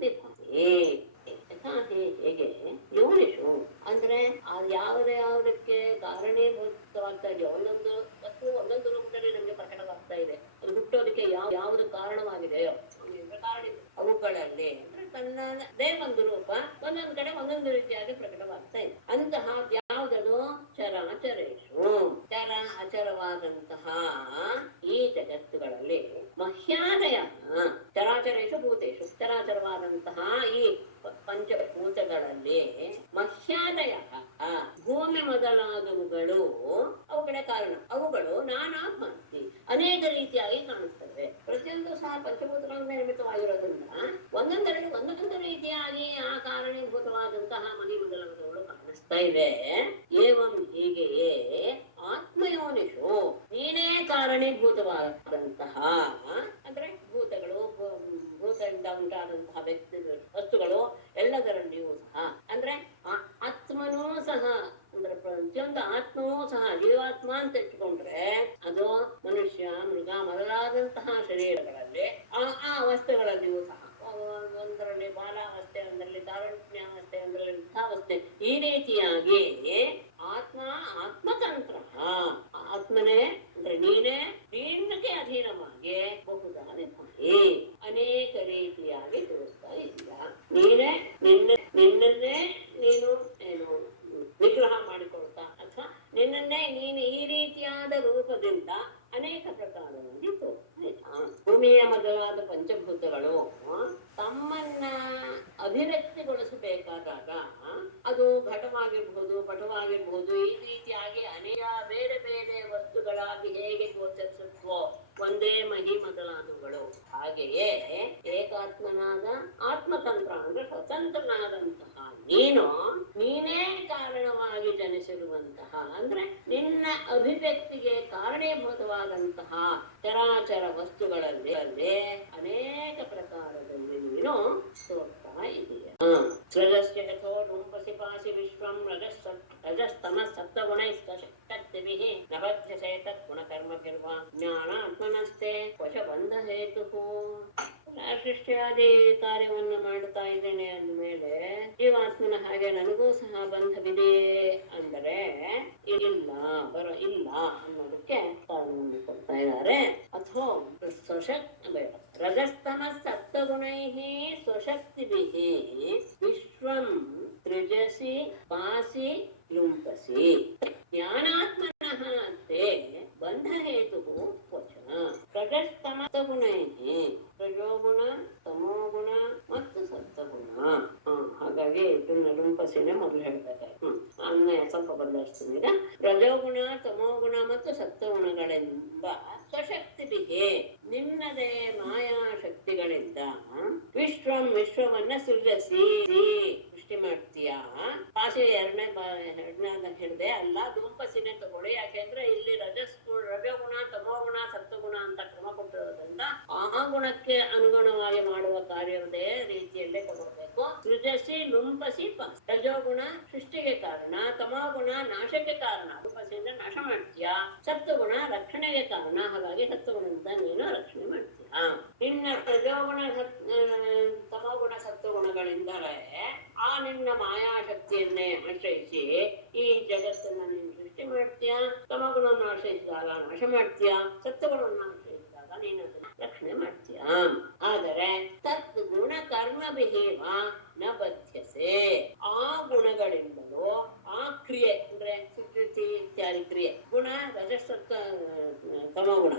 ವಿಭಾತಿ. ಹೇಗೆ ಯೋನಿಷು ಅಂದ್ರೆ ಅದು ಯಾವುದಕ್ಕೆ ಕಾರಣೀಭೂತವಾಗ್ತಾ ಇದೆಯೋ, ಒಂದೊಂದು ವಸ್ತು ಒಂದೊಂದು ರೂಪದಲ್ಲಿ ನಮ್ಗೆ ಪ್ರಕಟವಾಗ್ತಾ ಇದೆ. ಅದು ಹುಟ್ಟೋದಕ್ಕೆ ಯಾವುದು ಕಾರಣವಾಗಿದೆಯೋ ಅವುಗಳಲ್ಲಿ ಅಂದ್ರೆ ತನ್ನದೇ ಒಂದು ರೂಪ ಒಂದೊಂದು ಕಡೆ ಒಂದೊಂದು ರೀತಿಯಾಗಿ ಪ್ರಕಟವಾಗ್ತಾ ಇದೆ. ಅಂತಹ ಯಾವುದದು ಚರಾಚರೇಷು, ಚರ ಅಚರವಾದಂತಹ ಈ ಜಗತ್ತುಗಳಲ್ಲಿ ಮಹ್ಯಾದಯ ಚರಾಚರೇಷು ಭೂತೇಷು, ಚರಾಚರವಾದಂತಹ ಈ ಪಂಚಭೂತಗಳಲ್ಲಿ ಮಹ್ಯಾದಯ ಭೂಮಿ ಮೊದಲಾದವುಗಳು ಅವುಗಳ ಕಾರಣ, ಅವುಗಳು ನಾನಾ ಭಾಂತಿ ಅನೇಕ ರೀತಿಯಾಗಿ ಕಾಣಿಸ್ತವೆ. ಪ್ರತಿಯೊಂದು ಸಹ ಪಂಚಭೂತಗಳಿಂದ ನಿರ್ಮಿತವಾಗಿರೋದ್ರಿಂದ ಒಂದೊಂದರಲ್ಲಿ ಒಂದೊಂದು ರೀತಿಯಾಗಿ ಆ ಕಾರಣೀಭೂತವಾದಂತಹ ಮಹಿ ಮೊದಲಾದವುಗಳು ಕಾಣಿಸ್ತಾ ಇವೆ. ಏವಂ ಹೀಗೆಯೇ ಆತ್ಮಯೋನಿಷು ನೀನೇ ಕಾರಣೀಭೂತವಾದಂತಹ ಅಂದ್ರೆ ಭೂತಗಳು, ಭೂತದಿಂದ ಉಂಟಾದಂತಹ ವ್ಯಕ್ತಿ ವಸ್ತುಗಳು ಎಲ್ಲದರಲ್ಲಿಯೂ ಸಹ ಅಂದ್ರೆ ಆತ್ಮನೂ ಸಹ ಅಂದ್ರೆ ಪ್ರತಿಯೊಂದು ಆತ್ಮವೂ ಸಹ ಜೀವಾತ್ಮ ಅಂತ ಇಟ್ಕೊಂಡ್ರೆ ಅದು ಮನುಷ್ಯ, ಮೃಗ ಮೊದಲಾದಂತಹ ಶರೀರಗಳಲ್ಲಿ ಆ ವಸ್ತುಗಳಲ್ಲಿಯೂ ಸಹ ಒಂದರಲ್ಲಿ ಬಾಲಾವಸ್ಥೆ, ಒಂದರಲ್ಲಿ ತಾರುಣ್ಯಾವಸ್ಥೆ, ಒಂದರಲ್ಲಿ ವೃದ್ಧಾವಸ್ಥೆ, ಈ ರೀತಿಯಾಗಿ ಆತ್ಮ ಆತ್ಮತಂತ್ರ ಆತ್ಮನೇ ಅಂದ್ರೆ ನೀನೇ ನಿನ್ನಕ್ಕೆ ಅಧೀನವಾಗಿ ಬಹುದಾಗಿ ಅನೇಕ ರೀತಿಯಾಗಿ ತೋರಿಸ್ತಾ ಇಲ್ಲ. ನೀನೇ ನಿನ್ನನ್ನೇ ನೀನು ಏನು ನಿಗ್ರಹ ಮಾಡಿಕೊಳ್ತಾ ಅಥವಾ ನಿನ್ನನ್ನೇ ನೀನು ಈ ರೀತಿಯಾದ ರೂಪದಿಂದ ಅನೇಕ ಪ್ರಕಾರವಾಗಿ ತೋರಿಸ್ತಾ. ಭೂಮಿಯ ಮೊದಲಾದ ಪಂಚಭೂತಗಳು ತಮ್ಮನ್ನ ಅಭಿವ್ಯಕ್ತಿಗೊಳಿಸಬೇಕಾದಾಗ ಅದು ಘಟವಾಗಿರ್ಬಹುದು, ಪಟವಾಗಿರ್ಬಹುದು, ಈ ರೀತಿಯಾಗಿ ಅನೇಕ ಬೇರೆ ಬೇರೆ ವಸ್ತುಗಳಾಗಿ ಹೇಗೆ ಗೋಚರಿಸುತ್ತೋ ಒಂದೇ ಮಹಿ ಮೊದಲಾದವುಗಳು, ಹಾಗೆಯೇ ಏಕಾತ್ಮನಾದ ಆತ್ಮತಂತ್ರ ಅಂದ್ರೆ ಸ್ವತಂತ್ರನಾದಂತಹ ನೀನೇ ಕಾರಣವಾಗಿ ಜನಿಸಿರುವಂತಹ ಅಂದ್ರೆ ನಿನ್ನ ಅಭಿವ್ಯಕ್ತಿಗೆ ಕಾರಣೀಭೂತವಾದಂತಹ ಚರಾಚರ ವಸ್ತುಗಳಲ್ಲಿ ಅನೇಕ ಪ್ರಕಾರದಲ್ಲಿ ನೀನು ತೋರ್ತಾ ಇದೆಯಾ. ಸೃಜಸ್ಯ ಯಥೋ ರೂಪಸಿ ಪಾಸಿ ವಿಶ್ವಂ ರಜಸ್ತಮ ಸಪ್ತಗುಣೈಸ್ತಶಕ್ತಿಭಿಃ ನಬಧ್ಯಸೇ ತತ್ ಗುಣಕರ್ಮಭಿರ್ವಾ ಜ್ಞಾನಾತ್ಮನಸ್ತೆ ವಶಬಂಧ ಹೇತುಃ. ಸೃಷ್ಟಿಯಾದಿ ಕಾರ್ಯವನ್ನು ಮಾಡ್ತಾ ಇದ್ದೇನೆ ಅಂದಮೇಲೆ ಜೀವಾತ್ಮನ ಹಾಗೆ ನನಗೂ ಸಹ ಬಂಧವಿದೆ ಅಂದರೆ ಇಲ್ಲ ಇಲ್ಲ ಅನ್ನೋದಕ್ಕೆ ಕಾರಣವನ್ನು ಕೊಡ್ತಾ ಇದ್ದಾರೆ. ಅಥೋ ರಜಸ್ತಮ ಸಪ್ತಗುಣೈಃ ಸ್ವಶಕ್ತಿಭಿಃ ವಿಶ್ವಂ ಸೃಜಸಿ ಪಾಸಿ ಲುಂಪಸಿ ಜ್ಞಾನಾತ್ಮನಃ ಅಂತೆ ಬಂಧ ಹೇತು ವಚನ. ರಜಸ್ತಮಗುಣೈಃ ರಜೋಗುಣ, ತಮೋಗುಣ ಮತ್ತು ಸತ್ವಗುಣ. ಹಾಗಾಗಿ ಇದನ್ನ ಲುಂಪಸಿನೇ ಮೊದಲು ಹೇಳ್ಬೇಕಾಯ್ತು. ಅನ್ವಯ ಸ್ವಲ್ಪ ಬದಲಾಯಿಸ್ತೀನಿ ಈಗ. ರಜೋಗುಣ, ತಮೋಗುಣ ಮತ್ತು ಸತ್ವಗುಣಗಳೆಂಬ ಸ್ವಶಕ್ತಿಭಿಗೆ ನಿನ್ನದೇ ಮಾಯಾ ಶಕ್ತಿಗಳಿಂದ ವಿಶ್ವವನ್ನ ಸೃಜಿಸಿ ಸೃಷ್ಟಿ ಮಾಡ್ತೀಯ. ಭಾಷೆ ಎರಡನೇ ಹಿಡ್ದೆ ಅಲ್ಲ, ದುಂಪಸಿನೇ ತಗೊಳ್ಳಿ. ಯಾಕೆಂದ್ರೆ ಇಲ್ಲಿ ರಜೋಗುಣ, ತಮೋಗುಣ, ಸತ್ವಗುಣ ಅಂತ ಕ್ರಮ ಕೊಟ್ಟಿರೋದ್ರಿಂದ ಆ ಗುಣಕ್ಕೆ ಅನುಗುಣವಾಗಿ ಮಾಡುವ ಕಾರ್ಯದೇ ರೀತಿಯಲ್ಲೇ ತಗೊಳ್ಬೇಕು. ಸೃಜಸಿ ಲುಂಪಸಿ ರಜೋಗುಣ ಸೃಷ್ಟಿಗೆ ಕಾರಣ, ತಮೋಗುಣ ನಾಶಕ್ಕೆ ಕಾರಣ, ಲುಂಪಸಿಯಿಂದ ನಾಶ ಮಾಡ್ತೀಯ. ಸತ್ವಗುಣ ರಕ್ಷಣೆಗೆ ಕಾರಣ, ಹಾಗಾಗಿ ಸತ್ವಗುಣದಿಂದ ನೀನು ರಕ್ಷಣೆ ಮಾಡ್ತೀಯ. ನಿನ್ನ ರಜೋಗುಣ ತಮೋಗುಣ ಸತ್ವಗುಣಗಳಿಂದಲೇ ಆ ನಿನ್ನ ಮಾಯಾಶಕ್ತಿಯನ್ನೇ ಆಶ್ರಯಿಸಿ ಈ ಜಗತ್ತನ್ನ ನೀನು ಸೃಷ್ಟಿ ಮಾಡ್ತೀಯ. ತಮೋಗುಣವನ್ನು ಆಶ್ರಯಿಸಿದಾಗ ನಾಶ ಮಾಡ್ತೀಯ, ಸತ್ವಗುಣವನ್ನು ಆಶ್ರಯಿಸಿದಾಗ ನೀನು ಅದನ್ನ ರಕ್ಷಣೆ ಮಾಡ್ತೀಯ. ಆದರೆ ತತ್ ಗುಣ ಕರ್ಮಭಿಹೇವ ನ ಬಧ್ಯಸೆ. ಆ ಗುಣಗಳಿಂದಲೂ ಆ ಕ್ರಿಯೆ ಅಂದ್ರೆ ಸುಕೃತಿ ಇತ್ಯಾದಿ ಕ್ರಿಯೆ, ಗುಣ ರಜಸತ್ವ ತಮೋಗುಣ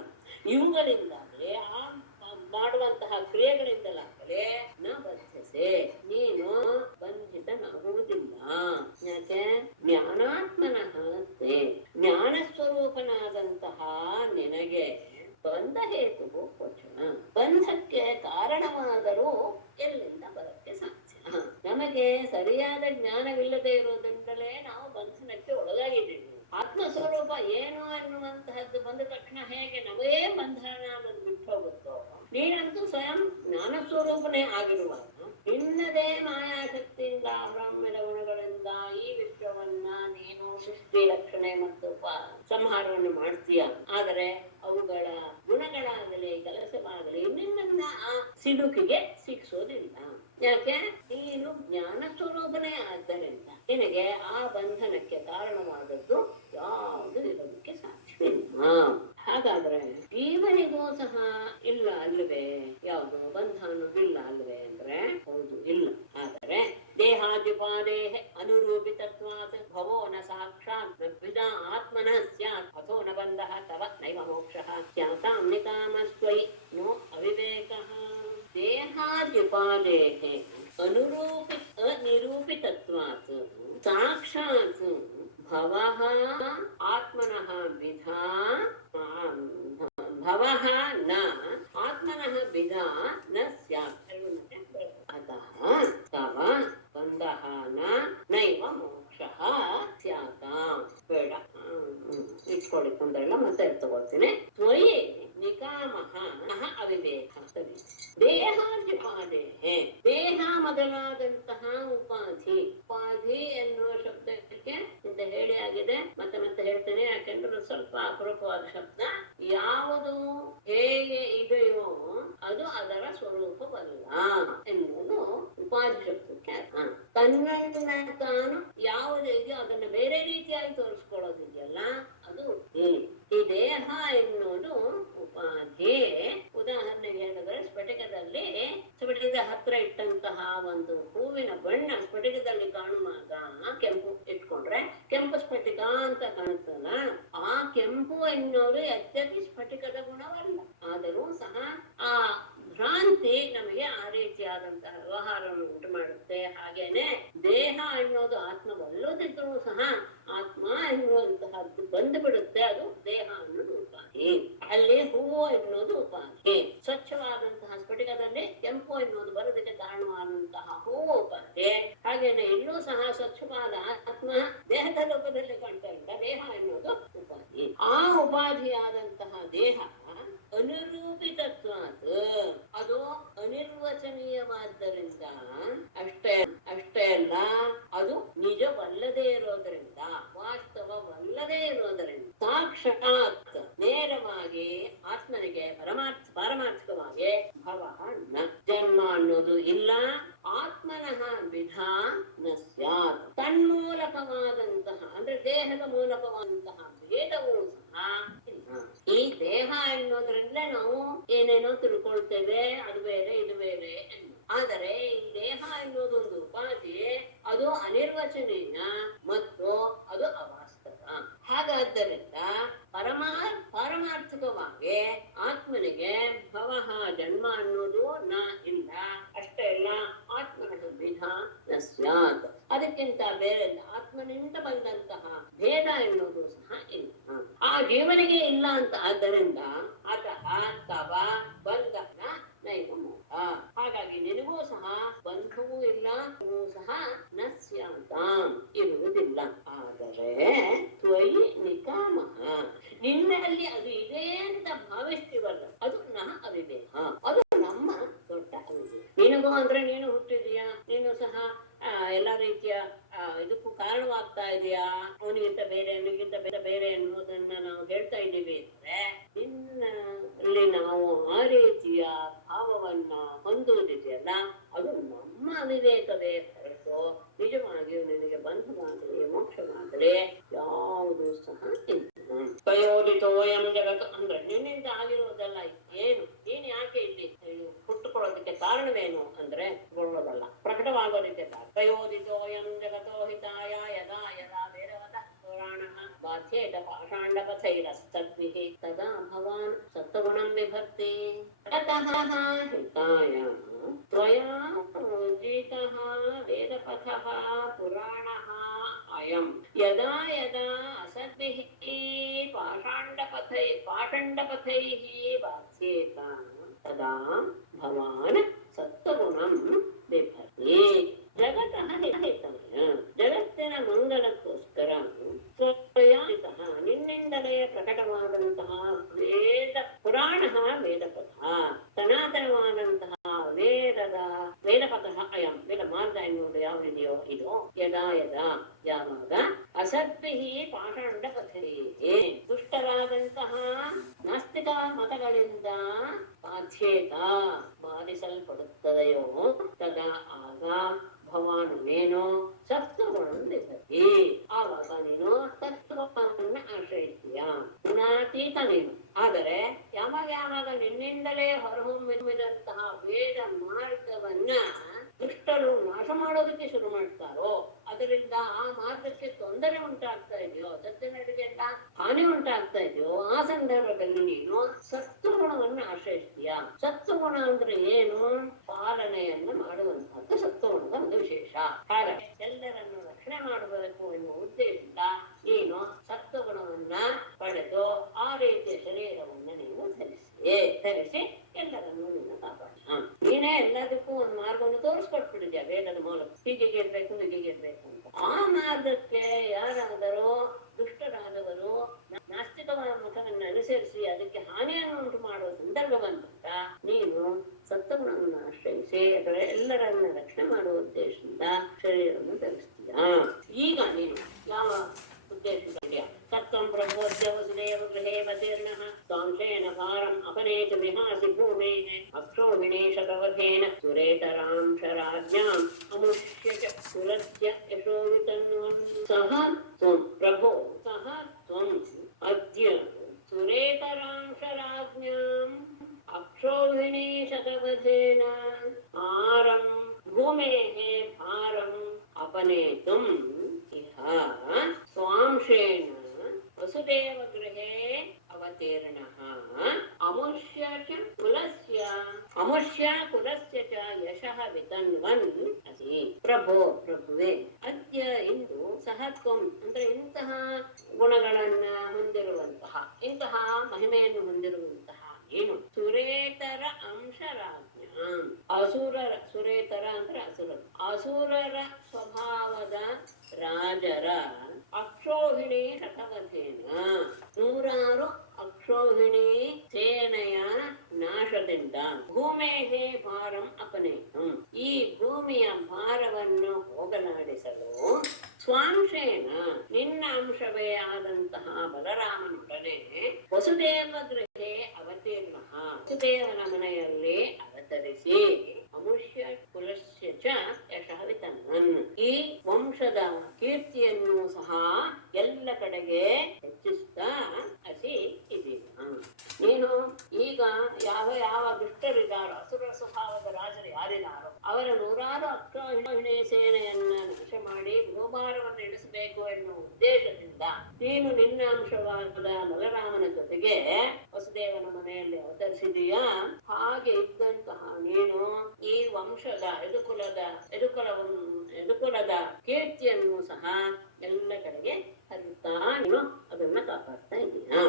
ಇವುಗಳಿಂದಾಗಲೇ ಆ ಮಾಡುವಂತಹ ಕ್ರಿಯೆಗಳಿಂದಲಾಗಲೇ ನ ಬದ್ಧಸೆ ನೀನು ಬಂಧಿತನಾಗುವುದಿಲ್ಲ. ಯಾಕೆ? ಜ್ಞಾನಾತ್ಮನಃ ಜ್ಞಾನ ಸ್ವರೂಪನಾದಂತಹ ನಿನಗೆ ಬಂಧ ಹೇತು ವಚನ. ಬಂಧಕ್ಕೆ ಕಾರಣವಾದರೂ ಎಲ್ಲಿಂದ ಬರಕ್ಕೆ ಸಾಧ್ಯ? ನಮಗೆ ಸರಿಯಾದ ಜ್ಞಾನವಿಲ್ಲದೆ ಇರೋದ್ರಿಂದಲೇ ನಾವು ಬಂಧನಕ್ಕೆ ಒಳಗಾಗಿದ್ದೀವಿ. ಆತ್ಮಸ್ವರೂಪ ಏನು ಅನ್ನುವಂತಹದ್ದು ಬಂದ ತಕ್ಷಣ ಹೇಗೆ ನಮಗೇ ಬಂಧನ ಅನ್ನೋದು ಬಿಟ್ಟು ಹೋಗುತ್ತೋ, ನೀನಂತೂ ಸ್ವಯಂ ಜ್ಞಾನ ಸ್ವರೂಪನೇ ಆಗಿರುವಾಗ ನಿನ್ನದೇ ಮಾಯಾಶಕ್ತಿಯಿಂದ ಬ್ರಾಹ್ಮಣ ಗುಣಗಳಿಂದ ಈ ವಿಶ್ವವನ್ನ ನೀನು ಸೃಷ್ಟಿ ರಕ್ಷಣೆ ಮತ್ತು ಸಂಹಾರವನ್ನು ಮಾಡ್ತೀಯ. ಆದರೆ ಅವುಗಳ ಗುಣಗಳಾಗಲಿ ಕೆಲಸವಾಗಲಿ ನಿನ್ನನ್ನ ಆ ಸಿಲುಕಿಗೆ ಸಿಕ್ಸೋದಿಲ್ಲ. ಯಾಕೆ? ನೀನು ಜ್ಞಾನ ಸ್ವರೂಪನೇ ಆದ್ದರಿಂದ ನಿನಗೆ ಆ ಬಂಧನಕ್ಕೆ ಕಾರಣವಾದದ್ದು ಯಾವುದು ಇರೋದಕ್ಕೆ ಸಾಧ್ಯವಿಲ್ಲ. ಹಾಗಾದ್ರೆ ಜೀವನಿಗೂ ಸಹ ಇಲ್ಲ ಅಲ್ವೇ? ಯಾವುದು ಬಂಧ ಅನ್ನೋದಿಲ್ಲ ಅಲ್ವೇ ಅಂದ್ರೆ ಹೌದು, ಇಲ್ಲ. ಆದರೆ ದೇಹಾದ್ಯುಪಾದೇಹ ಅನುರೂಪಿತತ್ವಾತ್ ಭವೋ ನ ಸಾಕ್ಷಾತ್ ವಿಧ ಆತ್ಮನ ಸ್ಯಾತ್ ಅಥೋ ನ ಬಂಧಃ ತವ ನೈವ ಮೋಕ್ಷಃ ಸ್ಯಾತಾಂ ನಿಕಾಮಸ್ತ್ವಯಿ ನೋ ಅವಿವೇಕಃ. ದೇಹಾದ್ಯುಪಾದೇಹ ಅನಿರೂಪಿತತ್ವಾತ್ ಸಾಕ್ಷಾತ್ ಭವಃ ಆತ್ಮನಃ ವಿಧಾ ಭವಃ ನ ಆತ್ಮನಃ ವಿಧಾ ನ ಸ್ಯಾತ್. ಅಪರೂಪವಾದ ಶಬ್ದ. ಯಾವುದು ಹೇಗೆ ಇದೆಯೋ ಅದು ಅದರ ಸ್ವರೂಪವಲ್ಲ ಎನ್ನುವುದು ಉಪಾಧಿ ಶಬ್ದಕ್ಕೆ ಅರ್ಥ. ತನ್ನನ್ನ ತಾನು ಯಾವುದು ಇದೆಯೋ ಅದನ್ನ ಬೇರೆ ರೀತಿಯಾಗಿ ತೋರಿಸ್ಕೊಳ್ಳೋದಿದೆಯಲ್ಲ ಅದು ಈ ದೇಹ ಎನ್ನುವುದು ಉಪಾಧಿ. ಉದಾಹರಣೆಗೆ ಹೇಳಿದ್ರೆ ಸ್ಫಟಿಕದ ಹತ್ರ ಇಟ್ಟಂತಹ ಒಂದು ಹೂವಿನ ಬಣ್ಣ ಸ್ಫಟಿಕದಲ್ಲಿ ಕಾಣುವಾಗ ಕೆಂಪು ಇಟ್ಕೊಂಡ್ರೆ ಕೆಂಪು ಸ್ಫಟಿಕ ಅಂತ ಕಾಣುತ್ತಲ್ಲ, ಆ ಕೆಂಪು ಎನ್ನುವುದು ಯದ್ಯಪಿ ಸ್ಫಟಿಕದ ಗುಣವಲ್ಲ, ಆದರೂ ಸಹ ಆ ಭ್ರಾಂತಿ ನಮಗೆ ಆ ರೀತಿಯಾದಂತಹ ವ್ಯವಹಾರವನ್ನು ಉಂಟು ಮಾಡುತ್ತೆ. ಹಾಗೇನೆ ದೇಹ ಎನ್ನುವುದು ಆತ್ಮವಲ್ಲದಿದ್ರೂ ಸಹ ಆತ್ಮ ಎನ್ನುವಂತಹದ್ದು ಬಂದು ಬಿಡುತ್ತೆ, ಅದು ದೇಹ ಅನ್ನೋದು ಉಪಾಧಿ. ಅಲ್ಲಿ ಹೂವು ಎನ್ನುವುದು ಉಪಾಧಿ. ಸ್ವಚ್ಛವಾದಂತಹ ಸ್ಫಟಿಕದಲ್ಲಿ ಕೆಂಪು ಎನ್ನುವುದು ಬರೋದಕ್ಕೆ ಕಾರಣವಾದಂತಹ ಹೂವು ಉಪಾಧಿ. ಹಾಗೇನೆ ಇಲ್ಲೂ ಸಹ ಸ್ವಚ್ಛವಾದ ಆತ್ಮ ದೇಹದ ರೂಪದಲ್ಲಿ ಕಾಣ್ತಾ ಇಲ್ಲ, ದೇಹ ಎನ್ನುವುದು ಉಪಾಧಿ. ಆ ಉಪಾಧಿಯಾದಂತಹ ದೇಹ ಅನಿರೂಪಿತತ್ವಾತ್, ಅದು ಅನಿರ್ವಚನೀಯವಾದ್ದರಿಂದ ಅಷ್ಟೇ ಅಲ್ಲ, ಅದು ನಿಜವಲ್ಲದೆ ಇರೋದರಿಂದ, ವಾಸ್ತವವಲ್ಲದೆ ಇರೋದರಿಂದ, ಸಾಕ್ಷಾತ್ ನೇರವಾಗಿ ಆತ್ಮನಿಗೆ ಪಾರಮಾರ್ಥಿಕವಾಗಿ ಭವ ನ, ಜನ್ಮ ಅನ್ನೋದು ಇಲ್ಲ. ಆತ್ಮನಃ ವಿಧಾ ನ ಸ್ಯಾತ್, ತನ್ಮೂಲಕವಾದಂತಹ ಅಂದ್ರೆ ದೇಹದ ಮೂಲಕವಾದಂತಹ ಭೇದವೂ ಸಹ ಇಲ್ಲ. ಈ ದೇಹ ಎನ್ನುವುದರಿಂದ ನಾವು ಏನೇನೋ ತಿಳ್ಕೊಳ್ತೇವೆ, ಅದು ಬೇರೆ ಇದು ಬೇರೆ ಎಂದು. ಆದರೆ ಈ ದೇಹ ಎನ್ನುವುದು ಒಂದು ಉಪಾಧಿ, ಅದು ಅನಿರ್ವಚನೀಯ ಮತ್ತು ಅದು ಅವಾಸ್ತವ. ಹಾಗಾದ್ದರಿಂದ ಪಾರಮಾರ್ಥಿಕವಾಗಿ ಆತ್ಮನಿಗೆ ಭವಃ ಜನ್ಮ ಅನ್ನೋದು ನ ಇಲ್ಲ. ಅಷ್ಟೇ ಅಲ್ಲ, ಆತ್ಮನ ವಿಧ ನ ಸ್ಯಾತ್, ಅದಕ್ಕಿಂತ ಬೇರೆ ಆತ್ಮನಿಂದ ಬಂದಂತಹ ಭೇದ ಎನ್ನುವುದು ಸಹ ಇಲ್ಲ. ಆ ಜೀವನಿಗೆ ಇಲ್ಲ ಅಂತ ಆದ್ದರಿಂದ ಅತಃ ತವ ಬಂಧನ ನೈವ ಮೋಹ, ಹಾಗಾಗಿ ನಿನಗೂ ಸಹ ಬಂಧವೂ ಇಲ್ಲ, ಸಹ ನ ಸ್ಯಾತಾಂ ಇರುವುದಿಲ್ಲ. ಆದರೆ ತ್ವಯಿ ನಿಕಾಮಃ, ನಿನ್ನಲ್ಲಿ ಅದು ಇದೆ ಅಂತ ಭಾವಿಸ್ತೀವಲ್ಲ, ಅದು ನಹ ಅವಿವೇಕ, ಅದು ನಮ್ಮ ದೊಡ್ಡ ಅವಿವೇಕ. ನಿನಗೂ ಅಂದ್ರೆ ನೀನು ಹುಟ್ಟಿದೀಯಾ, ನೀನು ಸಹ ಎಲ್ಲಾ ರೀತಿಯ ಇದಕ್ಕೂ ಕಾರಣವಾಗ್ತಾ ಇದೆಯಾ, ಅವನಿಗಿಂತ ಬೇರೆ ಅವನಿಗಿಂತ ಬೇರೆ ಅನ್ನೋದನ್ನ ನಾವು ಹೇಳ್ತಾ ಇದ್ದೀವಿ ಅಂದ್ರೆ ನಿನ್ನಲ್ಲಿ ನಾವು ಆ ರೀತಿಯ ಭಾವವನ್ನ ಹೊಂದುವುದಿದೆಯಲ್ಲ, ಅದು ನಮ್ಮ ಅವಿವೇಕವೇ ಹೊರತು ನಿಜವಾಗಿಯೂ ನಿನಗೆ ಬಂಧವಾಗಲಿ ಮೋಕ್ಷವಾಗಲಿ ಯಾವುದು ಸಹ ಇಲ್ಲ. ಪ್ರಯೋಜಿತೋಯಂ ಜಗತ್ತು ಅಂದ್ರೆ ನಿನ್ನಿಂದ ಆಗಿರುವುದಲ್ಲ. ಏನು ನೀನ್ ಯಾಕೆ ಇಲ್ಲಿ ಹುಟ್ಟುಕೊಳ್ಳೋದಕ್ಕೆ ಕಾರಣವೇನು ಅಂದ್ರೆ ಗೊಳ್ಳೋದಲ್ಲ, ಪ್ರಕಟವಾಗೋದಿದೆ. ಪ್ರಯೋಜಿತೋಯಂ ಜಗತೋ ಹಿತಾಯ ಯದಾ ಯದಾ ವೇದವತ ಪುರಾಣಃ ಬಾಧ್ಯೇತ ಪಾಷಾಂಡಪಥೈರಸ್ತದ್ಭಿಃ ತದಾ ಭವಾನ್ ಸತ್ವಗುಣಂ ವಿಭಕ್ತಿ. ತತಃ ಹಿತಾಯ ತ್ವಯಾ ಪ್ರೋಜಿತಃ ವೇದಪಥಃ ಪುರಾಣಃ ಅಯಂ ಯದಾ ಯದಾ ಅಸದ್ಭಿಃ ಪಾಷಂಡಪಥೈಃ ಬಾಧ್ಯೇತ ತದಾ ಭವಾನ್ ಸತ್ವಗುಣಂ ಬಿಭರ್ತಿ. ಜಗತಃ ಹಿತಾಯ, ಜಗತ್ತಿನ ಮಂಗಲಕ್ಕೋಸ್ಕರ ಸ್ವಯಂತಃ ನಿನ್ನಿಂದಲೇ ಪ್ರಕಟವಾದಂತಹ ಪುರಾಣ ವೇದಪಥ, ಸನಾತನವಾದಂತಹ ವೇದಪಥ ಅಯಂ, ವೇದ ಮಾರ್ಗ ಎನ್ನುವುದು ಯಾವುದಿದೆಯೋ ಇದು ಯದಾ ಯದಾ ಯಾವಾಗ ಅಸದ್ಭಿಃ ಪಾಷಾಂಡಪಥೈಃ, ದುಷ್ಟರಾದಂತಹ ನಾಸ್ತಿಕ ಮತಗಳಿಂದ ಬಾಧಿಸಲ್ಪಡುತ್ತದೆಯೋ ತದಾ ಆಗ ಭವಾನ್ ನೀನು ಸತ್ವಗುಣಂದಿದ್ದೀ, ಆವಾಗ ನೀನು ಸತ್ವವನ್ನು ಆಶ್ರಯಿಸ್ತೀಯ, ಗುಣಾತೀತ ನೀನು. ಆದರೆ ಯಾವಾಗ ನಿನ್ನಿಂದಲೇ ಹೊರಹೊಮ್ಮಿದಂತಹ ವೇದ ಮಾರ್ಗವನ್ನ ದುಷ್ಟರು ನಾಶ ಮಾಡೋದಕ್ಕೆ ಶುರು ಮಾಡ್ತಾರೋ, ಅದರಿಂದ ಆ ಮಾರ್ಗಕ್ಕೆ ತೊಂದರೆ ಉಂಟಾಗ್ತಾ ಇದೆಯೋ, ಸಜ್ಜನರಿಗೆಲ್ಲ ಹಾನಿ ಉಂಟಾಗ್ತಾ ಇದೆಯೋ, ಆ ಸಂದರ್ಭದಲ್ಲಿ ನೀನು ಸತ್ವಗುಣವನ್ನು ಆಶ್ರಯಿಸ್ತೀಯ. ಸತ್ವಗುಣ ಅಂದ್ರೆ ಏನು? ಪಾಲನೆಯನ್ನು ಮಾಡುವಂತಹದ್ದು ಸತ್ವಗುಣದ ಒಂದು ವಿಶೇಷ. ಹಾಗಾಗಿ ಎಲ್ಲರನ್ನು ರಕ್ಷಣೆ ಮಾಡಬೇಕು ಎನ್ನುವ ಉದ್ದೇಶದಿಂದ ನೀನು ಸತ್ವಗುಣವನ್ನ ಪಡೆದು ಆ ರೀತಿಯ ಶರೀರವನ್ನು ನೀನು ಧರಿಸಿ ಎಲ್ಲರನ್ನೂ ನಿನ್ನ ಕಾಪಾಡ. ನೀನೇ ಎಲ್ಲದಕ್ಕೂ ಒಂದು ಮಾರ್ಗವನ್ನು ತೋರಿಸ್ಕೊಟ್ಬಿಟ್ಟಿದ್ಯಾ ವೇದದ ಮೂಲಕ, ಹೀಗೆ ಇರ್ಬೇಕು ಅಂತ. ಆ ಮಾರ್ಗಕ್ಕೆ ಯಾರಾದರೂ ದುಷ್ಟರಾದವರು ನಾಸ್ತಿಕವಾದ ಮುಖವನ್ನು ಅನುಸರಿಸಿ ಅದಕ್ಕೆ ಹಾನಿಯನ್ನು ಉಂಟು ಮಾಡುವ ಸಂದರ್ಭ ಬಂದಾಗ ನೀನು ಸತ್ವಗುಣವನ್ನು ಆಶ್ರಯಿಸಿ ಅದರ ಎಲ್ಲರನ್ನ ರಕ್ಷಣೆ ಮಾಡುವ ಉದ್ದೇಶದಿಂದ ಶರೀರವನ್ನು ಧರಿಸ್ತೀಯ. ಈಗ ನೀನು ಯಾವ ಉದ್ದೇಶದಿಂದ ಸತ್ವಂ ಪ್ರಬೋಧ್ಯ ವಸುದೇವ ಗೃಹೇ सौरभेन सुरेतरांशराज्ञाम् अमुष्य च कुलस्य यशोवितन्वन् सः त्वं प्रभो सः त्वम् अद्य सुरेतरांशराज्ञाम् अक्षौहिणी शतवधेन भारं भूमेः भारम् अपनेतुम् इह स्वांशेन वसुदेव गृहे अवतीर्णः अमुष्य कुलस्य च यशः वितन्वन् असि प्रभो प्रभುವೆ ಅದ್ಯ ಇಂದು ಸಹ ತ್ವಂ ಅಂದ್ರೆ ಇಂತಹ ಗುಣಗಳನ್ನ ಹೊಂದಿರುವಂತಹ ಇಂತಹ ಮಹಿಮೆಯನ್ನು ಹೊಂದಿರುವಂತಹ ಏನು ಸುರೇತರ ಅಂಶರಾಜ್ಞ ಸುರೇತರ ಅಂದ್ರೆ ಅಸುರರ ಸ್ವಭಾವದ ರಾಜರ ಅಕ್ಷೋಹಿಣಿ ಶತವಧೇನ 100 ಅಕ್ಷೋಹಿಣಿ ಸೇನೆಯ ನಾಶದಿಂದ ಭೂಮೇಹೇ ಭಾರಂ ಅಪನೇತಂ ಈ ಭೂಮಿಯ ಭಾರವನ್ನು ಹೋಗಲಾಡಿಸಲು ಸ್ವಾಂಶೇನ ನಿನ್ನ ಅಂಶವೇ ಆದಂತಹ ಬಲರಾಮನೊಡನೆ ವಸುದೇವ ಗೃಹೇ ಅವತೀರ್ಣ ವಸುದೇವನ ಮನೆಯಲ್ಲಿ ಅವತರಿಸಿ ಅಮುಷ್ಯ ಕುಲಸ್ಯ ಚ ಯಶಃ ವಿತನ್ವನ್ ಈ ವಂಶದ ಕೀರ್ತಿಯನ್ನು ಸಹ ಎಲ್ಲ ಕಡೆಗೆ ಹೆಚ್ಚಿಸ್ತಾ ಅಸಿ ಇದೀಗ ನೀನು ಈಗ ಯಾವ ದುಷ್ಟರಿದ್ದಾರೋ ಅಸುರ ಸ್ವಭಾವದ ರಾಜರು ಯಾರಿದ್ದಾರೋ ಅವರ 100 ಅಕ್ಷೋಹಿಣಿ ಸೇನೆಯನ್ನ ನಾಶ ಮಾಡಿ ಭೂಭಾರವನ್ನು ಇಳಿಸಬೇಕು ಎನ್ನುವ ಉದ್ದೇಶದಿಂದ ನೀನು ನಿನ್ನ ಅಂಶವಾದ ಬಲರಾಮನ ಜೊತೆಗೆ ವಸುದೇವನ ಮನೆಯಲ್ಲಿ ಅವತರಿಸಿದೀಯಾ. ಹಾಗೆ ಇದ್ದಂತಹ ನೀನು ಈ ವಂಶದ ಯದುಕುಲದ ಕೀರ್ತಿಯನ್ನು ಸಹ ಎಲ್ಲ ಕಡೆಗೆ ಹರಿತಾ ನೀನು ಅದನ್ನ ಕಾಪಾಡ್ತಾ ಇದೀಯಾ.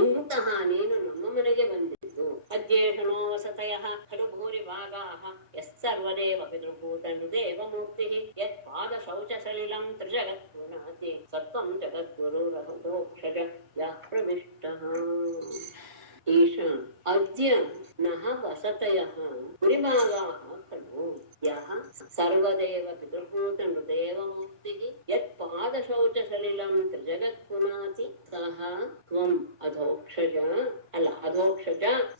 ಇಂತಹ ನೀನು ನಮ್ಮ ಮನೆಗೆ ಬಂದಿದ್ದು ಅದ್ಯೇಷಣೋ ವಸತಯಃ ಖಲು ಭೂರಿ ಭಾಗಾಃ ಯಸ್ಸರ್ವದೇವ ಪಿತೃಭೂತನುದೇವ ಮೂರ್ತಿಃ ಯತ್ ಪಾದ ಶೌಚ ಸಲಿಲಂ ತ್ರಿಜಗತ್ಪುನಾತಿ ಸತ್ವಂ ಜಗದ್ಗುರುರಹತೋಕ್ಷಜ ಯಃ ಪ್ರವಿಷ್ಟಃ ಈಶ ಅದ್ಯ ನಃ ವಸತಯಃ ಭೂರಿಭಾಗಾಃ ಖಲು ಯಃ ಸರ್ವದೇವ ಪಿತೃಭೂತನುದೇವ ಮೂರ್ತಿಃ ಯತ್ ಪಾದ ಶೌಚ ಸಲಿಲಂ ತ್ರಿಜಗತ್ಪುನಾತಿ ಸಹ ತ್ವಂ ಅಧೋಕ್ಷಜ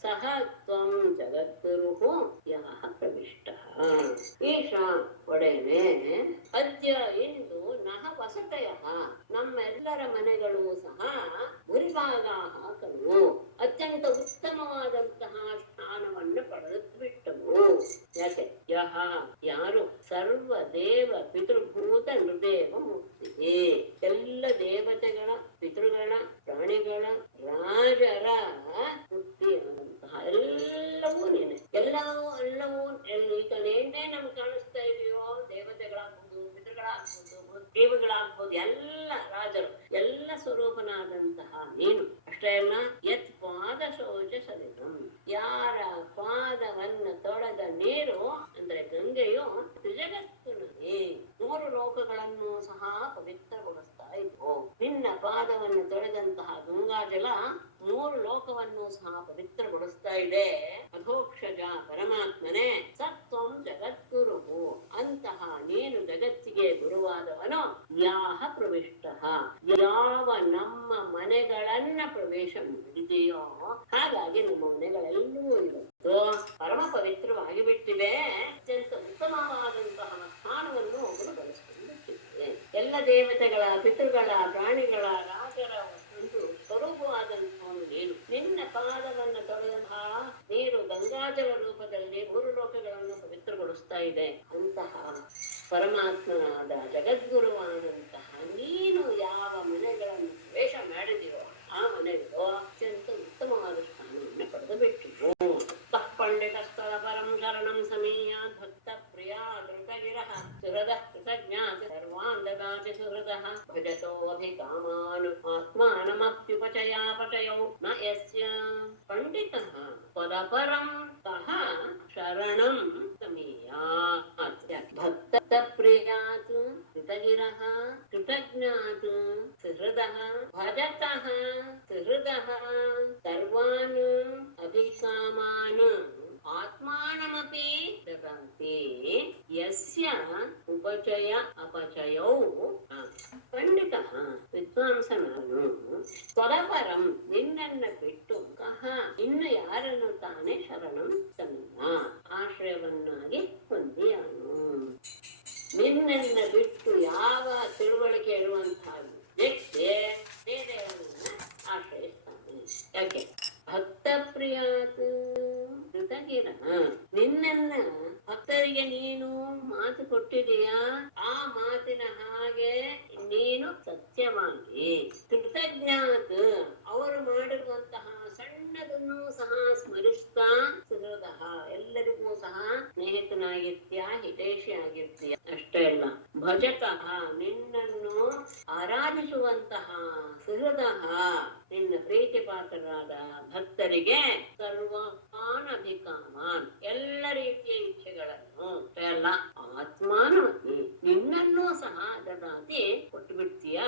ಸಹ ತ್ವಂ ಜಗದ್ಗುರುಃ ಯಃ ಪ್ರವಿಷ್ಟಃ. ಈಶ ಒಡೆಯನೆ ಅದ್ಯ ಇಂದು ನಃ ವಸತಯಃ ನಮ್ಮೆಲ್ಲರ ಮನೆಗಳು ಸಹ ಭೂರಿಭಾಗಾಃ ಖಲು ಅತ್ಯಂತ ಉತ್ತಮವಾದಂತಹ ಸ್ಥಾನವನ್ನು ಪಡೆದು ಬಿಟ್ಟವು. ಯಾಕೆ ಯಹ ಯಾರು ಸರ್ವ ದೇವ ಪಿತೃಭೂತ ನೃದೇವ ಮುಕ್ತಿ ಎಲ್ಲ ದೇವತೆಗಳ ಪಿತೃಗಳ ಪ್ರಾಣಿಗಳ ರಾಜರ ಮುಕ್ತಿಯಾದಂತಹ ಎಲ್ಲವೂ ನೀನೆ ಎಲ್ಲವೂ ಈಗ ನೇನೇ ನಮ್ಗೆ ಕಾಣಿಸ್ತಾ ಇದೆಯೋ ದೇವತೆಗಳಾಗ್ಬೋದು ಪಿತೃಗಳಾಗ್ಬೋದು ದೇವಗಳಾಗ್ಬೋದು ಎಲ್ಲ ರಾಜರು ಎಲ್ಲ ಸ್ವರೂಪನಾದಂತಹ ನೀನು. ಅಷ್ಟೇ ಅಲ್ಲ ಯತ್ ಪಾದ ಶೌಚ ಸಲಿಲಂ ಯಾರ ಪಾದವನ್ನು ತೊಳೆದ ನೀರು ಅಂದ್ರೆ ಗಂಗೆಯು ತ್ರಿಜಗತ್ತಿನಲ್ಲಿ 3 ಲೋಕಗಳನ್ನು ಸಹ ಪವಿತ್ರಗೊಳಿಸ್ತಾ ಇದ್ವು. ನಿನ್ನ ಪಾದವನ್ನು ತೊಳೆದಂತಹ ಗಂಗಾಜಲ 3 ಲೋಕವನ್ನು ಸಹ ಪವಿತ್ರಗೊಳಿಸ್ತಾ ಇದೆ. ಅಧೋಕ್ಷಜ ಪರಮಾತ್ಮನೇ ಸತ್ವಂ ಜಗದ್ಗುರುವು ಅಂತಹ ನೀನು ಜಗತ್ತಿಗೆ ಗುರುವಾದವನು ಯಾಹ ಪ್ರವಿಷ್ಟಃ ಯಾವ ನಮ್ಮ ಮನೆಗಳನ್ನ ಪ್ರವೇಶ ಮಾಡಿದೆಯೋ ಹಾಗಾಗಿ ನಮ್ಮ ಮನೆಗಳೆಲ್ಲವೂ ಇವತ್ತು ಪರಮ ಪವಿತ್ರವಾಗಿ ಬಿಟ್ಟಿವೆ. ಅತ್ಯಂತ ಉತ್ತಮವಾದಂತಹ ಸ್ಥಾನವನ್ನು ಅವರು ಬಳಸಿಕೊಂಡು ಬಿಟ್ಟಿದೆ. ಎಲ್ಲ ದೇವತೆಗಳ ಪಿತೃಗಳ ಪ್ರಾಣಿಗಳ ರಾಜರ ಒಂದು ಸ್ವರೂಪವಾದಂತಹ ನೀನು ನಿನ್ನ ಪಾದವನ್ನು ತೊಳೆದಂತಹ ನೀರು ಗಂಗಾಜಲ ರೂಪದಲ್ಲಿ 3 ಲೋಕಗಳನ್ನು ಪವಿತ್ರಗೊಳಿಸ್ತಾ ಇದೆ. ಅಂತಹ ಪರಮಾತ್ಮನಾದ ಜಗದ್ಗುರುವಾದಂತಹ ನೀನು ಯಾವ ಮನೆಗಳನ್ನು ಪ್ರವೇಶ ಮಾಡಿದೆಯೋ ಆ ಮನೆಗಳು ಅತ್ಯಂತ ಉತ್ತಮವಾದ ಸ್ಥಾನವನ್ನು ಪಡೆದು ಬಿಟ್ಟಿವು. ಪಂಡಿತಸ್ಥಳ ಪರಂ ಶರಣಂ ಸಮೀಯಾತ್ ಭಕ್ತ ಪ್ರಿಯ ಧೃತಗಿರಃ ಸುಹೃದಃ ಕೃತಜ್ಞಾತಿ ಸರ್ವಾನ್ ದದಾತಿ ಸುಹೃದಃ ಭಜತೋ ಅಭಿಕಾಮಾನ್ ಆತ್ಮಾನಮಪ್ಯುಪಚಯಾಪಚಯೌ ನ ಯಸ್ಯ ಪಂಡಿತಃ ಪರಪರಂ ಸಹ ಶರಣಂ ಸಮೀಯಾತ್ ಭಕ್ತ ಪ್ರಿಯಾತ್ ಕೃತಗಿರಃ ಕೃತಜ್ಞಾತ್ ಸುಹೃದಃ ಭಜತಃ ಸುಹೃದಃ ಸರ್ವಾನ್ ಅಭಿಕಾಮಾನ್ ಆತ್ಮಾನಮಪಿ ದದಾತಿ ಯಸ್ಯ ಉಪಚಯ ಅಪಚಯೌ ಖಂಡಿತ ವಿದ್ವಾಂಸ ನಾನು ಸ್ವರಪರಂ ನಿನ್ನನ್ನ ಬಿಟ್ಟು ಕಹ ಇನ್ನು ಯಾರನ್ನು ತಾನೇ ಶರಣಂ ತನ್ನ ಆಶ್ರಯವನ್ನಾಗಿ ಹೊಂದಿಯಾನು. ನಿನ್ನನ್ನ ಬಿಟ್ಟು ಯಾವ ತಿಳುವಳಿಕೆ ಇರುವಂತಹ ವ್ಯಕ್ತಿ ಬೇರೆಯವರನ್ನ ಆಶ್ರಯಿಸ್ತಾನೆ. ಯಾಕೆ? ಭಕ್ತ ಪ್ರಿಯಾತ್ ಕೃತಜ್ಞ. ನಿನ್ನನ್ನ ಭಕ್ತರಿಗೆ ನೀನು ಮಾತು ಕೊಟ್ಟಿದೀಯಾ, ಆ ಮಾತಿನ ಹಾಗೆ ನೀನು ಸತ್ಯವಾಗಿ ಕೃತಜ್ಞಾತ್ ಅವರು ಮಾಡಿರುವಂತಹ ಸಣ್ಣದನ್ನು ಸಹ ಸ್ಮರಿಸ್ತಾ ಸುಹೃದಃ ಎಲ್ಲರಿಗೂ ಸಹ ಸ್ನೇಹಿತನಾಗಿರ್ತೀಯ, ಹಿತೈಷಿ ಆಗಿರ್ತೀಯ. ಅಷ್ಟೇ ಅಲ್ಲ, ಭಜತಃ ನಿನ್ನನ್ನು ಆರಾಧಿಸುವಂತಹ ಸುಹೃದಃ ನಿನ್ನ ಪ್ರೀತಿ ಪಾತ್ರರಾದ ಭಕ್ತರಿಗೆ ಸರ್ವಾನ್ ಅಭಿಕಾಮಾನ್ ಎಲ್ಲ ರೀತಿಯ ಇಚ್ಛೆಗಳನ್ನು ಅಲ್ಲ ಆತ್ಮಾನವತಿ ನಿನ್ನನ್ನೂ ಸಹ ದದಾತಿ ಕೊಟ್ಟು ಬಿಡ್ತೀಯ.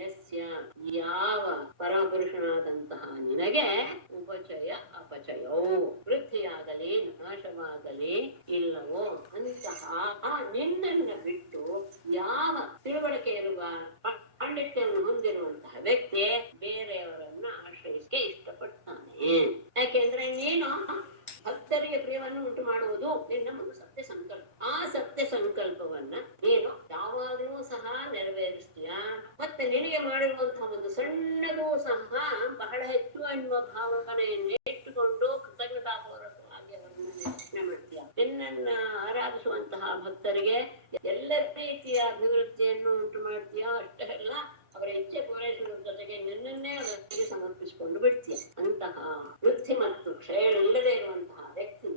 ಯಸ್ಯ ಯಾವ ಪರಮಪುರುಷನಾದಂತಹ ನಿನಗೆ ಉಪಚಯ ಅಪಚಯವು ವೃದ್ಧಿಯಾಗಲಿ ನಾಶವಾಗಲಿ ಇಲ್ಲವೋ ಅಂತಹ ನಿನ್ನನ್ನು ಬಿಟ್ಟು ಯಾವ ತಿಳುವಳಿಕೆ ಇರುವ ಪಾಂಡಿತ್ಯವನ್ನು ಹೊಂದಿರುವಂತಹ ವ್ಯಕ್ತಿ ಬೇರೆಯವರನ್ನ ಆಶ್ರಯಿಸಕ್ಕೆ ಇಷ್ಟಪಡ್ತಾನೆ. ಯಾಕೆಂದ್ರೆ ನೀನು ಭಕ್ತರಿಗೆ ಪ್ರಿಯವನ್ನು ಉಂಟು ಮಾಡುವುದು ನಿನ್ನ ಒಂದು ಸತ್ಯ ಸಂಕಲ್ಪ. ಆ ಸತ್ಯ ಸಂಕಲ್ಪವನ್ನ ನೀನು ಯಾವಾಗಲೂ ಸಹ ನೆರವೇರಿಸ್ತೀಯ. ಮತ್ತೆ ನಿನಗೆ ಮಾಡಿರುವಂತಹ ಒಂದು ಸಣ್ಣದೂ ಸಹ ಬಹಳ ಹೆಚ್ಚು ಎನ್ನುವ ಭಾವನೆಯನ್ನು ಇಟ್ಟುಕೊಂಡು ಕೃತಜ್ಞತಾಪೂರ್ವಕವಾಗಿ ಅವರನ್ನು ರಕ್ಷಣೆ ಮಾಡ್ತೀಯ. ನಿನ್ನನ್ನ ಆರಾಧಿಸುವಂತಹ ಭಕ್ತರಿಗೆ ಎಲ್ಲ ರೀತಿಯ ಅಭಿವೃದ್ಧಿಯನ್ನು ಉಂಟು ಮಾಡ್ತೀಯ. ಅಷ್ಟೇ ಅಲ್ಲ, ಅವರ ಇಚ್ಛೆ ಪೂರೈಸುವ ಜೊತೆಗೆ ನಿನ್ನನ್ನೇ ಅವರಿಗೆ ಸಮರ್ಪಿಸಿಕೊಂಡು ಬಿಡ್ತೀಯ. ಅಂತಹ ವೃದ್ಧಿ ಮತ್ತು ಕ್ಷಯ ಇಲ್ಲದೆ ಇರುವಂತಹ ವ್ಯಕ್ತಿ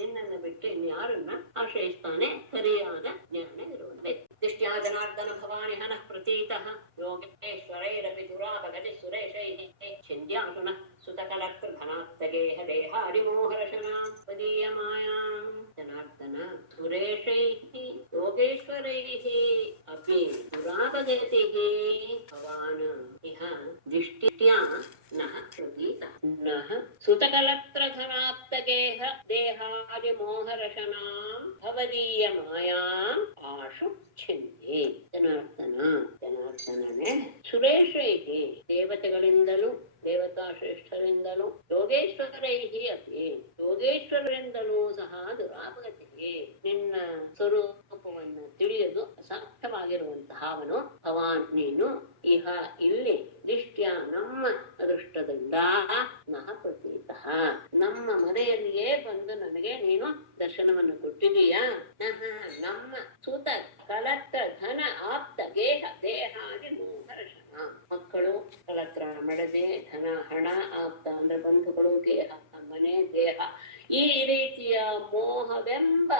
ನಿನ್ನನ್ನು ಬಿಟ್ಟು ಇನ್ಯಾರನ್ನ ಆಶ್ರಯಿಸ್ತಾನೆ? ಸರಿಯಾದ ಜ್ಞಾನ ಇರುವ ವ್ಯಕ್ತಿ. ದೃಷ್ಟ್ಯಾ ಜನಾರ್ದನ ಭವಾನಿ ಹನಃ ಪ್ರತೀತಃ ಯೋಗೇಶ್ವರೈರಪಿ ದುರಾಪಗತಿ ಸುರೇಶೈಃ ಛಿಂದ್ಯಾಸುನಃ ಸುತಕಲಕೃಧನಾತ್ತಗೇಹ ದೇಹಾದಿಮೋಹರಶನಾ ಪದೀಯ ಮಾಯಾಂ. ಜನಾರ್ದನ ಸುರೇಶೈಃ ಯೋಗೇಶ್ವರೈಃ ಅಪಿ ದುರಾಪಗತಿಃ ಭವಾನ್ ಇಹ ದಿಷ್ಟ್ಯಾ ನಃ ಪ್ರತೀತಃ ನಃ ಸುತಕಲತ್ರಧನಾತ್ತಗೇಹ ದೇಹಾದಿಮೋಹರಶನಾಂ ಭವದೀಯ ಮಾಯಾಂ ಆಶು ಛಿಂದಿ. ಜನಾರ್ದನನೇ ಸುರೇಶೈಹಿ ದೇವತೆಗಳಿಂದಲೂ ದೇವತಾ ಶ್ರೇಷ್ಠರಿಂದಲೂ ಯೋಗೇಶ್ವರೈಹಿ ಅಪಿ ಯೋಗೇಶ್ವರರಿಂದಲೂ ಸಹ ದುರಾಪಗತಿಗೆ ನಿನ್ನ ಸ್ವರೂಪವನ್ನು ತಿಳಿಯಲು ಅಸಾಧ್ಯವಾಗಿರುವಂತಹ ಅವನು ಭವಾನ್ ನೀನು ಇಹ ಇಲ್ಲಿ ದಿಷ್ಟ್ಯ ನಮ್ಮ ಅದೃಷ್ಟದಿಂದ ನಹ ಪ್ರತೀತಃ ನಮ್ಮ ಮನೆಯಲ್ಲಿಯೇ ಬಂದು ನನಗೆ ನೀನು ದರ್ಶನವನ್ನು ಕೊಟ್ಟಿದೀಯಾ. ನಹ ನಮ್ಮ ಸುತ ಕಲತ್ರ ಧನ ಆಪ್ತ ಗೇಹ ದೇಹಾದಿ ಮೋಹರ್ಷಣ ಮಕ್ಕಳು ಕಲತ್ರ ಮಡದೆ ಧನ ಹಣ ಆಪ್ತ ಅಂದ್ರೆ ಬಂಧುಗಳು ಗೇಹ ಮನೆ ದೇಹ ಈ ರೀತಿಯ ಮೋಹವೆಂಬ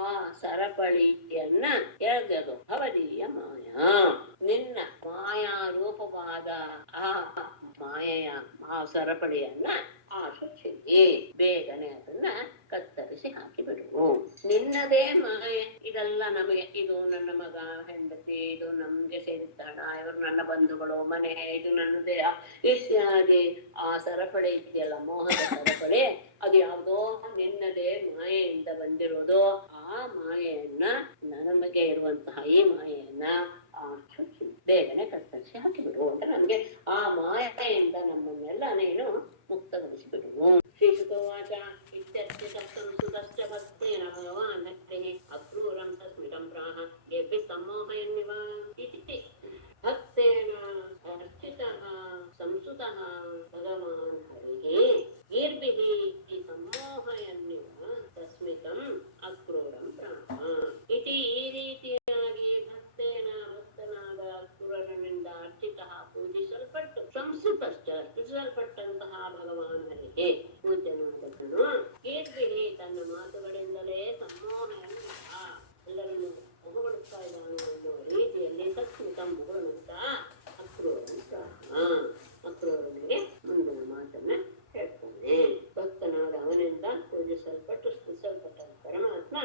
ಆ ಸರಪಳಿಯನ್ನ ಎಳೆದು ಭವದೀಯ ಮಾಯಾ ನಿನ್ನ ಮಾಯಾ ರೂಪವಾದ ಆ ಮಾಯೆಯ ಆ ಸರಪಳಿಯನ್ನ ಆಶುಚಿಗೆ ಬೇಗನೆ ಅದನ್ನ ಕತ್ತರಿಸಿ ಹಾಕಿಬಿಡುವು. ನಿನ್ನದೇ ಮಾಯೆ ಇದೆಲ್ಲ ನಮಗೆ, ಇದು ನನ್ನ ಮಗ ಹೆಂಡತಿ, ಇದು ನಮ್ಗೆ ಸೇರಿದ್ದ ಹಣ, ಇವರು ನನ್ನ ಬಂಧುಗಳು, ಮನೆ, ಇದು ನನ್ನ ದೇಹ ಇತ್ಯಾದಿ ಆ ಸರಪಳಿ ಇದೆಯಲ್ಲ ಮೋಹದ ಸರಪಳಿ, ಅದು ಯಾವುದೋ ನಿನ್ನದೇ ಮಾಯೆಯಿಂದ ಬಂದಿರೋದು. ಆ ಮಾಯೆಯನ್ನ ನಮಗೆ ಇರುವಂತಹ ಈ ಮಾಯೆಯನ್ನ ಬೇಗನೆ ಕತ್ತರಿಸಿ ಹಾಕಿಬಿಡು ಅಂತ ನಮ್ಗೆ ಆ ಮಾಯೆಯಿಂದ ನಮ್ಮನ್ನೆಲ್ಲ ನೀನು ಮುಕ್ತಗೊಳಿಸಿಬಿಡುವು. ಶ್ರೀಸುತೋವಾಚ ಇತ್ಯರ್ಚಿತಸ್ತಂಸುತಶ್ಚ ಭಕ್ತೇನ ಭಗವಾನ್ ಭಕ್ತಿಃ ಅಕ್ರೂರಂ ಸಸ್ಮಿತಂ ಪ್ರಾಹ ಯೇಭಿ ಸಮ್ಮೋಹಯನ್ನಿವ ಇತಿ. ಭಕ್ತೇನ ಅರ್ಚಿತಃ ಸಂಸುತಃ ಭಗವಾನ್ ಹರಿಃ ಗೀರ್ಭಿಃ ಸಮ್ಮೋಹಯನ್ನಿವ ತಸ್ಮಿತಂ ಅಕ್ರೂರಂ ಪ್ರಾಹ ಇತಿ. ಈ ರೀತಿಯಾಗಿ ಭಕ್ತೇನ ಭಕ್ತನಾದ ಅಕ್ರೂರನಿಂದ ಅರ್ಚಿತಃ ಪೂಜಿಸಲ್ಪಟ್ಟು ಸಂಸ್ಕೃತಶ್ಚ ಸ್ತುತಿಸಲ್ಪಟ್ಟಂತಹ ಭಗವಾನ್ ಹರಿಗೆ ಪೂಜ್ಯನಾದನು ಕೀರ್ತಿಹಿ ತನ್ನ ಮಾತುಗಳಿಂದಲೇ ಸಮ್ಮೋಹಯನ್ನಿವ ಎಲ್ಲರನ್ನು ಮುಖಪಡಿಸ್ತಾ ಇದ್ದಾನೆ ಅನ್ನೋ ರೀತಿಯಲ್ಲಿ ಸತ್ಸ್ಮಿತ ಮುಗುಳುವಂತ ಅಕ್ರೂರನ್ ಪ್ರಾಹ ಅಕ್ರೂರನಿಗೆ ಮುಂದಿನ ಮಾತನ್ನ ಹೇಳ್ತಾನೆ. ಭಕ್ತನಾದ ಅವನಿಂದ ಪೂಜಿಸಲ್ಪಟ್ಟು ಸ್ತುತಿಸಲ್ಪಟ್ಟ ಪರಮಾತ್ಮ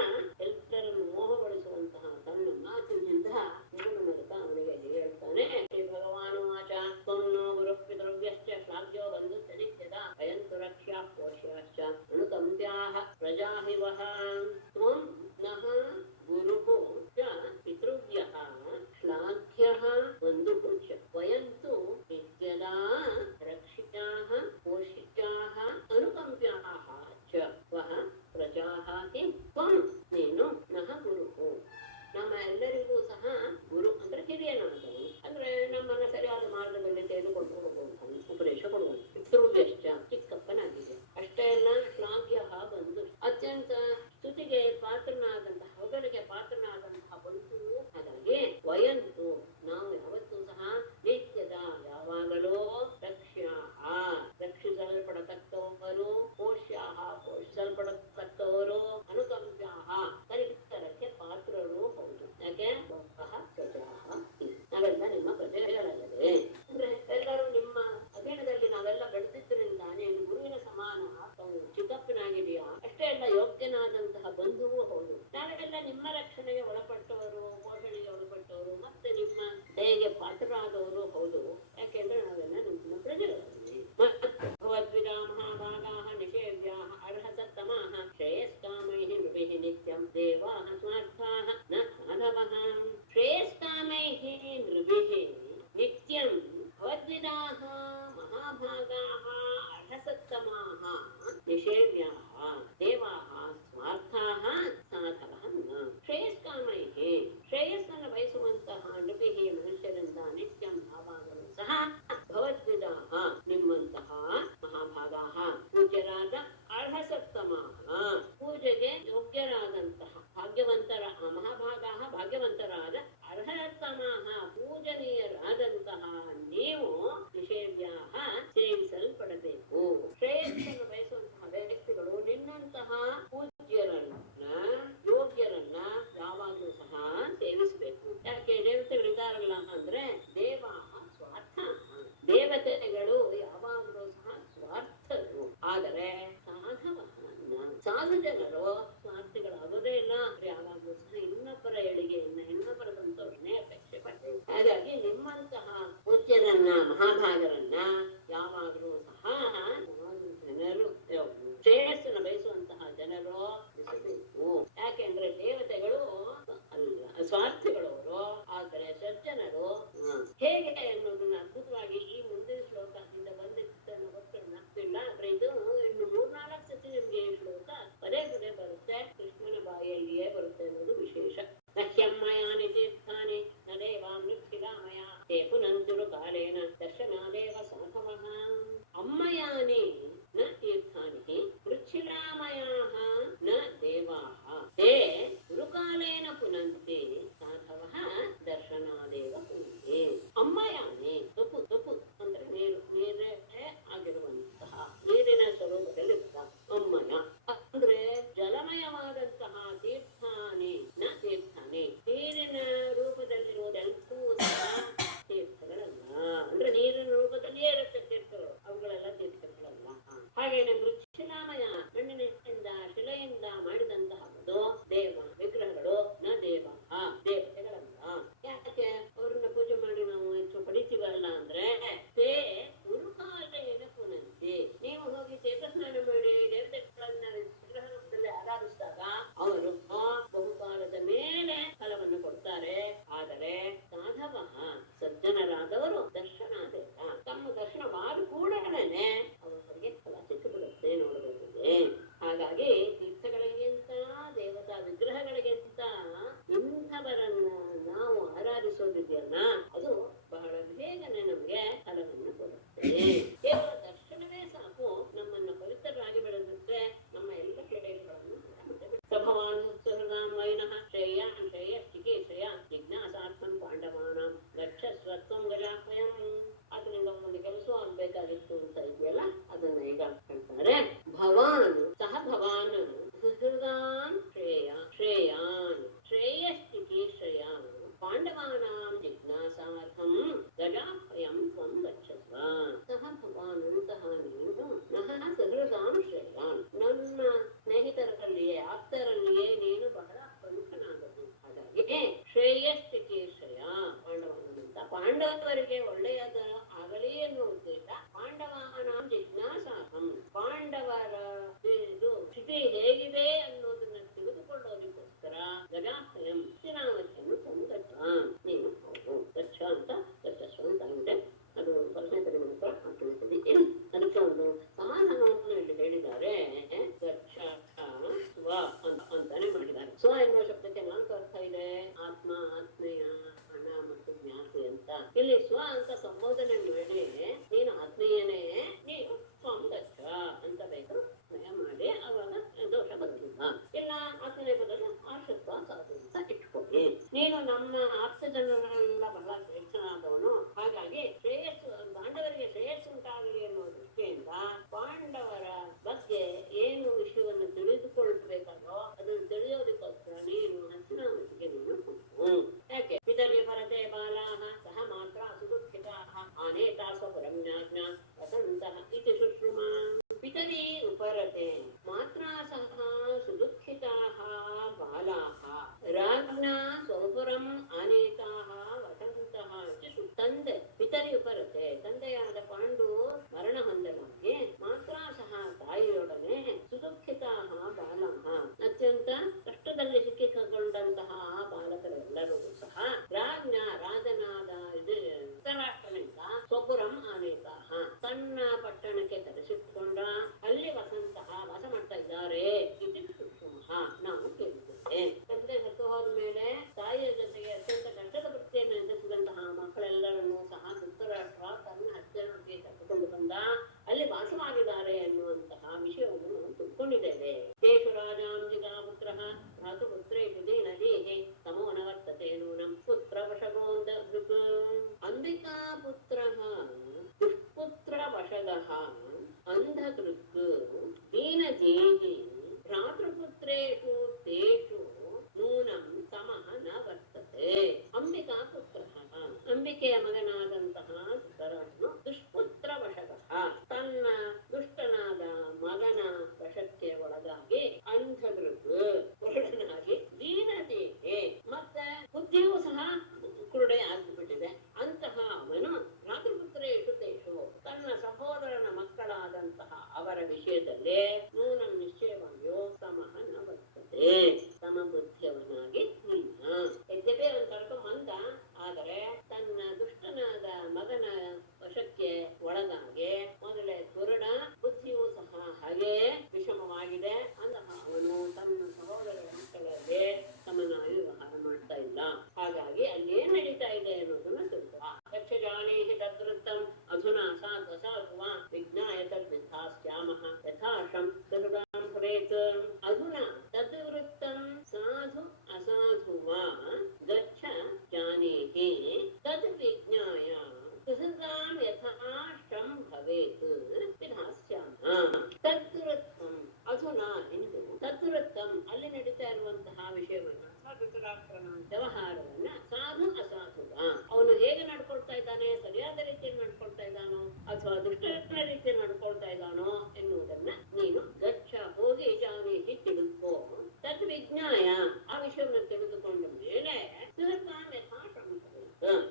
ಎಲ್ಲರನ್ನು ಮೋಹಗೊಳಿಸುವಂತಹ ತನ್ನ ಮಾತಿನಿಂದ ಮುಗುಳುನಗುತ್ತ ಅವನಿಗೆ ಹೇಳ್ತಾನೆ. ಶ್ರೀ ಭಗವಾನು ವಾಚ ತ್ವಂ ನೋ ಗುರುಃ ಪಿತೃವ್ಯಶ್ಚ ಶ್ಲಾಘ್ಯೋ ಬಂಧುಶ್ಚ ನಿತ್ಯದ ಅಯಂತು ರಕ್ಷ್ಯಾ ಮಾಡುವವರು ಹೌದು, ಯಾಕೆಂದ್ರೆ ನಾವೆಲ್ಲ ನಿಮ್ಮ ಪ್ರಜೆಗಳಲ್ಲಿ. ಭಗವದ್ವಿದಾ ಮಹಾಭಾಗಾಃ ನಿಷೇವ್ಯಾಃ ಅರ್ಹಸತ್ತಮಾಃ ಶ್ರೇಯಸ್ಕಾಮೈಃ ನೃಭಿಃ ನಿತ್ಯಂ ದೇವಾಃ ಸ್ವಾರ್ಥಾಃ ನ ಸಾಧವಃ. ಶ್ರೇಯಸ್ಕಾಮೈಃ ನೃಭಿಃ ನಿತ್ಯಂ ಭಗವದ್ವಿದಾಃ ಮಹಾಭಾಗಾಃ ಅರ್ಹಸತ್ತಮಾಃ ನಿಷೇವ್ಯಾಃ ದೇವಾಃ ಸ್ವಾರ್ಥಾಃ ಸಾಧವಃ ನ. ಶ್ರೇಯಸ್ಕಾಮೈಃ ಶ್ರೇಯಸ್ಸನ್ನು ಬಯಸುವಂತಹ ನೃಭಿಃ ಮನುಷ್ಯರಿಂದ ನಿತ್ಯಂ ಭಾವಾಗಲು ಸಹ ಭಗವದ್ವಿದಾಃ ನಿಮ್ಮಂತಹ ಮಹಾಭಾಗಾಃ ಪೂಜ್ಯರಾದ ಅರ್ಹಸತ್ತಮಾಃ ಪೂಜೆಗೆ ಯೋಗ್ಯರಾದಂತಹ ಭಾಗ್ಯವಂತರ ಮಹಾಭಾಗಾಃ ಭಾಗ್ಯವಂತರಾದ ಅರ್ಹಸತ್ತಮಾಃ ಪೂಜನೀಯರಾದಂತಹ ನೀವು ನಿಷೇವ್ಯಾಃ ಸೇವಿಸಲ್ಪಡಬೇಕು. ಶ್ರೇಯಸ್ಸನ್ನು ಬಯಸುವಂತಹ ವ್ಯಕ್ತಿಗಳು ನಿನ್ನಂತಹ ಪೂಜ್ಯರನ್ನ ಯೋಗ್ಯರನ್ನ ಯಾವಾಗಲೂ ಸಹ ಸೇವಿಸಬೇಕು. ಯಾಕೆ ದೇವತೆಗಳಿದ್ದಾರಲ್ಲ ಅಂದ್ರೆ ದೇವಾಹ ಸ್ವಾರ್ಥ, ದೇವತೆಗಳು ಯಾವಾಗಲೂ ಸಹ ಸ್ವಾರ್ಥರು. ಆದರೆ ಸಾಧು ಜನರು ಸ್ವಾರ್ಥಿಗಳಾಗೋದೇ ಇಲ್ಲ. ಯಾವಾಗಲೂ ಸಹ ಇನ್ನೊಬ್ಬರ ಏಳಿಗೆಯನ್ನ ಇನ್ನೊಬ್ಬರ ಸಂತೋಷನೇ ಅಪೇಕ್ಷೆ ಪಡ್ಬೇಕು. ಹಾಗಾಗಿ ನಿಮ್ಮಂತಹ ಪೂಜ್ಯರನ್ನ ಮಹಾಭಾಗರನ್ನ ಯಾವಾಗಲೂ ಸಹ ಜನರು ಶ್ರೇಯಸ್ಸನ್ನು ಬಯಸುವಂತಹ ಜನರು ಬಿಸಬೇಕು. ಯಾಕೆಂದ್ರೆ ದೇವತೆಗಳು ಅಲ್ಲ ಸ್ವಾರ್ಥಿಗಳವರು, ಆದರೆ ಸಜ್ಜನರು ಹೇಗೆ ಅನ್ನೋದನ್ನ ಅದ್ಭುತವಾಗಿ ಈ ಮುಂದಿನ ಶ್ಲೋಕದಿಂದ ಬಂದಿದ್ದನ್ನು ಗೊತ್ತಿಲ್ಲ. ಆದ್ರೆ ಇದು ಇನ್ನು 3-4 ಸತಿ ನಿಮ್ಗೆ ಈ ಶ್ಲೋಕ ಪದೇ ಪದೇ ಬರುತ್ತೆ, ಕೃಷ್ಣನ ಬಾಯಿಯಲ್ಲಿಯೇ ಬರುತ್ತೆ ಅನ್ನೋದು ವಿಶೇಷ. ನಹ್ಯಮ್ಮಯಾನಿ ತೀರ್ಥಾನಿ ನ ದೇವಾಂ ಮೃಚ್ಛಿಲಾಮಯ ತೇ ಪುನಂತಿರು ಕಾಲೇನ ದರ್ಶನಾದೇವ ಸಾಧವಃ. ಅಮ್ಮಯಾನಿ ನ ತೀರ್ಥಾನಿ ಮೃಚ್ಛಿಲಾಮಯಾಃ ನ ದೇವಾಃ ತೇ ಗುರುಕಾಲೇನ ಪುನಂತಿ ಸಾಧವಃ ದರ್ಶನಾದೇವ ಪುನಂತಿ. ಅಮ್ಮಯಾನಿ ತಪ್ಪು ತಪ್ಪು ಅಂದ್ರೆ ನೀರೇ ಆಗಿರುವಂತಹ ನೀರಿನ ಸ್ವರೂಪದಲ್ಲಿರುವ ಅಮ್ಮಯ ಅಂದ್ರೆ ಜಲಮಯವಾದಂತಹ ತೀರ್ಥಾನಿ ನ ತೀರ್ಥಾನಿ ನೀರಿನ ರೂಪದಲ್ಲಿರುವುದೆಲ್ಲವೂ ಸಹ ತೀರ್ಥಗಳಲ್ಲ. ಅಂದ್ರೆ ನೀರಿನ ರೂಪದಲ್ಲಿಯೇ ಇರುತ್ತೆ ತೀರ್ಥಗಳು, ಅವುಗಳೆಲ್ಲ ತೀರ್ಥಗಳಲ್ಲ. ಹಾಗೇನೆ ಮೃಚ್ಛಿಲಾಮಯ ಮಣ್ಣಿನಿಂದ ಶಿಲೆಯಿಂದ ಮಾಡಿದಂತಹದ್ದು ದೇವ ವಿಗ್ರಹಗಳು ನ ದೇವ ದೇವತೆಗಳಲ್ಲ. ಯಾಕೆ ಅವ್ರನ್ನ ಪೂಜೆ ಮಾಡಿ ನಾವು ಹೆಚ್ಚು ಪಡಿತೀವಲ್ಲ ಅಂದ್ರೆ ತೇ ಗುರುಕಾಲೇನ ಪುನಂತಿ. ನೀವು ಹೋಗಿ ತೀರ್ಥ ಸ್ನಾನ ಮಾಡಿ ದೇವತೆಗಳನ್ನ ವಿಗ್ರಹ ರೂಪದಲ್ಲಿ ಆರಾಧಿಸಿದಾಗ ಅವರು ಬಹುಕಾಲದ ಮೇಲೆ ಫಲವನ್ನು ಕೊಡ್ತಾರೆ. ಆದರೆ ಸಾಧವ ಸಜ್ಜನರಾದವರು ದರ್ಶನಾದೇವ ತಮ್ಮ ದರ್ಶನವಾದ ಕೂಡಲೇ ಅವರಿಗೆ ಫಲ ಸಿಕ್ಕಿಬಿಡುತ್ತೆ ನೋಡಬಹುದೇ. ಹಾಗಾಗಿ ತೀರ್ಥಗಳಿಗಿಂತ ದೇವತಾ ವಿಗ್ರಹಗಳಿಗಿಂತ ಇಂಥವರನ್ನ ನಾವು ಆರಾಧಿಸೋದಿದೆಯಲ್ಲ ಅದು ಬಹಳ ಬೇಗನೆ ನಮ್ಗೆ ಫಲವನ್ನು ಕೊಡುತ್ತೆ. ಕೇವಲ ದರ್ಶನವೇ ಸಾಕು ನಮ್ಮನ್ನ ಪವಿತ್ರರಾಗಿ ಬೆಳೆದುತ್ತೆ, ನಮ್ಮ ಎಲ್ಲ ಕ್ರೀಡೆಗಳನ್ನು ಸಭವಾನ್ ಸುಹೃದಾಮೈನಃ ಶ್ರೇಯಾನ್ ಶ್ರೇಯಶ್ಚಿಕೇಶಯ ಜಿಜ್ಞಾಸಾರ್ಥಂ ಪಾಂಡವಾನಾಂ ಗಚ್ಚಸ್ವತ್ವಂ ಗಜಾಹ್ವಯಂ. ಅದರಿಂದ ಒಂದು ಕೆಲಸ ಆಗ್ಬೇಕಾಗಿತ್ತು ಅಂತ ಇದೆಯಲ್ಲ ಅದನ್ನ ಈಗ ಹೇಳ್ತಾರೆ. ಭವಾನ್ ಸಹ ಭವಾನ್ ಸುಹೃದಾನ್ ಶ್ರೇಯಾನ್ ಶ್ರೇಯಶ್ಚಿಕೇಶಯಾನ್ ಪಾಂಡವಾನಾಂ ಜಿಜ್ಞಾಸಾರ್ಥಂ ಗಜಾಹ್ವಯಂ ತ್ವಂ ಗಚ್ಚಸ್ವ. ಸಹ ಭವಾನ್ ಅಂತಹ ನೀನು ನಹ ಸುಹೃದಾನ್ ಶ್ರೇಯಾನ್ ನನ್ನ ಸ್ನೇಹಿತರಲ್ಲಿಯೇ ಆಪ್ತರಲ್ಲಿಯೇ ನೀನು ಬಹಳ ಪ್ರಮುಖನಾಗದು. ಹಾಗಾಗಿ ಶ್ರೇಯಶ್ಚಿಕೇಶಯ ಪಾಂಡವಾನಂತ ಪಾಂಡವರಿಗೆ ಒಳ್ಳೆಯದ ಆಗಲಿ ಎನ್ನುವ ಉದ್ದೇಶ. ಪಾಂಡವಾನಾಂ ಜಿಜ್ಞಾಸಾಹಂ ಪಾಂಡವರ ಸ್ಥಿತಿ ಹೇಗಿದೆ ಅನ್ನೋದನ್ನ ತಿಳಿದುಕೊಳ್ಳೋದಕ್ಕೋಸ್ಕರ ಗಜಾಹ್ವಯಂ ಶಿರಾವತಿಯನ್ನು ತಂದಚ್ಚ ನೀನು ಹೋಗು. ಗಚ್ಚ ಅಂತ ಗಚ್ಚಸ್ವ ಅಂತ ಇದೆ. ಅದು ಪರಮೇಶ್ವರಿ ಮಾತ್ರ ಆಗ್ತದೆ. ಅದಕ್ಕೆ ಒಂದು ಸಮಾಧಾನವನ್ನು ಇಲ್ಲಿ ಹೇಳಿದ್ದಾರೆ. ಗಚ್ಚ ಸ್ವ ಅಂತಾನೆ ಮಾಡಿದ್ದಾರೆ. ಸ್ವ ಎನ್ನುವ ಶಬ್ದಕ್ಕೆ 4 ಅರ್ಥ ಇದೆ. ಆತ್ಮ, ಆತ್ಮೀಯ, ಹಣ ಮತ್ತು ಜ್ಞಾತಿ ಅಂತ. ಇಲ್ಲಿ ಸ್ವ ಅಂತ ಸಂಬೋಧನೆ ಮಾಡಿ ನೀನು ಆತ್ಮೀಯನೇ, ನೀನು ಸ್ವಂ ಗಚ್ಚ ಅಂತ ಬೇಕು ಮಾಡಿ ಅವಾಗ ದೋಷ ಬರುವುದಿಲ್ಲ. ಇಲ್ಲ ಆತ್ಮೀಯ ಪದದ ಆಶತ್ವ ಸಾಧು ಅಂತ ಇಟ್ಕೊಳ್ಳಿ. ನೀನು ನಮ್ಮ ಆಪ್ತ ಜನರೆಲ್ಲ ಬಹಳ ಶ್ರೇಷ್ಠನಾದವನು. ಹಾಗಾಗಿ ಶ್ರೇಯಸ್ಸು ಪಾಂಡವರಿಗೆ ಶ್ರೇಯಸ್ಸು ಉಂಟಾಗಲಿ ಎನ್ನುವ ದೃಷ್ಟಿಯಿಂದ ಪಾಂಡವರ ಬಗ್ಗೆ ಏನು ವಿಷಯವನ್ನು ತಿಳಿದುಕೊಳ್ಬೇಕಾದೋ ಅದನ್ನು ತಿಳಿಯೋದಕ್ಕೋಸ್ಕರ ನೀನು ಹಸ್ತಿನಾವತಿಗೆ ನೀನು ಹೋಗು. ಯಾಕೆ ಪಿತರಿ ಪರತೆ ಬಾಲಾಹ ಸಹ ಮಾತ್ರ ಸುದುಃಖಿತಾಃ ಆನೇತಾ ಸ್ವಪರಂ ಜ್ಞಾಜ್ಞಾ ವಸಂತಃ ಇತಿ ಶುಶ್ರುಮಾ. ಪಿತರಿ ಉಪರತೆ ಮಾತ್ರ ಸಹ ಸುದುಃಖಿತಾಃ ಬಾಲಾಹ ರಾಜ್ಞಾ ಸ್ವಪರಂ ಆನೇತಾಃ ವಸಂತಃ ಇತಿ ತಂದೆ ಸರಿಯಾದ ರೀತಿಯಲ್ಲಿ ನಡ್ಕೊಳ್ತಾ ಇದ್ದಾನೋ ಅಥವಾ ದುಷ್ಟನ ರೀತಿಯಲ್ಲಿ ನಡ್ಕೊಳ್ತಾ ಇದ್ದಾನೋ ಎನ್ನುವುದನ್ನ ನೀನು ಗಚ್ಚ ಹೋಗಿ ಜಾನೀತಿ ತಿಳ್ಕೋ. ತದ್ ವಿಜ್ಞಾಯ, ಆ ವಿಷಯವನ್ನು ತಿಳಿದುಕೊಂಡ ಮೇಲೆ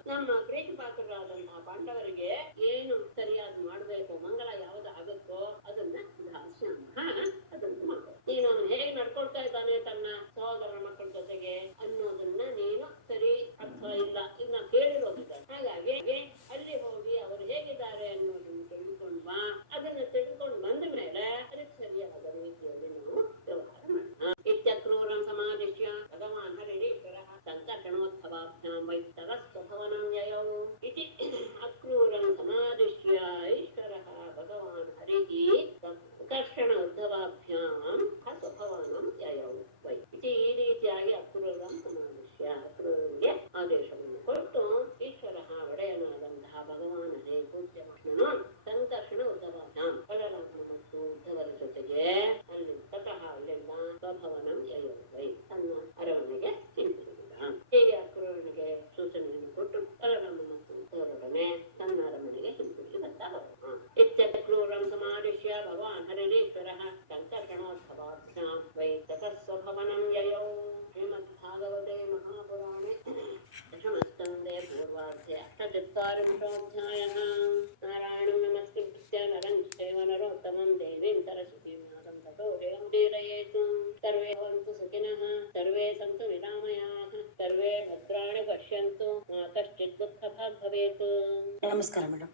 ನಮ್ಮ ಪ್ರೀತಿ ಪಾತ್ರರಾದಂತಹ ಪಾಂಡವರಿಗೆ ಏನು ಸರಿಯಾಗಿ ಮಾಡ್ಬೇಕು, ಮಂಗಲ ಯಾವ್ದು ಆಗುತ್ತೋ ಅದನ್ನ ಅದನ್ನು ಮಾಡು. ನೀನು ಹೇಗೆ ನಡ್ಕೊಳ್ತಾ ಇದ್ದಾನೆ ತನ್ನ ಸಹೋದರನ ಮಕ್ಕಳ ಜೊತೆಗೆ ಅನ್ನೋದನ್ನ ನೀನು ಸರಿ ಅರ್ಥ ಇಲ್ಲ ಇನ್ನ ಕೇಳಿರೋದಿಲ್ಲ. ಹಾಗಾಗಿ ಅಲ್ಲಿ ಹೋಗಿ ಅವರು ಹೇಗಿದ್ದಾರೆ ಅನ್ನೋದನ್ನ ತಿಳಿದುಕೊಂಡು ಬಾ. ಅದನ್ನ ತಿಳಿದುಕೊಂಡು ಬಂದ ಮೇಲೆ ಅದಕ್ಕೆ ಸರಿಯಾದ ರೀತಿಯಲ್ಲಿ ನಾವು ವ್ಯವಹಾರ ಮಾಡೋಣ. ಇತ್ಯಕ್ರೂರಂ ಸಮಾದಿಶ್ಯ ಭಗವಾನ್ ಹರಿರೀಶ್ವರಃ ಸಂಕರ್ಷಣೋದ್ಭವಾಭ್ಯಾಂ ವೈ ತತಸ್ವಭವನಂ ಯಯೌ ಇತಿ. ಅಕ್ರೂರಂ ಸಮಾದಿಶ್ಯ ಈಶ್ವರಃ ಭಗವಾನ್ ಹರಿಃ ಸಂಕರ್ಷಣ ಉದ್ಭವಾಭ್ಯಾಂ ಸ್ವಭವನಂ ಯಯೌ ವೈ ಇತಿ. ಈ ರೀತಿಯಾಗಿ ಅಕ್ರೂರಂ ಸಮಾದಿಶ್ಯ, ಅಕ್ರೂರನಿಗೆ ಆದೇಶವನ್ನು ಕೊಟ್ಟು ಈಶ್ವರ ಒಡೆಯನಾದಂತಹ ಭಗವಾನನೇ ಪೂಜ್ಯ ಕೃಷ್ಣನು ಸಂಕರ್ಷಣ ಉದ್ಭವಾಭ್ಯಾಂ ಬಲರಾಮ ಮತ್ತು ಉದ್ಧವರ ಜೊತೆಗೆ ಅಲ್ಲಿ ತತಃ ಇಲ್ಲಿಂದ ಸ್ವಭವನಂ ಯಯೌ ವೈ ತನ್ನ ಅರಮನೆಗೆ ಹಿಂತಿರುಗಿದ. ಹೀಗೆ ಅಕ್ರೂರನಿಗೆ ಸೂಚನೆಯನ್ನು ಕೊಟ್ಟು ಬಲರಾಮ ಮತ್ತು ಉದ್ಧವರೊಡನೆ ತನ್ನ ಅರಮನೆಗೆ ಹಿಂತಿರುಗಿ ಬರ್ತಾ ಹೋದ. ಇತ್ಯಕ್ರೂರಂ ಸಮಾದಿಶ್ಯ ಭಗವಾನ್ ಹರಿರೀಶ್ವರಃ ಸಂಕರ್ಷಣೋದ್ಭವಾಭ್ಯಾಂ ವೈ ತತಃ ಸ್ವಭವನಂ ಯಯೌ. ಶ್ರೀಮದ್ಭಾಗವತೆ ಮಹಾಪುರಾಣೆ ದಶಮಸ್ಕಂದೇ ಪೂರ್ವಾರ್ಧೆ ಅಷ್ಟಚತ್ವಾರಿಂಶೋऽಧ್ಯಾಯಃ. ನಾರಾಯಣಂ ನಮಸ್ಕೃತ್ಯ ನರಂ ಚೈವ ನರೋತ್ತಮಂ ದೇವೀಂ ಸರಸ್ವತೀಂ ವ್ಯಾಸಂ ತತೋ ಜಯಂ ಧೀರಯೇತ್. ಸರ್ವೇ ಭವಂತು ಸುಖಿನಃ, ಸರ್ವೇ ಸಂತು ನಿರಾಮಯಾಃ, ಸರ್ವೇ ಭದ್ರಾಣಿ ಪಶ್ಯಂತು, ಮಾ ಕಶ್ಚಿತ್ ದುಃಖಭಾಗ್ ಭವೇತ್. ನಮಸ್ಕಾರ ಮೇಡಮ್.